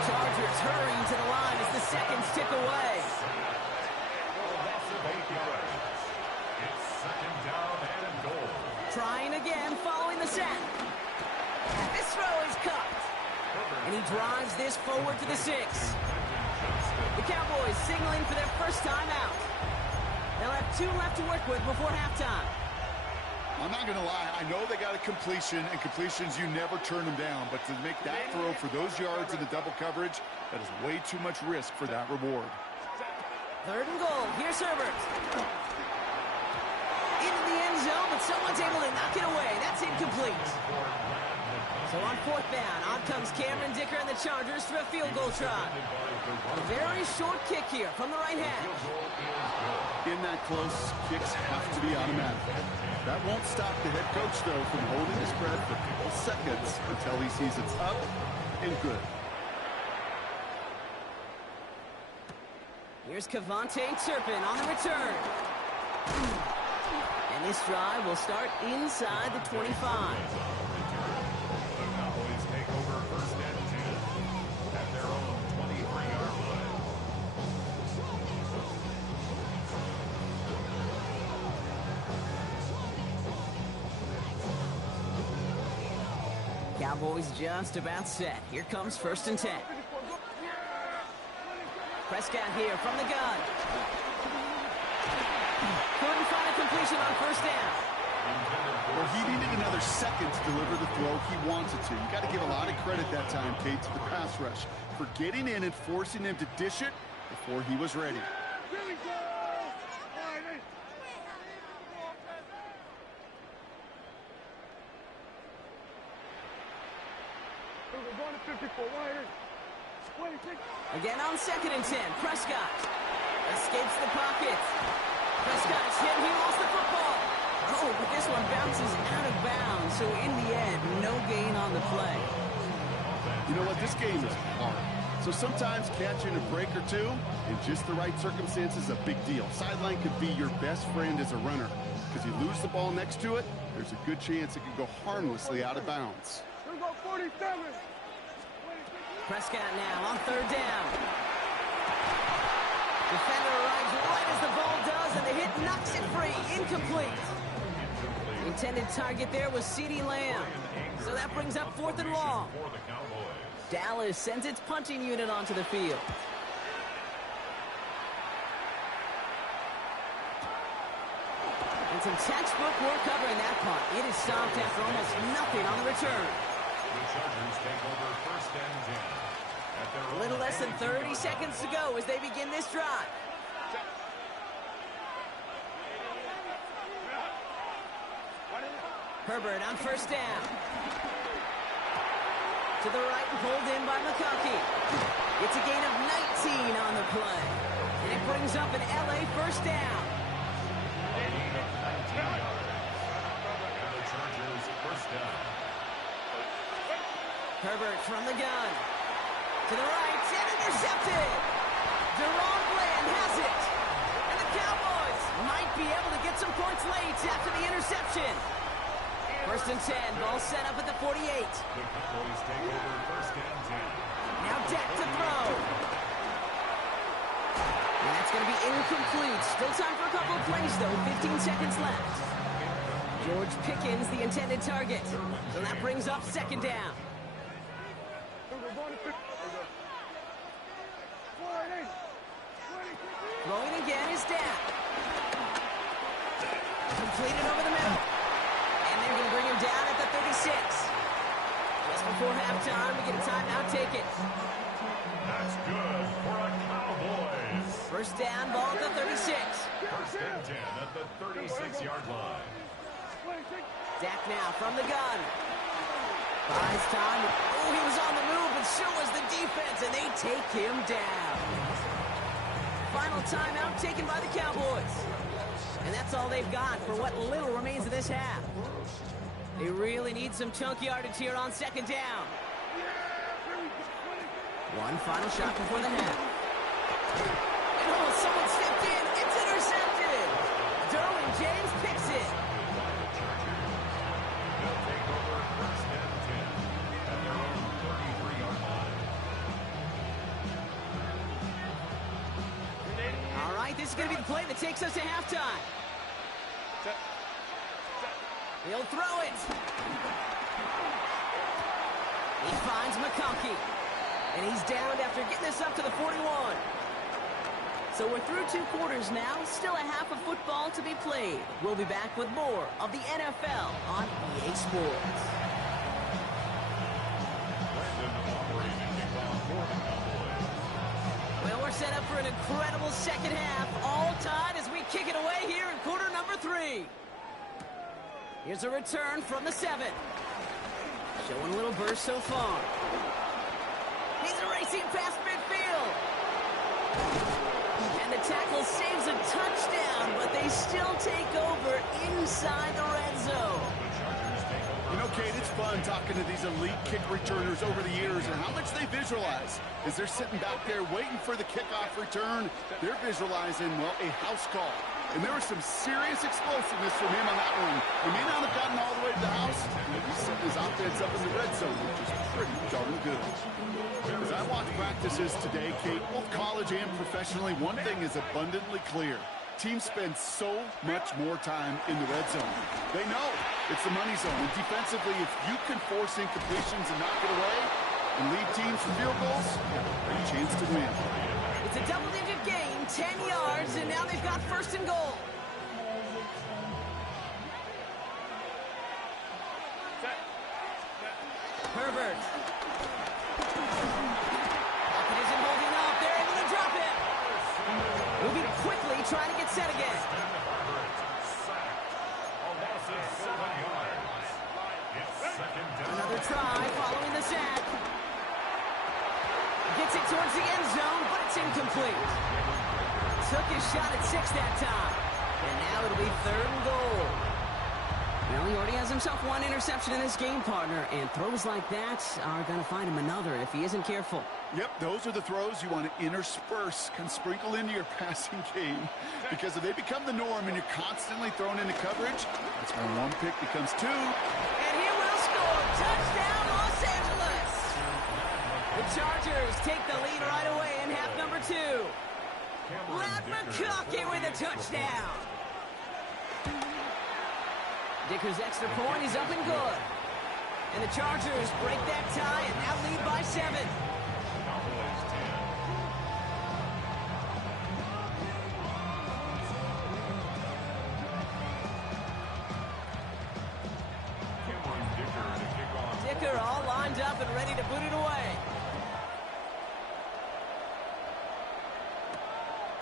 Chargers hurrying to the line as the seconds tick away. set. This throw is cut. And he drives this forward to the 6. The Cowboys signaling for their first time out. They'll have 2 left to work with before halftime. I'm not going to lie. I know they got a completion, and completions, you never turn them down. But to make that throw for those yards in the double coverage, that is way too much risk for that reward. 3rd and goal. Here's Herbert. Into the end zone, but someone's able to knock it away. That's incomplete. So on 4th down, on comes Cameron Dicker and the Chargers for a field goal try. A very short kick here from the right hash. In that close, kicks have to be automatic. That won't stop the head coach, though, from holding his breath for a couple seconds until he sees it's up and good. Here's Kavontae Turpin on the return. And this drive will start inside the 25. Cowboys just about set. Here comes 1st and 10. Prescott here from the gun. Couldn't find a completion on 1st down. Well, he needed another second to deliver the throw he wanted to. You got to give a lot of credit that time, Kate, to the pass rush for getting in and forcing him to dish it before he was ready. Again on 2nd and 10. Prescott escapes the pocket. Prescott is hit. He lost the football. Oh, but this one bounces out of bounds. So in the end, no gain on the play. You know what? This game is hard. So sometimes catching a break or two in just the right circumstances is a big deal. Sideline could be your best friend as a runner. Because you lose the ball next to it, there's a good chance it could go harmlessly out of bounds. Prescott now on 3rd down. Defender arrives right as the ball does, and the hit knocks it free. Incomplete. The intended target there was CeeDee Lamb. So that brings up 4th and long. Dallas sends its punting unit onto the field. And some textbook work covering that punt. It is stopped after almost nothing on the return. The Chargers take over 1st and 10. A little less than 30 seconds to go as they begin this drive. Herbert on 1st down. To the right and pulled in by McConkey. It's a gain of 19 on the play. And it brings up an LA 1st down. Herbert from the gun. To the right, and intercepted. Deron Bland has it. And the Cowboys might be able to get some points late after the interception. 1st and 10, ball set up at the 48. The Cowboys take over 1st and 10. Now Dak to throw. And that's going to be incomplete. Still time for a couple of plays, though. 15 seconds left. George Pickens, the intended target. So that brings up 2nd down. Throwing again is Dak. Completed over the middle. And they're going to bring him down at the 36. Just before halftime, we get a timeout taken. That's good for a Cowboys. 1st down, ball at the 36. 1st and 10 at the 36-yard line. Dak now from the gun. Buys time. Oh, he was on the move, but so was the defense, and they take him down. Final timeout taken by the Cowboys. And that's all they've got for what little remains of this half. They really need some chunk yardage here on 2nd down. One final shot before the half. Oh, someone stepped in. It's intercepted. Derwin James picks it. They'll take over 1st and 10 at their own 33-yard line. All right, this is going to be the play that takes us to halftime. He'll throw it. He finds McConkey. And he's downed after getting this up to the 41. So we're through 2 quarters now. Still a half of football to be played. We'll be back with more of the NFL on EA Sports. Well, we're set up for an incredible second half. All tied as we kick it away here in quarter number 3. Here's a return from the 7. Showing a little burst so far. He's racing past midfield. And the tackle saves a touchdown, but they still take over inside the red zone. You know, Kate, it's fun talking to these elite kick returners over the years and how much they visualize. As they're sitting back there waiting for the kickoff return, they're visualizing, well, a house call. And there was some serious explosiveness from him on that one. He may not have gotten all the way to the house, but he's setting his offense up in the red zone, which is pretty darn good. As I watch practices today, Kate, both college and professionally, one thing is abundantly clear. Teams spend so much more time in the red zone. They know it's the money zone. And defensively, if you can force incompletions and knock it away and lead teams for field goals, you have a great chance to win. It's a double-digit gain, 10 yards, and now they've got first and goal. Herbert. Pocket isn't holding up. They're able to drop it. Moving quickly, trying to get set again. Another try following the sack. Gets it towards the end zone, but it's incomplete. Took his shot at 6 that time. And now it'll be 3rd and goal. Well, he already has himself 1 interception in this game, partner, and throws like that are going to find him another if he isn't careful. Yep, those are the throws you want to intersperse, can sprinkle into your passing game. Because if they become the norm and you're constantly thrown into coverage, that's when 1 pick becomes 2. And he will score. Touchdown, Los Angeles. The Chargers take the lead right away in half number 2. Matt McConkey with a touchdown. Dicker's extra point is up and good. And the Chargers break that tie and now lead by 7. Dicker all lined up and ready to boot it away.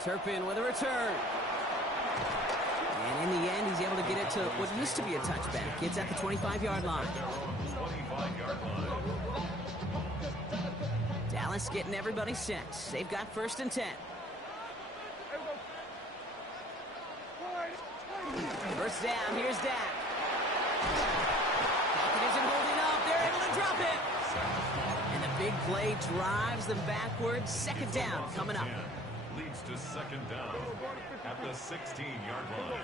Turpin with a return. And in the end, he's able to get it to what used to be a touchback. It's at the 25-yard line. Dallas getting everybody set. They've got first and 10. First down, here's Dak. Pocket isn't holding up. They're able to drop it. And the big play drives them backwards. 2nd down coming up. Leads to 2nd down at the 16-yard line.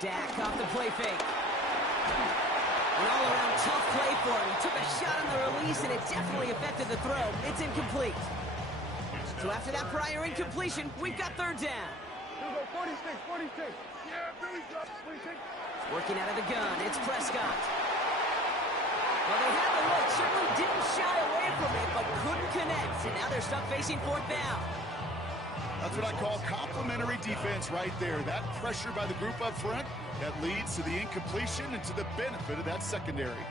Dak off the play fake. An all-around tough play for him. He took a shot on the release, and it definitely affected the throw. It's incomplete. So after that prior incompletion, we've got 3rd down. 46. Working out of the gun, it's Prescott. Well, they had the look, certainly didn't shy away from it, but couldn't connect. And now they're stuck facing 4th down. That's what I call complementary defense right there. That pressure by the group up front, that leads to the incompletion and to the benefit of that secondary.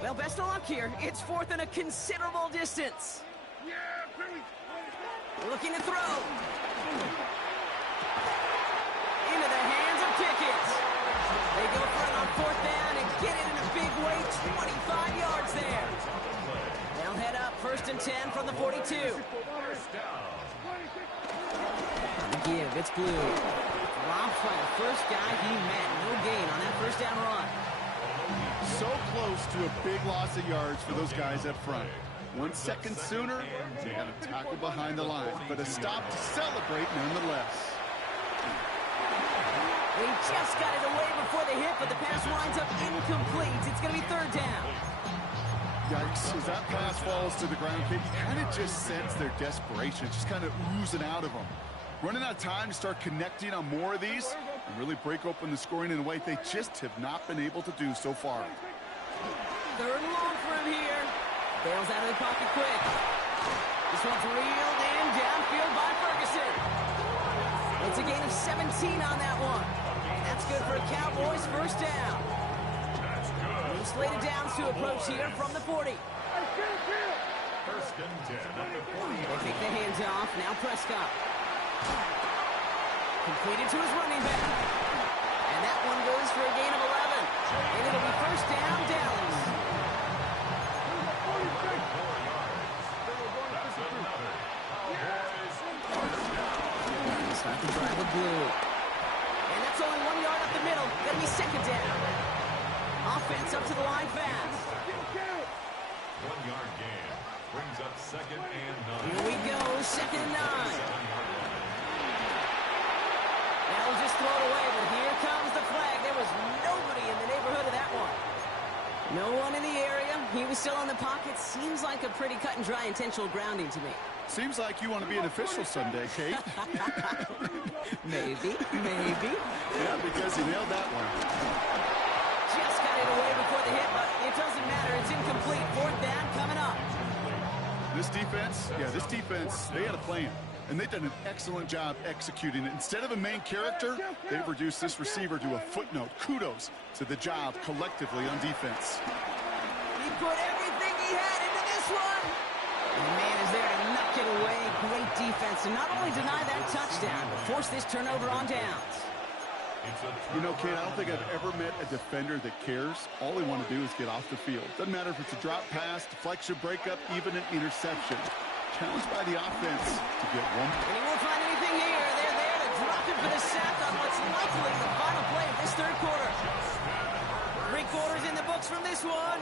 Well, best of luck here. It's 4th and a considerable distance. Looking to throw. Into the hands of Pickett. They go for it on 4th down and get it in a big way. 25 yards there. They'll head up 1st and 10 from the 42. On the give, it's Blue. Robbed by the first guy he met. No gain on that 1st down run. So close to a big loss of yards for those guys up front. 1 second sooner, they had a tackle behind the line, but a stop to celebrate nonetheless. They just got it away before the hit, but the pass winds up incomplete. It's going to be 3rd down. Yikes. As that pass falls to the ground, Kate, you kind of just sense their desperation. It's just kind of oozing out of them. Running out of time to start connecting on more of these and really break open the scoring in a way they just have not been able to do so far. Third and long for him here. Bails out of the pocket quick. This one's reeled in downfield by Ferguson. It's a gain of 17 on that one. That's good for a Cowboys first down. New slated downs to approach here from the 40. First and 10 at the 40. They take the hands off. Now Prescott. Completed to his running back. And that one goes for a gain of 11. And it'll be first down, Dallas. Start the drive with blue. And that's only 1 yard up the middle. That'll be second down. Offense up to the line fast. 1 yard gain. Brings up second and 9. Here we go, second and 9. They'll just throw it away, but here comes the flag. There was nobody in the neighborhood of that one. No one in the area. He was still in the pocket. Seems like a pretty cut and dry intentional grounding to me. Seems like you want to be an official someday, Kate. Maybe. Yeah, because you nailed that one. Just got it away before the hit, but it doesn't matter. It's incomplete. Fourth down coming up. This defense, they had a plan. And they've done an excellent job executing it. Instead of a main character, they've reduced this receiver to a footnote. Kudos to the job collectively on defense. He put everything he had into this one. And the man is there to knock it away. Great defense to not only deny that touchdown, but force this turnover on downs. You know, Kate, I don't think I've ever met a defender that cares. All they want to do is get off the field. Doesn't matter if it's a drop pass, deflection, breakup, even an interception. Challenged by the offense to get one. And he won't find anything here. They're there to drop him for the sack on what's likely the final play of this third quarter. 3 quarters in the books from this one.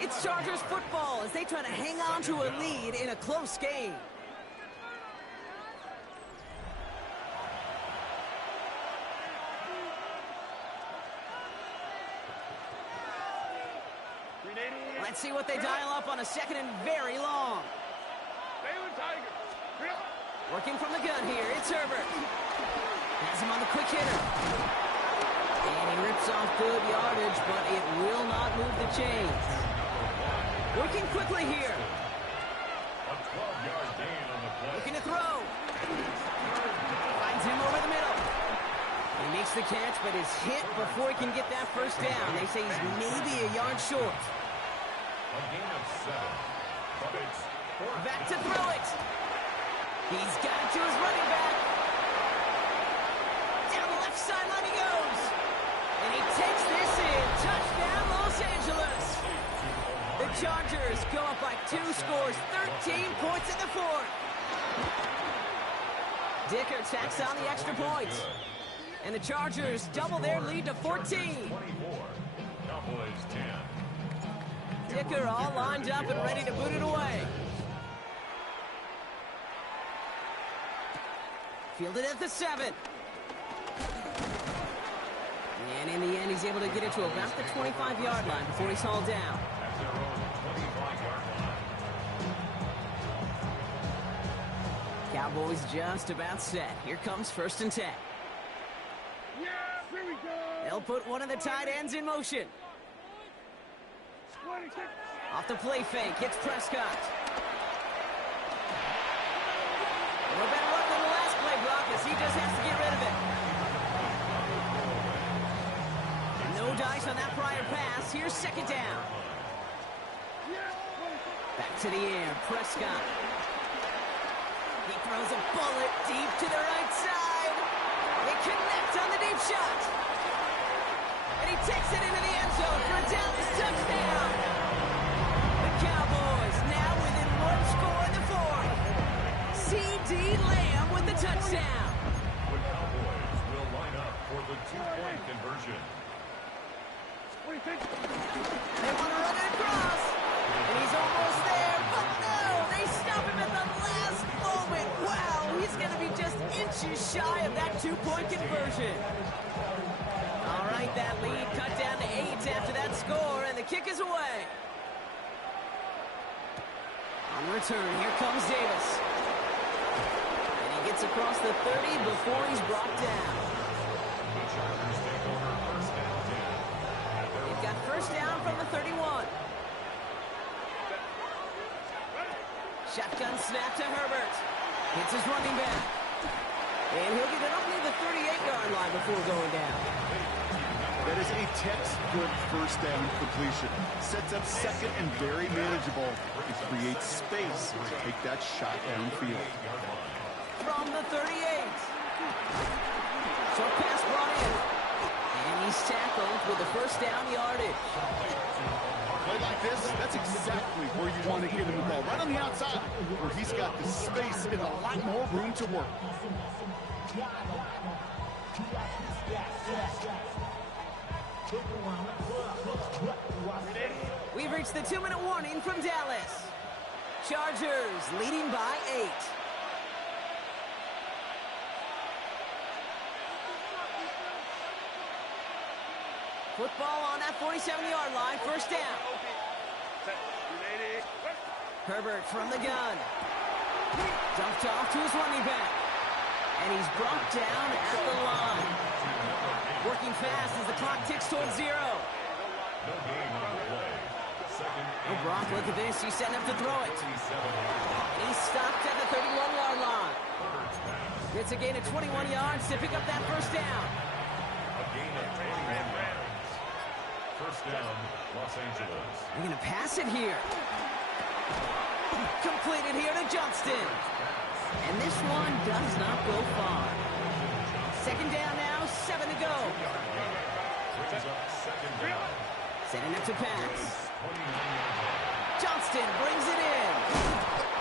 It's Chargers football as they try to hang on to a lead in a close game. Let's see what they dial up on a second and very long. Working from the gun here, it's Herbert. Has him on the quick hitter. And he rips off good yardage, but it will not move the chains. Working quickly here. A 12-yard gain on the play. Looking to throw. Finds him over the middle. He makes the catch, but is hit before he can get that first down. They say he's maybe a yard short. A gain of 7. But it's back to throw it. He's got it to his running back. Down the left sideline he goes. And he takes this in. Touchdown, Los Angeles. The Chargers go up by 2 scores, 13 points in the fourth. Dicker tacks on the extra point. And the Chargers double their lead to 14. 24. Cowboys 10. Dicker all lined up and ready to boot it away. Fielded at the 7. And in the end, he's able to get it to about the 25-yard line before he's hauled down. At their own 25-yard line. Cowboys just about set. Here comes first and 10. They'll put one of the tight ends in motion. Off the play fake, hits Prescott. A little better luck than the last play, Brock, as he just has to get rid of it. And no dice on that prior pass. Here's second down. Back to the air, Prescott. He throws a bullet deep to the right side. They connect on the deep shot. And he takes it into the end zone for a Dallas touchdown. The Cowboys now within 1 score in the fourth. C.D. Lamb with the touchdown. The Cowboys will line up for the 2-point conversion. What do you think? They want to run it across. And he's almost there, but no, they stop him at the last moment. Wow, he's going to be just inches shy of that 2-point conversion. All right, that lead cut down to 8 after that score, and the kick is away. return. Here comes Davis. And he gets across the 30 before he's brought down. They've got first down from the 31. Shotgun snap to Herbert. Hits his running back. And he'll get it up near the 38-yard line before going down. That is a textbook first down completion. Sets up second and very manageable. It creates space to take that shot downfield. From the 38. Short pass brought in. And he's tackled with the first down yardage. Play like this, that's exactly where you want to get him the ball. Right on the outside, where he's got the space and a lot more room to work. We've reached the 2-minute warning from Dallas. Chargers leading by 8. Football on that 47-yard line, first down. Herbert from the gun. Dumped off to his running back. And he's brought down at the line. Working fast as the clock ticks towards 0. Oh, Brock, look at this. He's setting up to throw it. And he's stopped at the 31-yard line. It's a gain of 21 yards to pick up that first down. First down, Los Angeles. They're going to pass it here. Completed here to Johnston. And this one does not go far. Second down now, 7 to go. Setting up to pass. Johnston brings it in.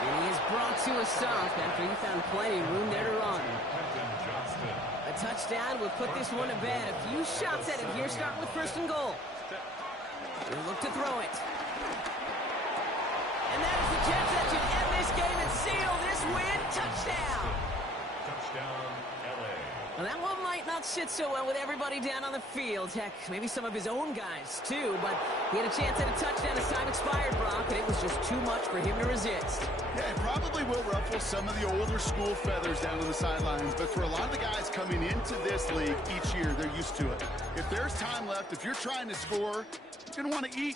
And he is brought to a stop after he found plenty of room there to run. A touchdown will put this one to bed. A few shots at it here, starting with first and goal. He'll look to throw it. And that is the chance that should end this game and seal this win. Touchdown. Touchdown, LA. Well, that one might not sit so well with everybody down on the field. Heck, maybe some of his own guys, too. But he had a chance at a touchdown as time expired, Brock, and it was just too much for him to resist. Yeah, it probably will ruffle some of the older school feathers down on the sidelines. But for a lot of the guys coming into this league each year, they're used to it. If there's time left, if you're trying to score, you're going to want to eat.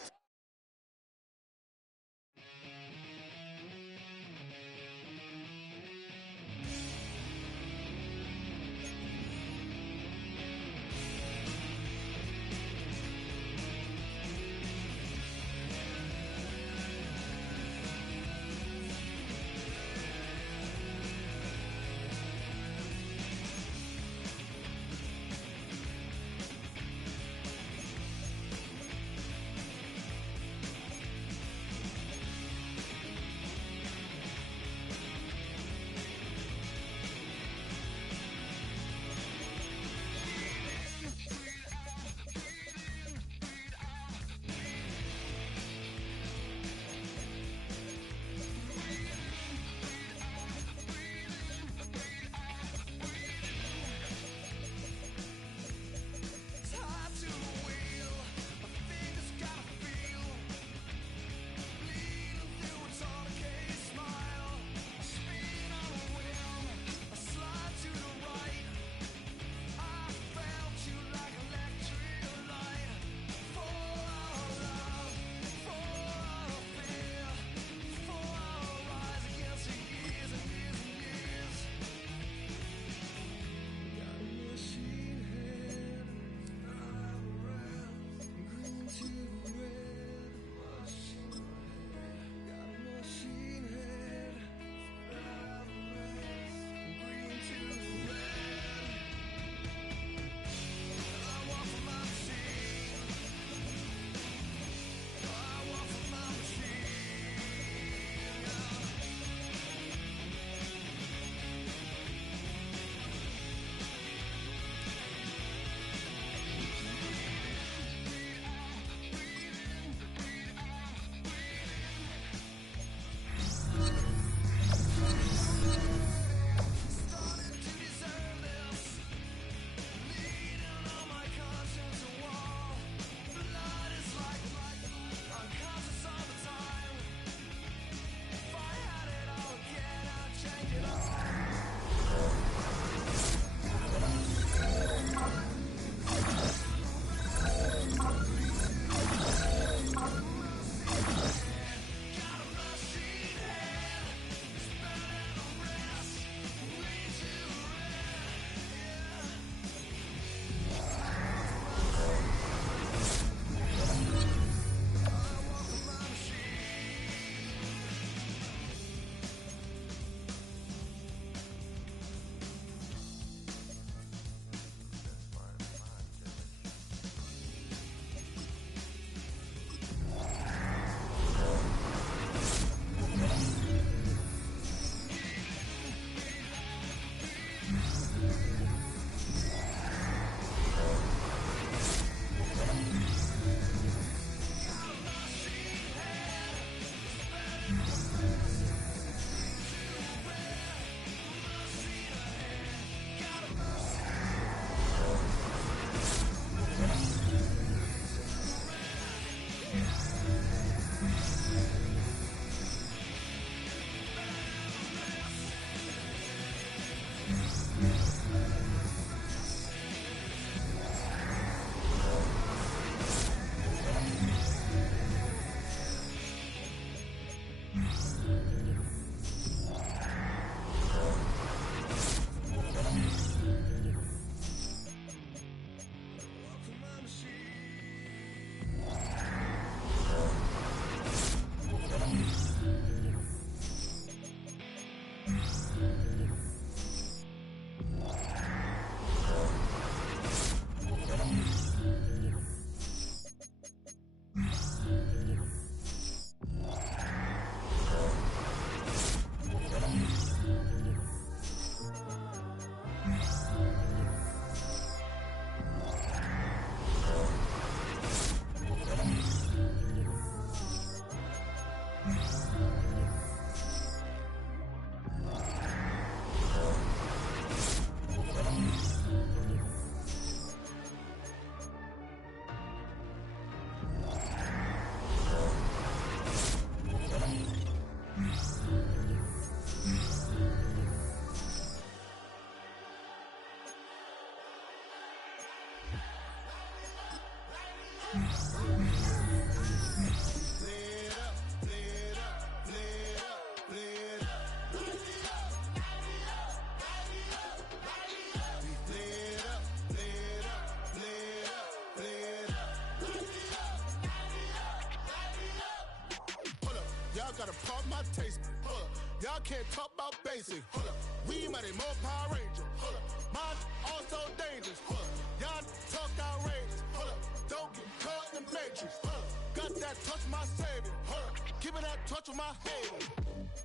Y'all gotta pop my taste. Hold up. Y'all can't talk about basic. Hold up. We mighty more Power Ranger. Hold up. Mine also dangerous. Hold up. Y'all talk outrageous. Hold up. Don't get caught in the matrix. Hold up. Got that touch my savior. Hold up. Keeping that touch with my haters.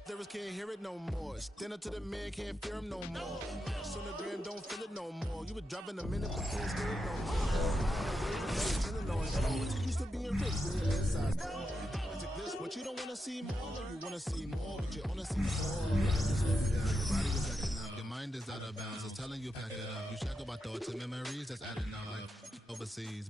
Lyrics can't hear it no more. Stand up to the man, can't fear him no more. Sonogram don't feel it no more. You were driving a minute, but can't steer it no more. You used to being rich with your insides. What you don't wanna see more, you wanna see more, but you wanna see more. Your body is acting up, your mind is out of bounds. It's telling you pack it up. You check about thoughts and memories that's adding up. Like overseas,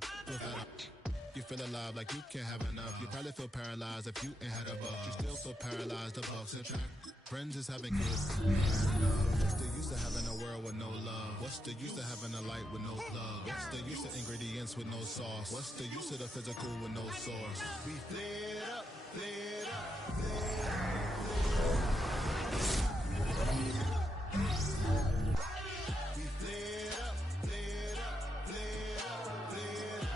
you feel alive like you can't have enough. You probably feel paralyzed if you ain't had a buck. You still feel paralyzed above subtract. Friends is having kids. What's the use of having a world with no love? What's the use of having a light with no plug? What's the use of ingredients with no sauce? What's the use of the physical with no source? We lit up, lit up, lit up, lit up. We lit up, lit up, lit up, lit up.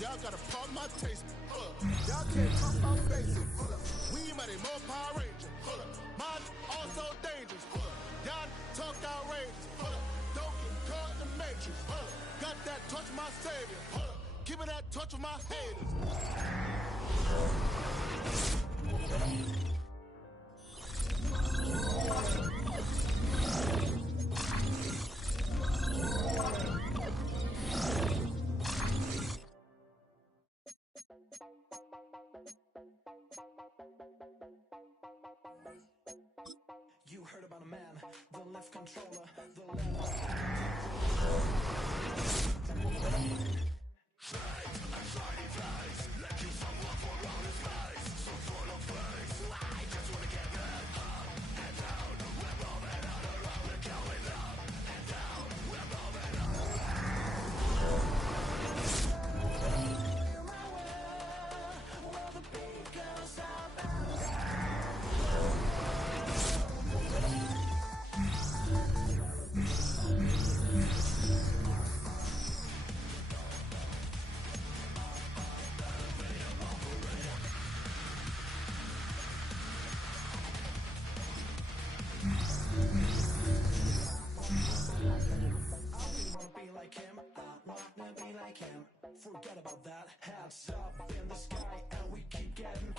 Y'all gotta pop my taste. Y'all can't talk about basic. We mighty more Power Ranger. Mine also dangerous. Y'all talk outrageous. Don't get caught in the matrix. Got that touch my savior. Keeping that touch with my haters. You heard about a man, the left controller, the Forget about that. Hats up in the sky, and we keep getting